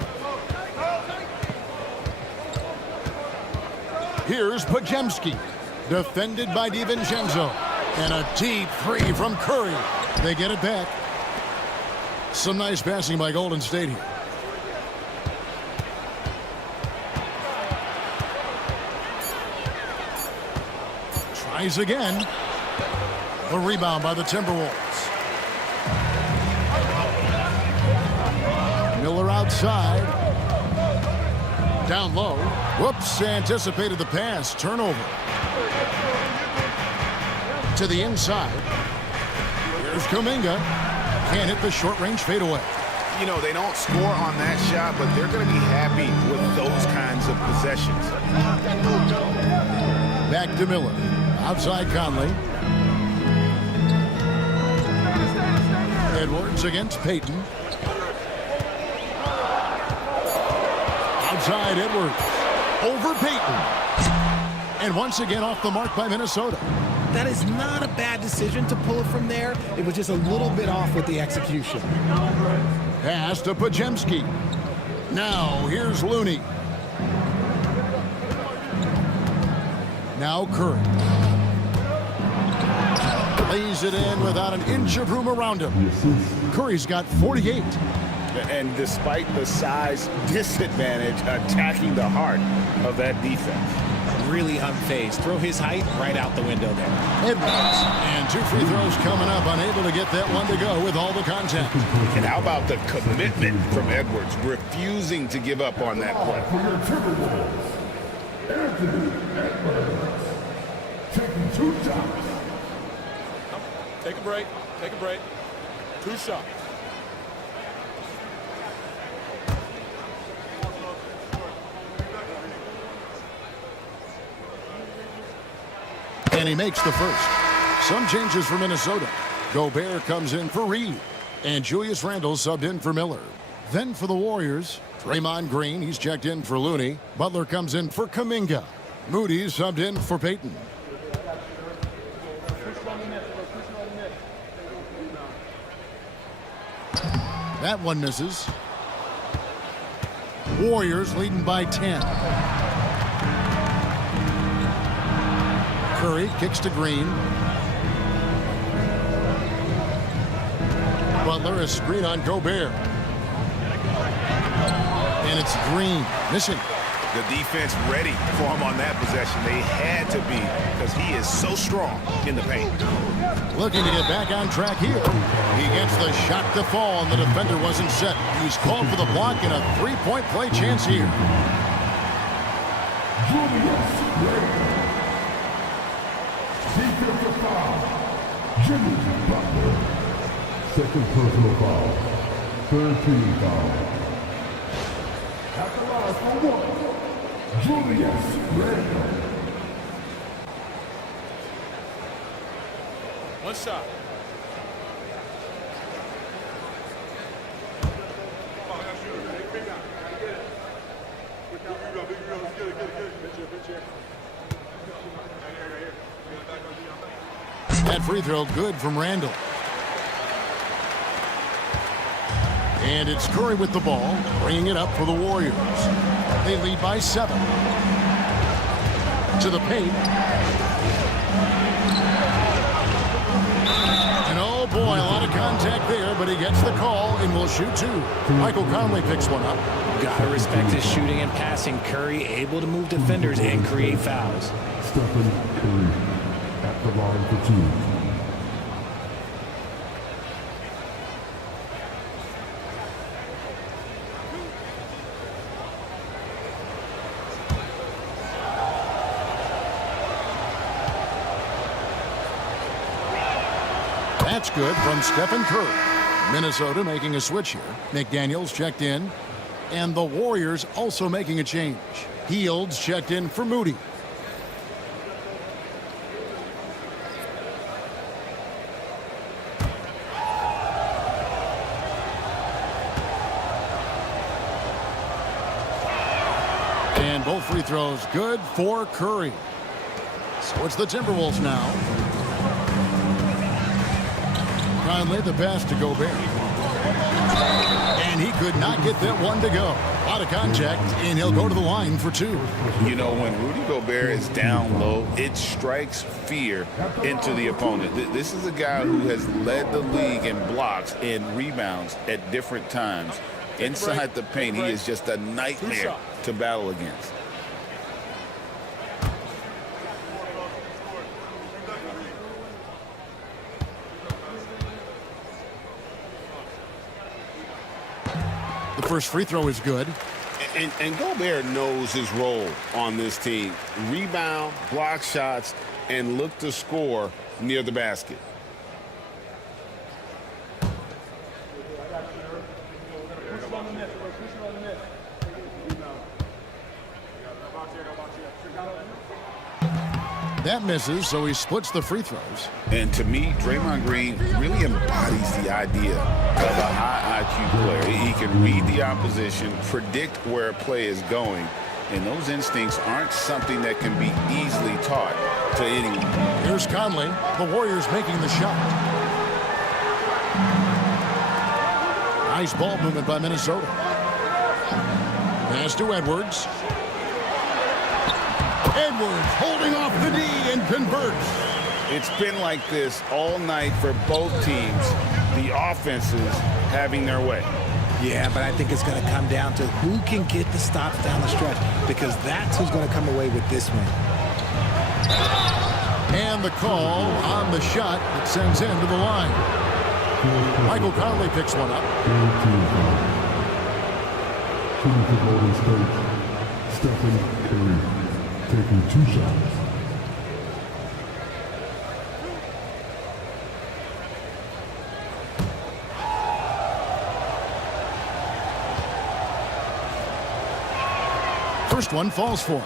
Here's Podziemski, defended by DiVincenzo. And a deep three from Curry. They get it back. Some nice passing by Golden State here. Tries again. The rebound by the Timberwolves. Miller outside. Down low. Whoops, anticipated the pass. Turnover. To the inside. Here's Kuminga. Can't hit the short-range fadeaway. You know, they don't score on that shot, but they're going to be happy with those kinds of possessions. Back to Miller. Outside Conley. Edwards against Payton. Outside Edwards. Over Payton. And once again off the mark by Minnesota. That is not a bad decision to pull it from there. It was just a little bit off with the execution. Pass to Podziemski. Now here's Looney. Now Curry. Lays it in without an inch of room around him. Curry's got 48. And despite the size disadvantage, attacking the heart of that defense. Really unfazed. Throw his height right out the window there. Edwards. And 2 free throws coming up. Unable to get that one to go with all the contact. And how about the commitment from Edwards, refusing to give up on that play. Taking 2 shots. Take a break. Take a break. 2 shots. And he makes the first. Some changes for Minnesota. Gobert comes in for Reed. And Julius Randle subbed in for Miller. Then for the Warriors, Draymond Green, he's checked in for Looney. Butler comes in for Kuminga. Moody subbed in for Payton. That one misses. Warriors leading by 10. Curry kicks to Green. Butler, a screen on Gobert. And And it's Green missing. The defense ready for him on that possession. They had to be because he is so strong in the paint. Looking to get back on track here. He gets the shot to fall, and the defender wasn't set. He's called for the block and a three-point play chance here. Defensive foul. Jimmy Butler. Second personal foul. Third team foul. At the line for one. Julius Randle. One shot. That free throw good from Randle. And it's Curry with the ball, bringing it up for the Warriors. They lead by 7. To the paint. And oh boy, a lot of contact there, but he gets the call and will shoot 2. Michael Conley picks one up. Gotta respect his shooting and passing. Curry able to move defenders and create fouls. Stephen Curry at the line for 2. That's good from Stephen Curry. Minnesota making a switch here. McDaniels checked in. And the Warriors also making a change. Fields checked in for Moody. And both free throws good for Curry. So it's the Timberwolves now. Conley the pass to Gobert. And he could not get that one to go. A lot of contact, and he'll go to the line for 2. You know, when Rudy Gobert is down low, it strikes fear into the opponent. This is a guy who has led the league in blocks and rebounds at different times. Inside the paint, he is just a nightmare to battle against. The first free throw is good. And Gobert knows his role on this team. Rebound, block shots, and look to score near the basket. That misses, so he splits the free throws. And to me, Draymond Green really embodies the idea of a high IQ player. He can read the opposition, predict where a play is going, and those instincts aren't something that can be easily taught to anyone. Here's Conley, the Warriors making the shot. Nice ball movement by Minnesota. Pass to Edwards. Edwards holding off the D and converts. It's been like this all night for both teams. The offenses having their way. Yeah, but I think it's going to come down to who can get the stops down the stretch, because that's who's going to come away with this one. And the call on the shot that sends him to the line. Michael Conley picks one up. Shooting for Golden State. Stephen Curry taking 2 shots. First one falls for him.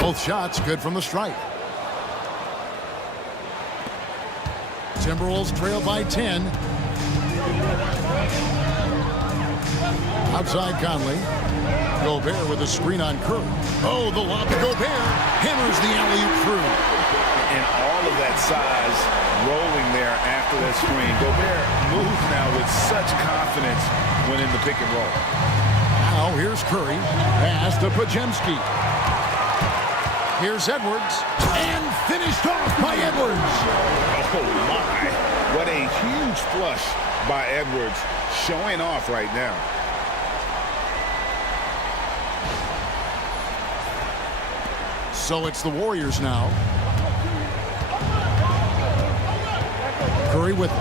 Both shots good from the stripe. Timberwolves trail by 10. Outside Conley. Gobert with a screen on Curry. Oh, the lob to Gobert. Hammers the alley-oop through. and all of that size rolling there after that screen. Gobert moves now with such confidence when in the pick and roll. Now here's Curry. Pass to Pajemski. Here's Edwards. And finished off by Edwards. Oh, my. What a huge flush by Edwards, showing off right now. So it's the Warriors now. Curry with it.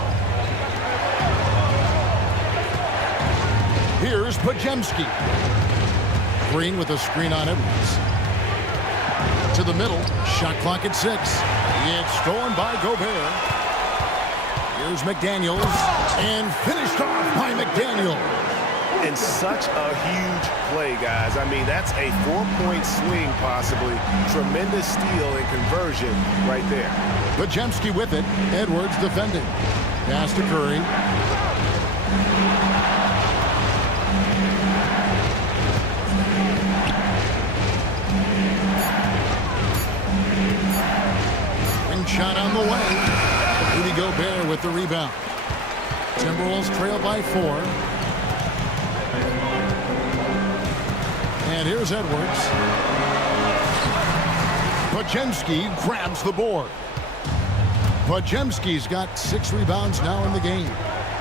Here's Pajemski. Green with a screen on Edwards. To the middle. Shot clock at 6. It's stolen by Gobert. Here's McDaniels. And finished off by McDaniels. And such a huge play, guys. I mean, that's a 4-point swing, possibly. Tremendous steal and conversion right there. Pajemski with it. Edwards defending. Pass to Curry. Ring shot on the way. Rudy Gobert with the rebound. Timberwolves trail by 4. And here's Edwards. Pajemski grabs the board. Pajemski's got 6 rebounds now in the game.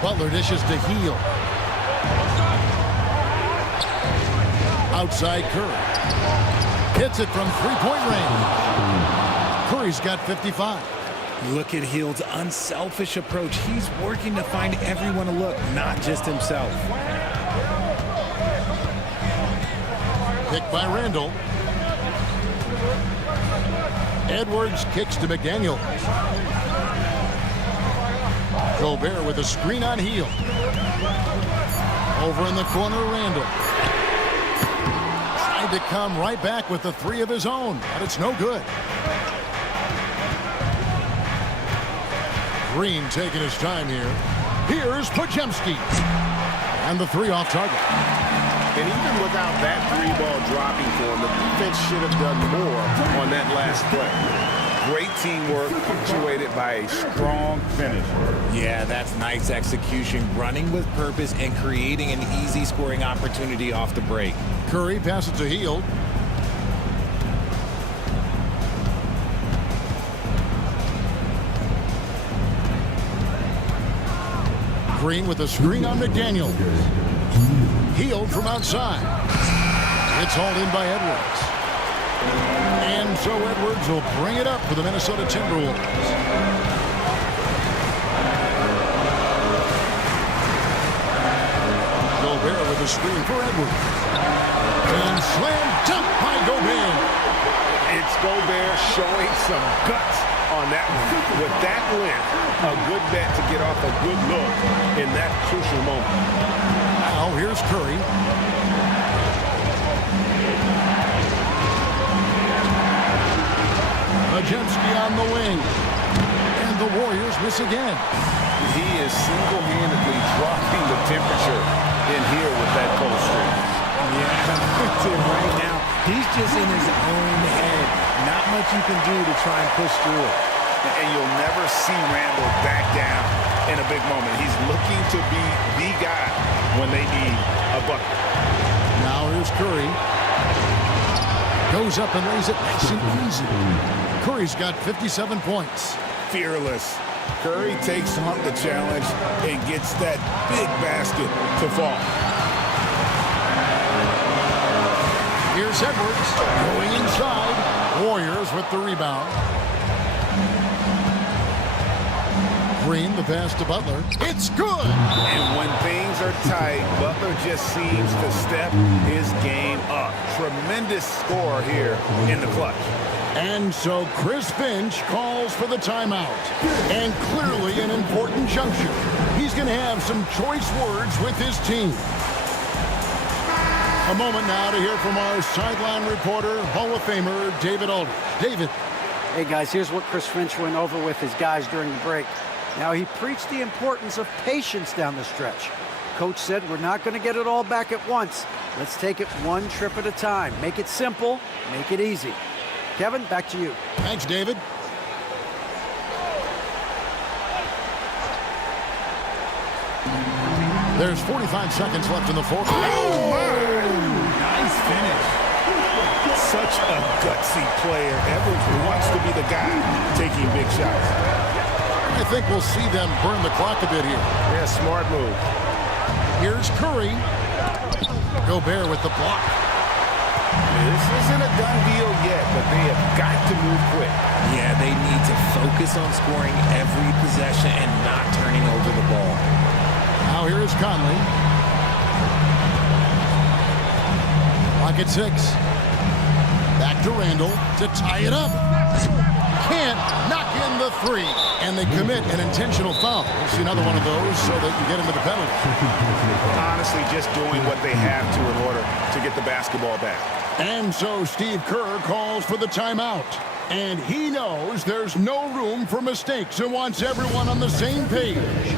Butler dishes to Hield. Outside Curry. Hits it from 3-point range. Curry's got 55. Look at Hield's unselfish approach. He's working to find everyone a look, not just himself. Picked by Randall. Edwards kicks to McDaniel. Gobert with a screen on Hield. Over in the corner, Randall. Tried to come right back with the 3 of his own, but it's no good. Green taking his time here. Here's Pajemski. And the 3 off target. And even without that 3-ball dropping for him, the defense should have done more on that last play. Great teamwork punctuated by a strong finish. Yeah, that's nice execution, running with purpose and creating an easy scoring opportunity off the break. Curry passes to Hield. Green with a screen on McDaniel. Hield from outside. It's hauled in by Edwards. And so Edwards will bring it up for the Minnesota Timberwolves. Gobert with a screen for Edwards. And slam dunk by Gobert. It's Gobert showing some guts on that one. With that length, a good bet to get off a good look in that crucial moment. Now here's Curry. Pajemski on the wing. And the Warriors miss again. He is single-handedly dropping the temperature in here with that cold streak. Yeah, right now, he's just in his own head. Not much you can do to try and push through it. And you'll never see Randall back down in a big moment. He's looking to be the guy when they need a bucket. Now here's Curry. Goes up and lays it nice and easy. Curry's got 57 points. Fearless. Curry takes on the challenge and gets that big basket to fall. Here's Edwards going inside. Warriors with the rebound. Green, the pass to Butler. It's good. And when things are tight, Butler just seems to step his game up. Tremendous score here in the clutch. And so Chris Finch calls for the timeout. And clearly an important juncture. He's going to have some choice words with his team. A moment now to hear from our sideline reporter, Hall of Famer David Aldridge. David. Hey, guys, here's what Chris Finch went over with his guys during the break. Now, he preached the importance of patience down the stretch. Coach said, we're not going to get it all back at once. Let's take it one trip at a time. Make it simple, make it easy. Kevin, back to you. Thanks, David. There's 45 seconds left in the fourth. Nice finish. Such a gutsy player. Edwards wants to be the guy taking big shots. I think we'll see them burn the clock a bit here. Yeah, smart move. Here's Curry. Gobert with the block. This isn't a done deal yet, but they have got to move quick. Yeah, they need to focus on scoring every possession and not turning over the ball. Now here is Conley. Clock at 6. Back to Randall to tie it up. Can't knock in the 3. And they commit an intentional foul. We'll see another one of those so that you get into the penalty. Honestly, just doing what they have to in order to get the basketball back. And so Steve Kerr calls for the timeout. And he knows there's no room for mistakes and wants everyone on the same page.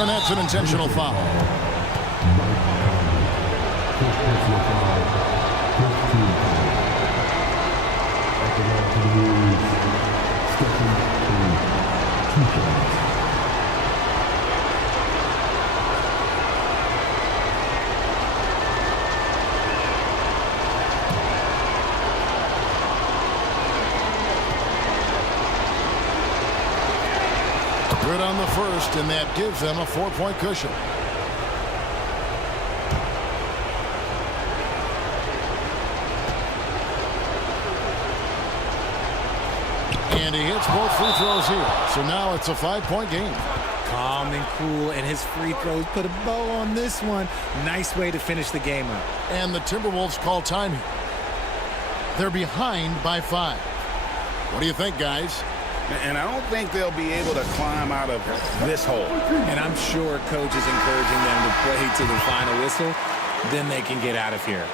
And that's an intentional foul. Good on the first, and that gives them a 4-point cushion. And he hits both free throws here. So now it's a 5-point game. Calm and cool, and his free throws put a bow on this one. Nice way to finish the game up. And the Timberwolves call time here. They're behind by 5. What do you think, guys? And I don't think they'll be able to climb out of this hole. And I'm sure coach is encouraging them to play to the final whistle. Then they can get out of here.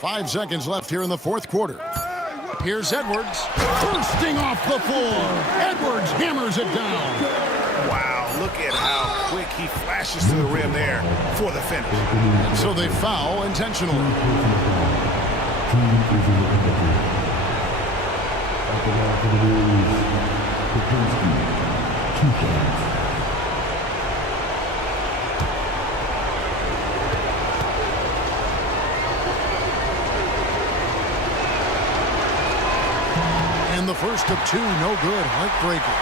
Five seconds left here in the fourth quarter. Here's Edwards. Bursting off the floor. Edwards hammers it down. Wow, look at how quick he flashes to the rim there for the finish. And so they foul intentionally. And the first of 2, no good. Heartbreaker.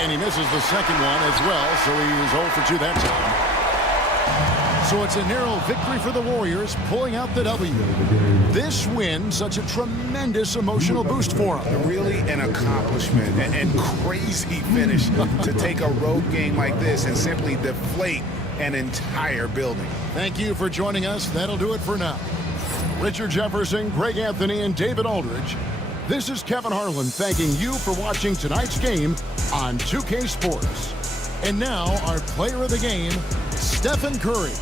And he misses the second one as well, so he is 0 for 2 that time. So it's a narrow victory for the Warriors, pulling out the W. This win, such a tremendous emotional boost for them. Really an accomplishment and crazy finish to take a road game like this and simply deflate an entire building. Thank you for joining us. That'll do it for now. Richard Jefferson, Greg Anthony, and David Aldridge. This is Kevin Harlan thanking you for watching tonight's game on 2K Sports. And now our player of the game, Stephen Curry.